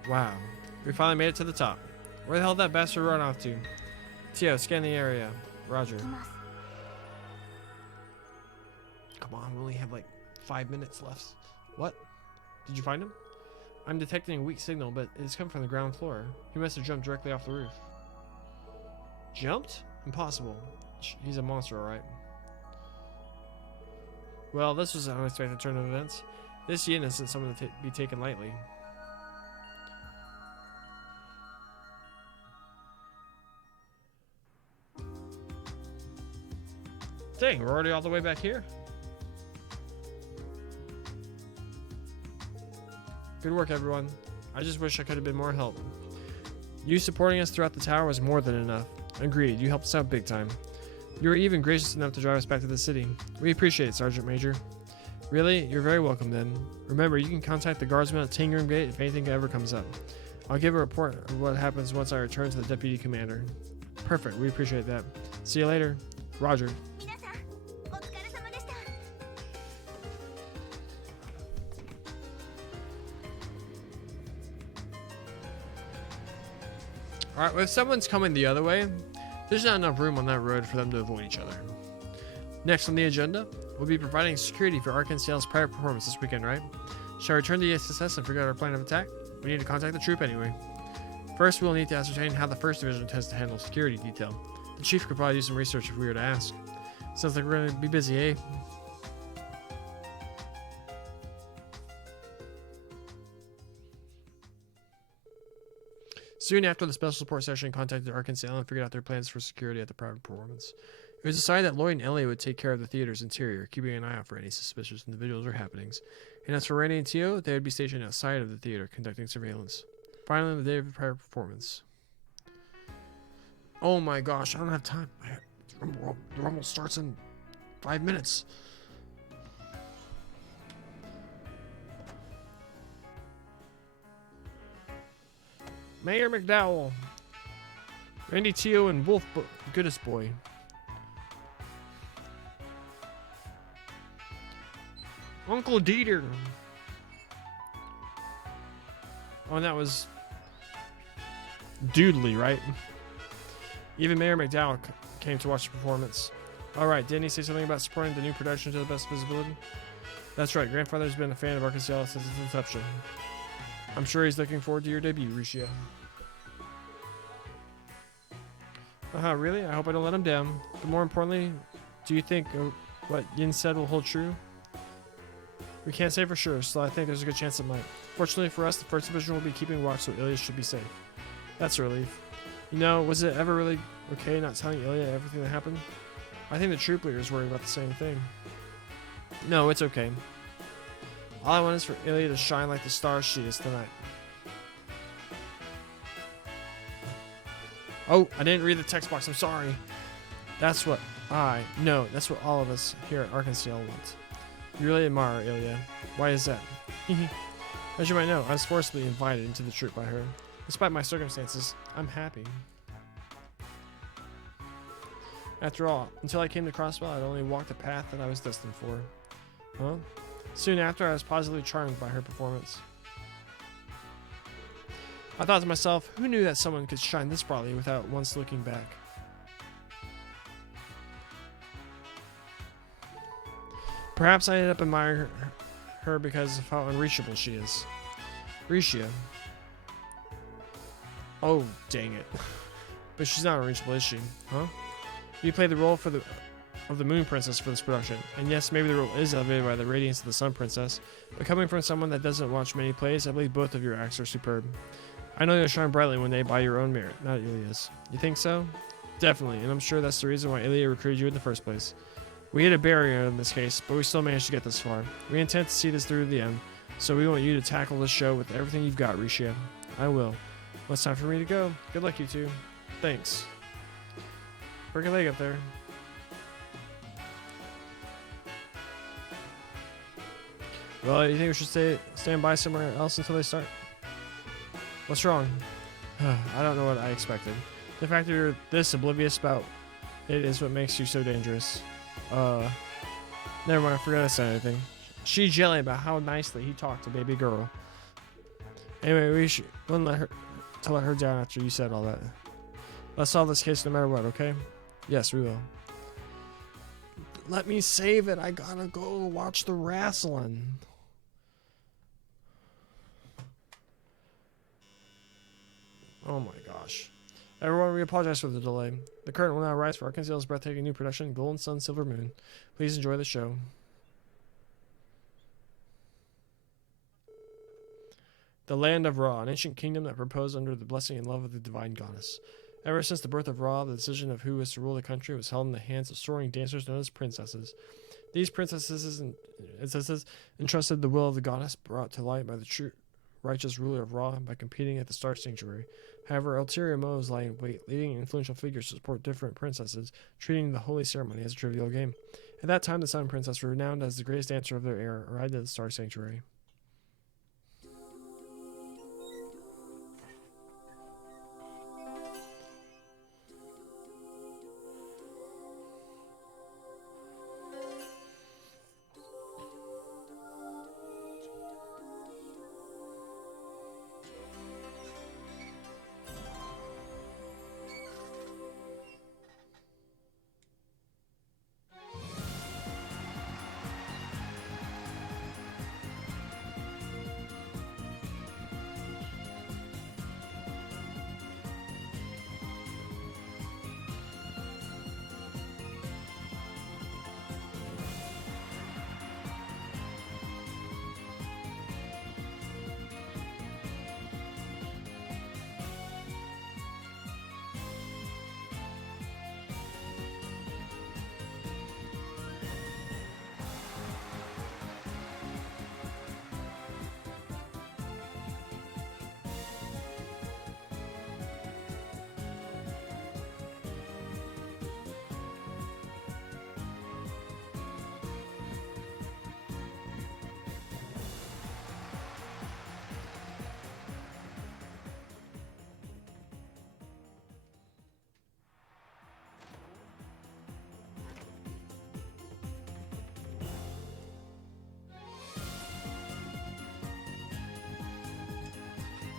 Wow, we finally made it to the top. Where the hell did that bastard run off to? Tio, scan the area. Roger. Come on, we only have like 5 minutes left. What? Did you find him? I'm detecting a weak signal, but it's come from the ground floor. He must have jumped directly off the roof. Jumped? Impossible. He's a monster, alright. Well, this was an unexpected turn of events. This yin isn't something to be taken lightly. Dang, we're already all the way back here. Good work, everyone. I just wish I could have been more help. You supporting us throughout the tower was more than enough. Agreed, you helped us out big time. You were even gracious enough to drive us back to the city. We appreciate it, Sergeant Major. Really? You're very welcome then. Remember, you can contact the guardsmen at Tingram Gate if anything ever comes up. I'll give a report of what happens once I return to the Deputy Commander. Perfect, we appreciate that. See you later. Roger. 皆さんお疲れ様でした。 Alright, well, if someone's coming the other way, there's not enough room on that road for them to avoid each other. Next on the agenda, we'll be providing security for Arkansas's private performance this weekend, right? Shall we return to the SSS and figure out our plan of attack? We need to contact the troop anyway. First, we'll need to ascertain how the 1st Division intends to handle security detail. The Chief could probably do some research if we were to ask. Sounds like we're going to be busy, eh? Soon after the special support session contacted Arkansas and figured out their plans for security at the private performance. It was decided that Lloyd and Elliot would take care of the theater's interior, keeping an eye out for any suspicious individuals or happenings. And as for Randy and Tio, they would be stationed outside of the theater, conducting surveillance. Finally, the day of the private performance. Oh my gosh, I don't have time. The rumble starts in 5 minutes. Mayor McDowell. Randy Tio and Wolf Goodest Boy. Uncle Dieter. Oh, and that was Doodly, right? Even Mayor McDowell came to watch the performance. Alright, didn't he say something about supporting the new production to the best visibility? That's right, Grandfather's been a fan of Arkansas since its inception. I'm sure he's looking forward to your debut, Ricia. Really? I hope I don't let him down. But more importantly, do you think what Yin said will hold true? We can't say for sure, so I think there's a good chance it might. Fortunately for us, the 1st Division will be keeping watch, so Ilya should be safe. That's a relief. You know, was it ever really okay not telling Ilya everything that happened? I think the troop leader is worried about the same thing. No, it's okay. All I want is for Ilya to shine like the star she is tonight. Oh, I didn't read the text box, I'm sorry. That's what that's what all of us here at Arkansas want. You really admire Ilya. Why is that? As you might know, I was forcibly invited into the troop by her. Despite my circumstances, I'm happy. After all, until I came to Crossbell, I'd only walked the path that I was destined for. Huh? Soon after, I was positively charmed by her performance. I thought to myself, who knew that someone could shine this brightly without once looking back? Perhaps I ended up admiring her because of how unreachable she is. Ricia. Oh, dang it. But she's not unreachable, is she? Huh? You played the role of the Moon Princess for this production, and yes, maybe the role is elevated by the radiance of the Sun Princess, but coming from someone that doesn't watch many plays, I believe both of your acts are superb. I know you'll shine brightly one day by your own merit, not Ilya's. You think so? Definitely, and I'm sure that's the reason why Ilya recruited you in the first place. We hit a barrier in this case, but we still managed to get this far. We intend to see this through to the end, so we want you to tackle this show with everything you've got, Ricia. I will. Well, it's time for me to go. Good luck, you two. Thanks. Break a leg up there. Well, you think we should stand by somewhere else until they start? What's wrong? I don't know what I expected. The fact that you're this oblivious about it is what makes you so dangerous. Never mind, I forgot to say anything. She's jelly about how nicely he talked to baby girl. Anyway, we wouldn't let her down after you said all that. Let's solve this case no matter what, okay? Yes, we will. Let me save it. I gotta go watch the wrestling. Oh my gosh. Everyone, we apologize for the delay. The curtain will now rise for Arkansas's breathtaking new production, Golden Sun, Silver Moon. Please enjoy the show. The land of Ra, an ancient kingdom that proposed under the blessing and love of the divine goddess. Ever since the birth of Ra, the decision of who was to rule the country was held in the hands of soaring dancers known as princesses. These princesses entrusted the will of the goddess, brought to light by the true righteous ruler of Ra by competing at the Star Sanctuary. However, ulterior motives lie in wait, leading influential figures to support different princesses, treating the holy ceremony as a trivial game. At that time, the Sun Princess, renowned as the greatest dancer of their era, arrived at the Star Sanctuary.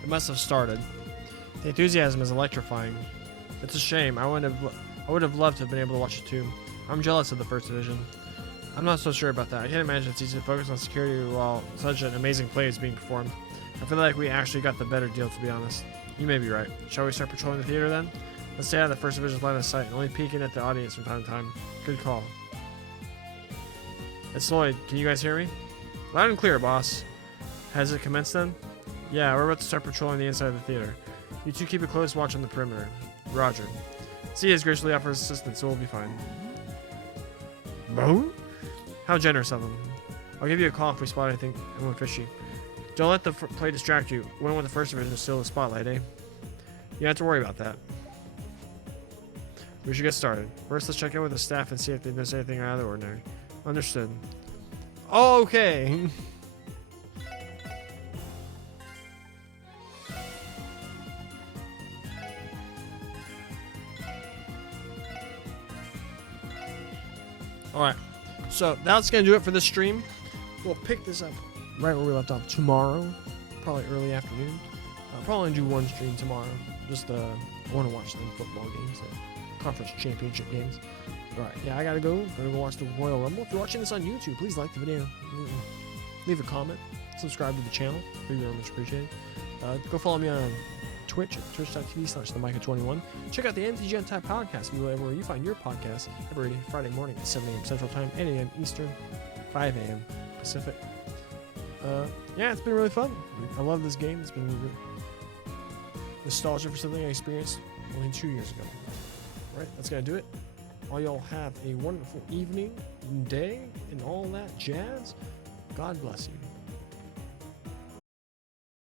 It must have started. The enthusiasm is electrifying. It's a shame. I would have loved to have been able to watch it too. I'm jealous of the First Division. I'm not so sure about that. I can't imagine it's easy to focus on security while such an amazing play is being performed. I feel like we actually got the better deal, to be honest. You may be right. Shall we start patrolling the theater then? Let's stay out of the First Division's line of sight, only peeking at the audience from time to time. Good call. It's Lloyd. Can you guys hear me? Loud and clear, boss. Has it commenced then? Yeah, we're about to start patrolling the inside of the theater. You two keep a close watch on the perimeter. Roger. C has graciously offered assistance, so we'll be fine. Boom? How generous of him. I'll give you a call if we spot anything fishy. Don't let the play distract you. We don't want the First Division to steal the spotlight, eh? You don't have to worry about that. We should get started. First, let's check in with the staff and see if they notice anything out of the ordinary. Understood. Okay. Alright, so that's going to do it for this stream. We'll pick this up right where we left off tomorrow, probably early afternoon. I'll probably do one stream tomorrow. Just, I want to watch them football games, the conference championship games. Alright, yeah, I got to go. Go watch the Royal Rumble. If you're watching this on YouTube, please like the video. Leave a comment. Subscribe to the channel. It'd be very much appreciated. Go follow me on Twitch at twitch.tv/themicah21. Check out the MTG Untitled podcast wherever you find your podcast every Friday morning at 7 a.m. Central Time, 8 a.m. Eastern, 5 a.m. Pacific. Yeah, it's been really fun. I love this game. It's been really nostalgia for something I experienced only 2 years ago. Right, that's gonna do it. All y'all have a wonderful evening, day, and all that jazz. God bless you.